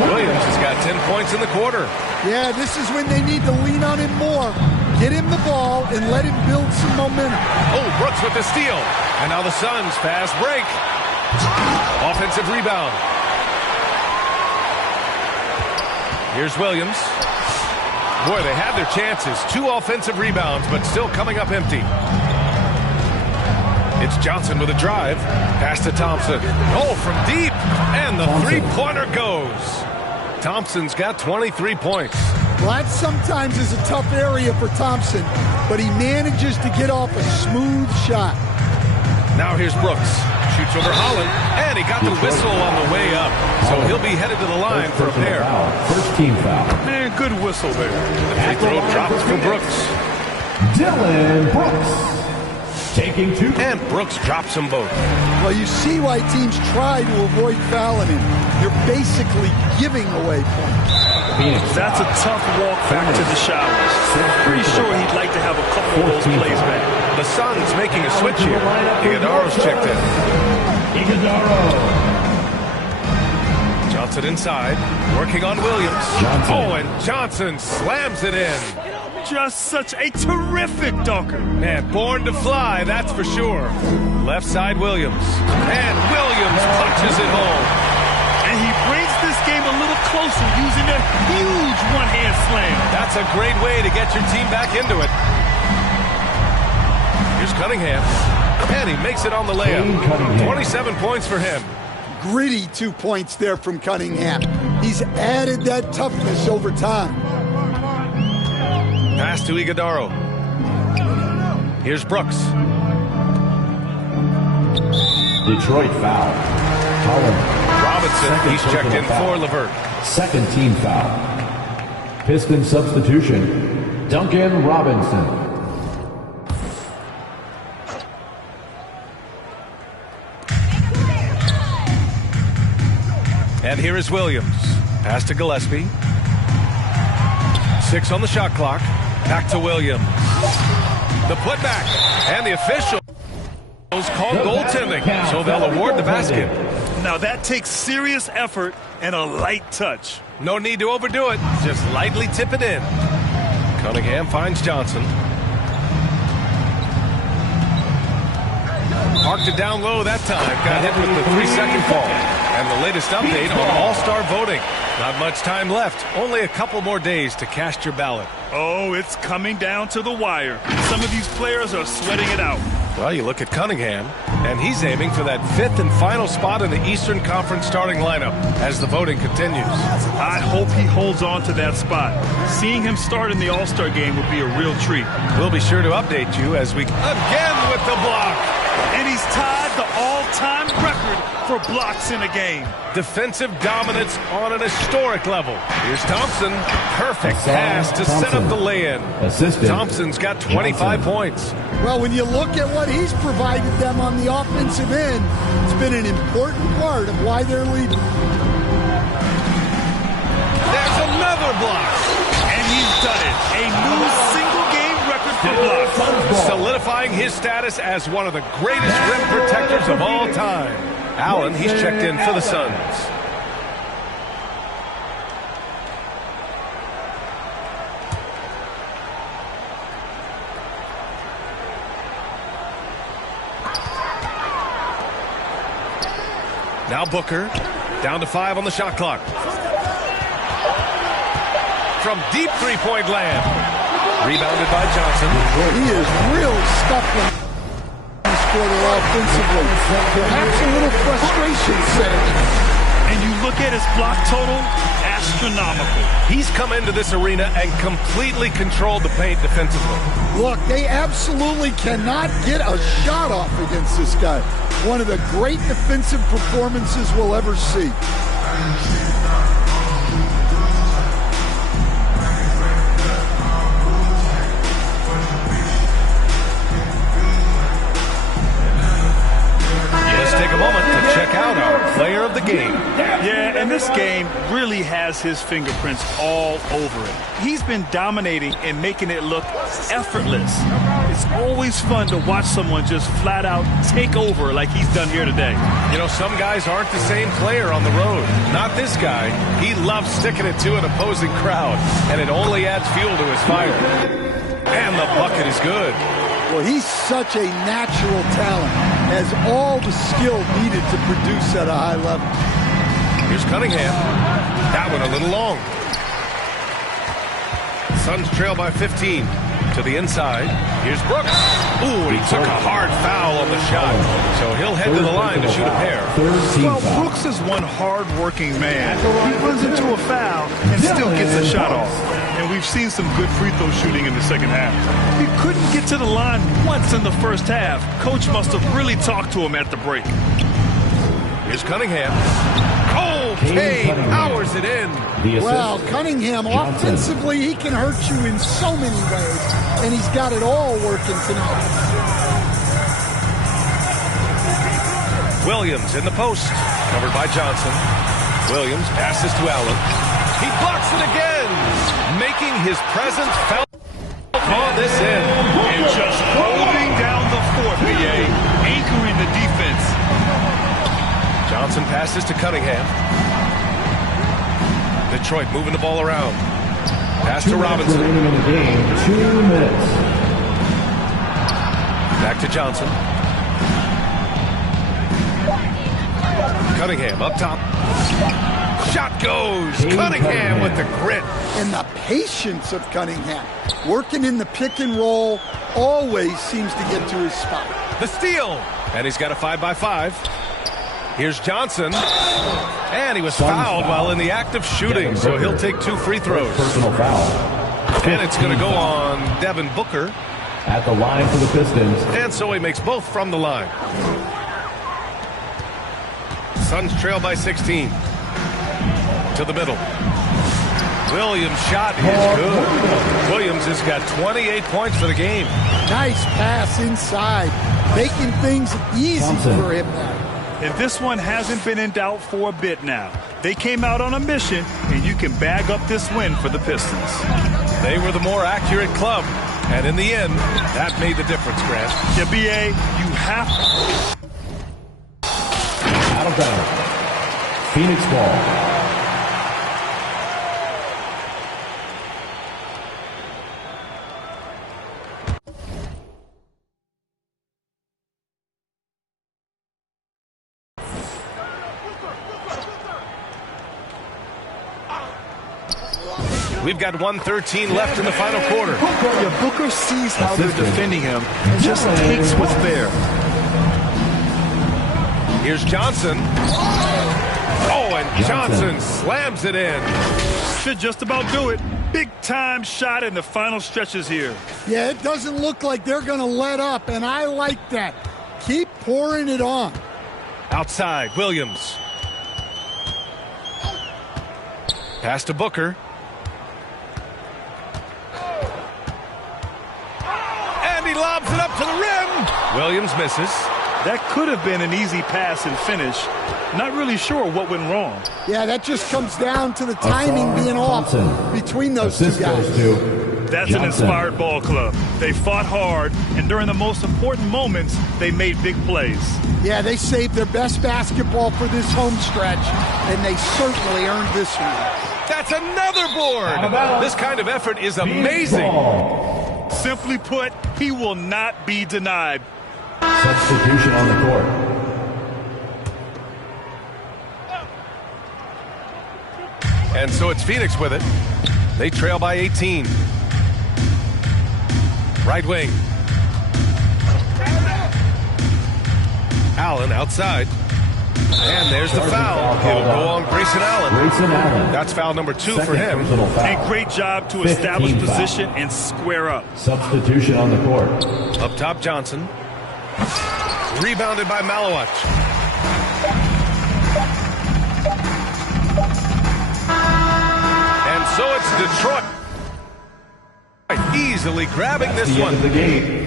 Williams has got 10 points in the quarter. Yeah, this is when they need to lean on him more. Get him the ball and let him build some momentum. Oh, Brooks with the steal. And now the Suns fast break. Offensive rebound. Here's Williams. Boy, they had their chances. 2 offensive rebounds, but still coming up empty. It's Johnson with a drive. Pass to Thompson. Oh, from deep. And the three-pointer goes. Thompson's got 23 points. Well, that sometimes is a tough area for Thompson, but he manages to get off a smooth shot. Now here's Brooks. Shoots over Holland, and he got the whistle on the way up. So he'll be headed to the line for a pair. First team foul. Man, good whistle there. The free throw drops for Brooks. Dylan Brooks. Taking 2. And Brooks drops them both. Well, you see why teams try to avoid fouling him. You're basically giving away points. That's a tough walk back to the showers. Pretty sure he'd like to have a couple of those plays back. The Suns making a switch here. Iguodaro's checked in. Johnson inside, working on Williams. Oh, and Johnson slams it in. Just such a terrific dunker. Man, born to fly, that's for sure. Left side Williams. And Williams punches it home. And he brings this game a little closer using a huge one-hand slam. That's a great way to get your team back into it. Here's Cunningham. And he makes it on the layup. 27 points for him. Gritty 2 points there from Cunningham. He's added that toughness over time. Pass to Iguodaro. Here's Brooks. Detroit foul. Robinson, he's checked in for LeVert. Second team foul. Piston substitution. Duncan Robinson. And here is Williams. Pass to Gillespie. 6 on the shot clock. Back to Williams. The putback. And the official called goaltending. So they'll award the basket. Now that takes serious effort and a light touch. No need to overdo it. Just lightly tip it in. Cunningham finds Johnson. Parked it down low that time. Got hit with the 3-second call. And the latest update on All-Star voting. Not much time left. Only a couple more days to cast your ballot. Oh, it's coming down to the wire. Some of these players are sweating it out. Well, you look at Cunningham, and he's aiming for that 5th and final spot in the Eastern Conference starting lineup as the voting continues. I hope he holds on to that spot. Seeing him start in the All-Star game would be a real treat. We'll be sure to update you as we again with the block. And he's tied the all-time record for blocks in a game. Defensive dominance on an historic level. Here's Thompson. Perfect pass to set up the lay-in. Thompson's got 25 points. Well, when you look at what he's provided them on the offensive end, it's been an important part of why they're leading. There's another block. And he's done it. A new single-game record for blocks. Solidifying his status as one of the greatest rim protectors of all time. Allen, he's checked in for the Suns. Now Booker, down to 5 on the shot clock. From deep three-point land. Rebounded by Johnson. He is really scuffling this quarter offensively. Perhaps a little frustration setting. And you look at his block total, astronomical. He's come into this arena and completely controlled the paint defensively. Look, they absolutely cannot get a shot off against this guy. One of the great defensive performances we'll ever see. Let's take a moment to check check out our player of the game. Yeah, and this game really has his fingerprints all over it. He's been dominating and making it look effortless. It's always fun to watch someone just flat out take over like he's done here today. You know, some guys aren't the same player on the road. Not this guy. He loves sticking it to an opposing crowd, and it only adds fuel to his fire. And the bucket is good. Well, he's such a natural talent, has all the skill needed to produce at a high level. Here's Cunningham. That one a little long. Suns trail by 15. To the inside. Here's Brooks. Ooh, he took a hard foul on the shot. So he'll head to the line to shoot a pair. Well, Brooks is one hard-working man. He runs into a foul and still gets a shot off. And we've seen some good free throw shooting in the second half. He couldn't get to the line once in the first half. Coach must have really talked to him at the break. Here's Cunningham. Oh, Kane powers it in. Well, Cunningham, offensively, he can hurt you in so many ways, and he's got it all working tonight. Williams in the post, covered by Johnson. Williams passes to Allen. He blocks it again, making his presence felt. Call this in. And just holding down the fort, BA, anchoring the defense. Johnson passes to Cunningham. Detroit moving the ball around. Pass to Robinson. Remaining in the game, 2 minutes. Back to Johnson. Cunningham up top. Shot goes. Cunningham with the grit. And the patience of Cunningham. Working in the pick and roll always seems to get to his spot. The steal. And he's got a 5-by-5. Here's Johnson. And he was fouled while in the act of shooting, so he'll take 2 free throws. Personal foul. And it's going to go on Devin Booker. At the line for the Pistons. And so he makes both from the line. Suns trail by 16. To the middle. Williams' shot is good. Williams has got 28 points for the game. Nice pass inside. Making things easy for him now. And this one hasn't been in doubt for a bit now. They came out on a mission, and you can bag up this win for the Pistons. They were the more accurate club, and in the end, that made the difference, Grant. Yeah, BA, you have out of bounds. Phoenix ball. We've got 1:13 left in the final quarter. Yeah, Booker sees how they're defending him and just takes what's there. Here's Johnson. Oh, and Johnson slams it in. Should just about do it. Big time shot in the final stretches here. Yeah, it doesn't look like they're going to let up, and I like that. Keep pouring it on. Outside, Williams. Pass to Booker. And he lobs it up to the rim. Williams misses. That could have been an easy pass and finish. Not really sure what went wrong. Yeah, that just comes down to the timing being off between those two guys. That's an inspired ball club. They fought hard, and during the most important moments, they made big plays. Yeah, they saved their best basketball for this home stretch, and they certainly earned this one. That's another board. This kind of effort is amazing. Simply put, he will not be denied. Substitution on the court. And so it's Phoenix with it. They trail by 18. Right wing. Allen outside. And there's the foul. It'll go on Grayson Allen. That's foul number 2 for him. And great job to establish position and square up. Substitution on the court. Up top, Johnson. Rebounded by Malawach. And so it's Detroit easily grabbing this one. End of the game.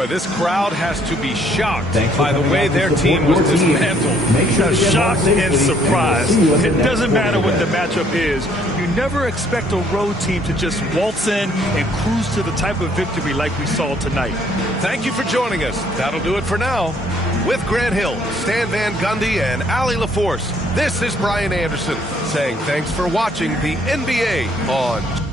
boy, this crowd has to be shocked by the way their team was dismantled. Shocked and surprised. It doesn't matter what the matchup is. You never expect a road team to just waltz in and cruise to the type of victory like we saw tonight. Thank you for joining us. That'll do it for now. With Grant Hill, Stan Van Gundy, and Allie LaForce, this is Brian Anderson saying thanks for watching the NBA on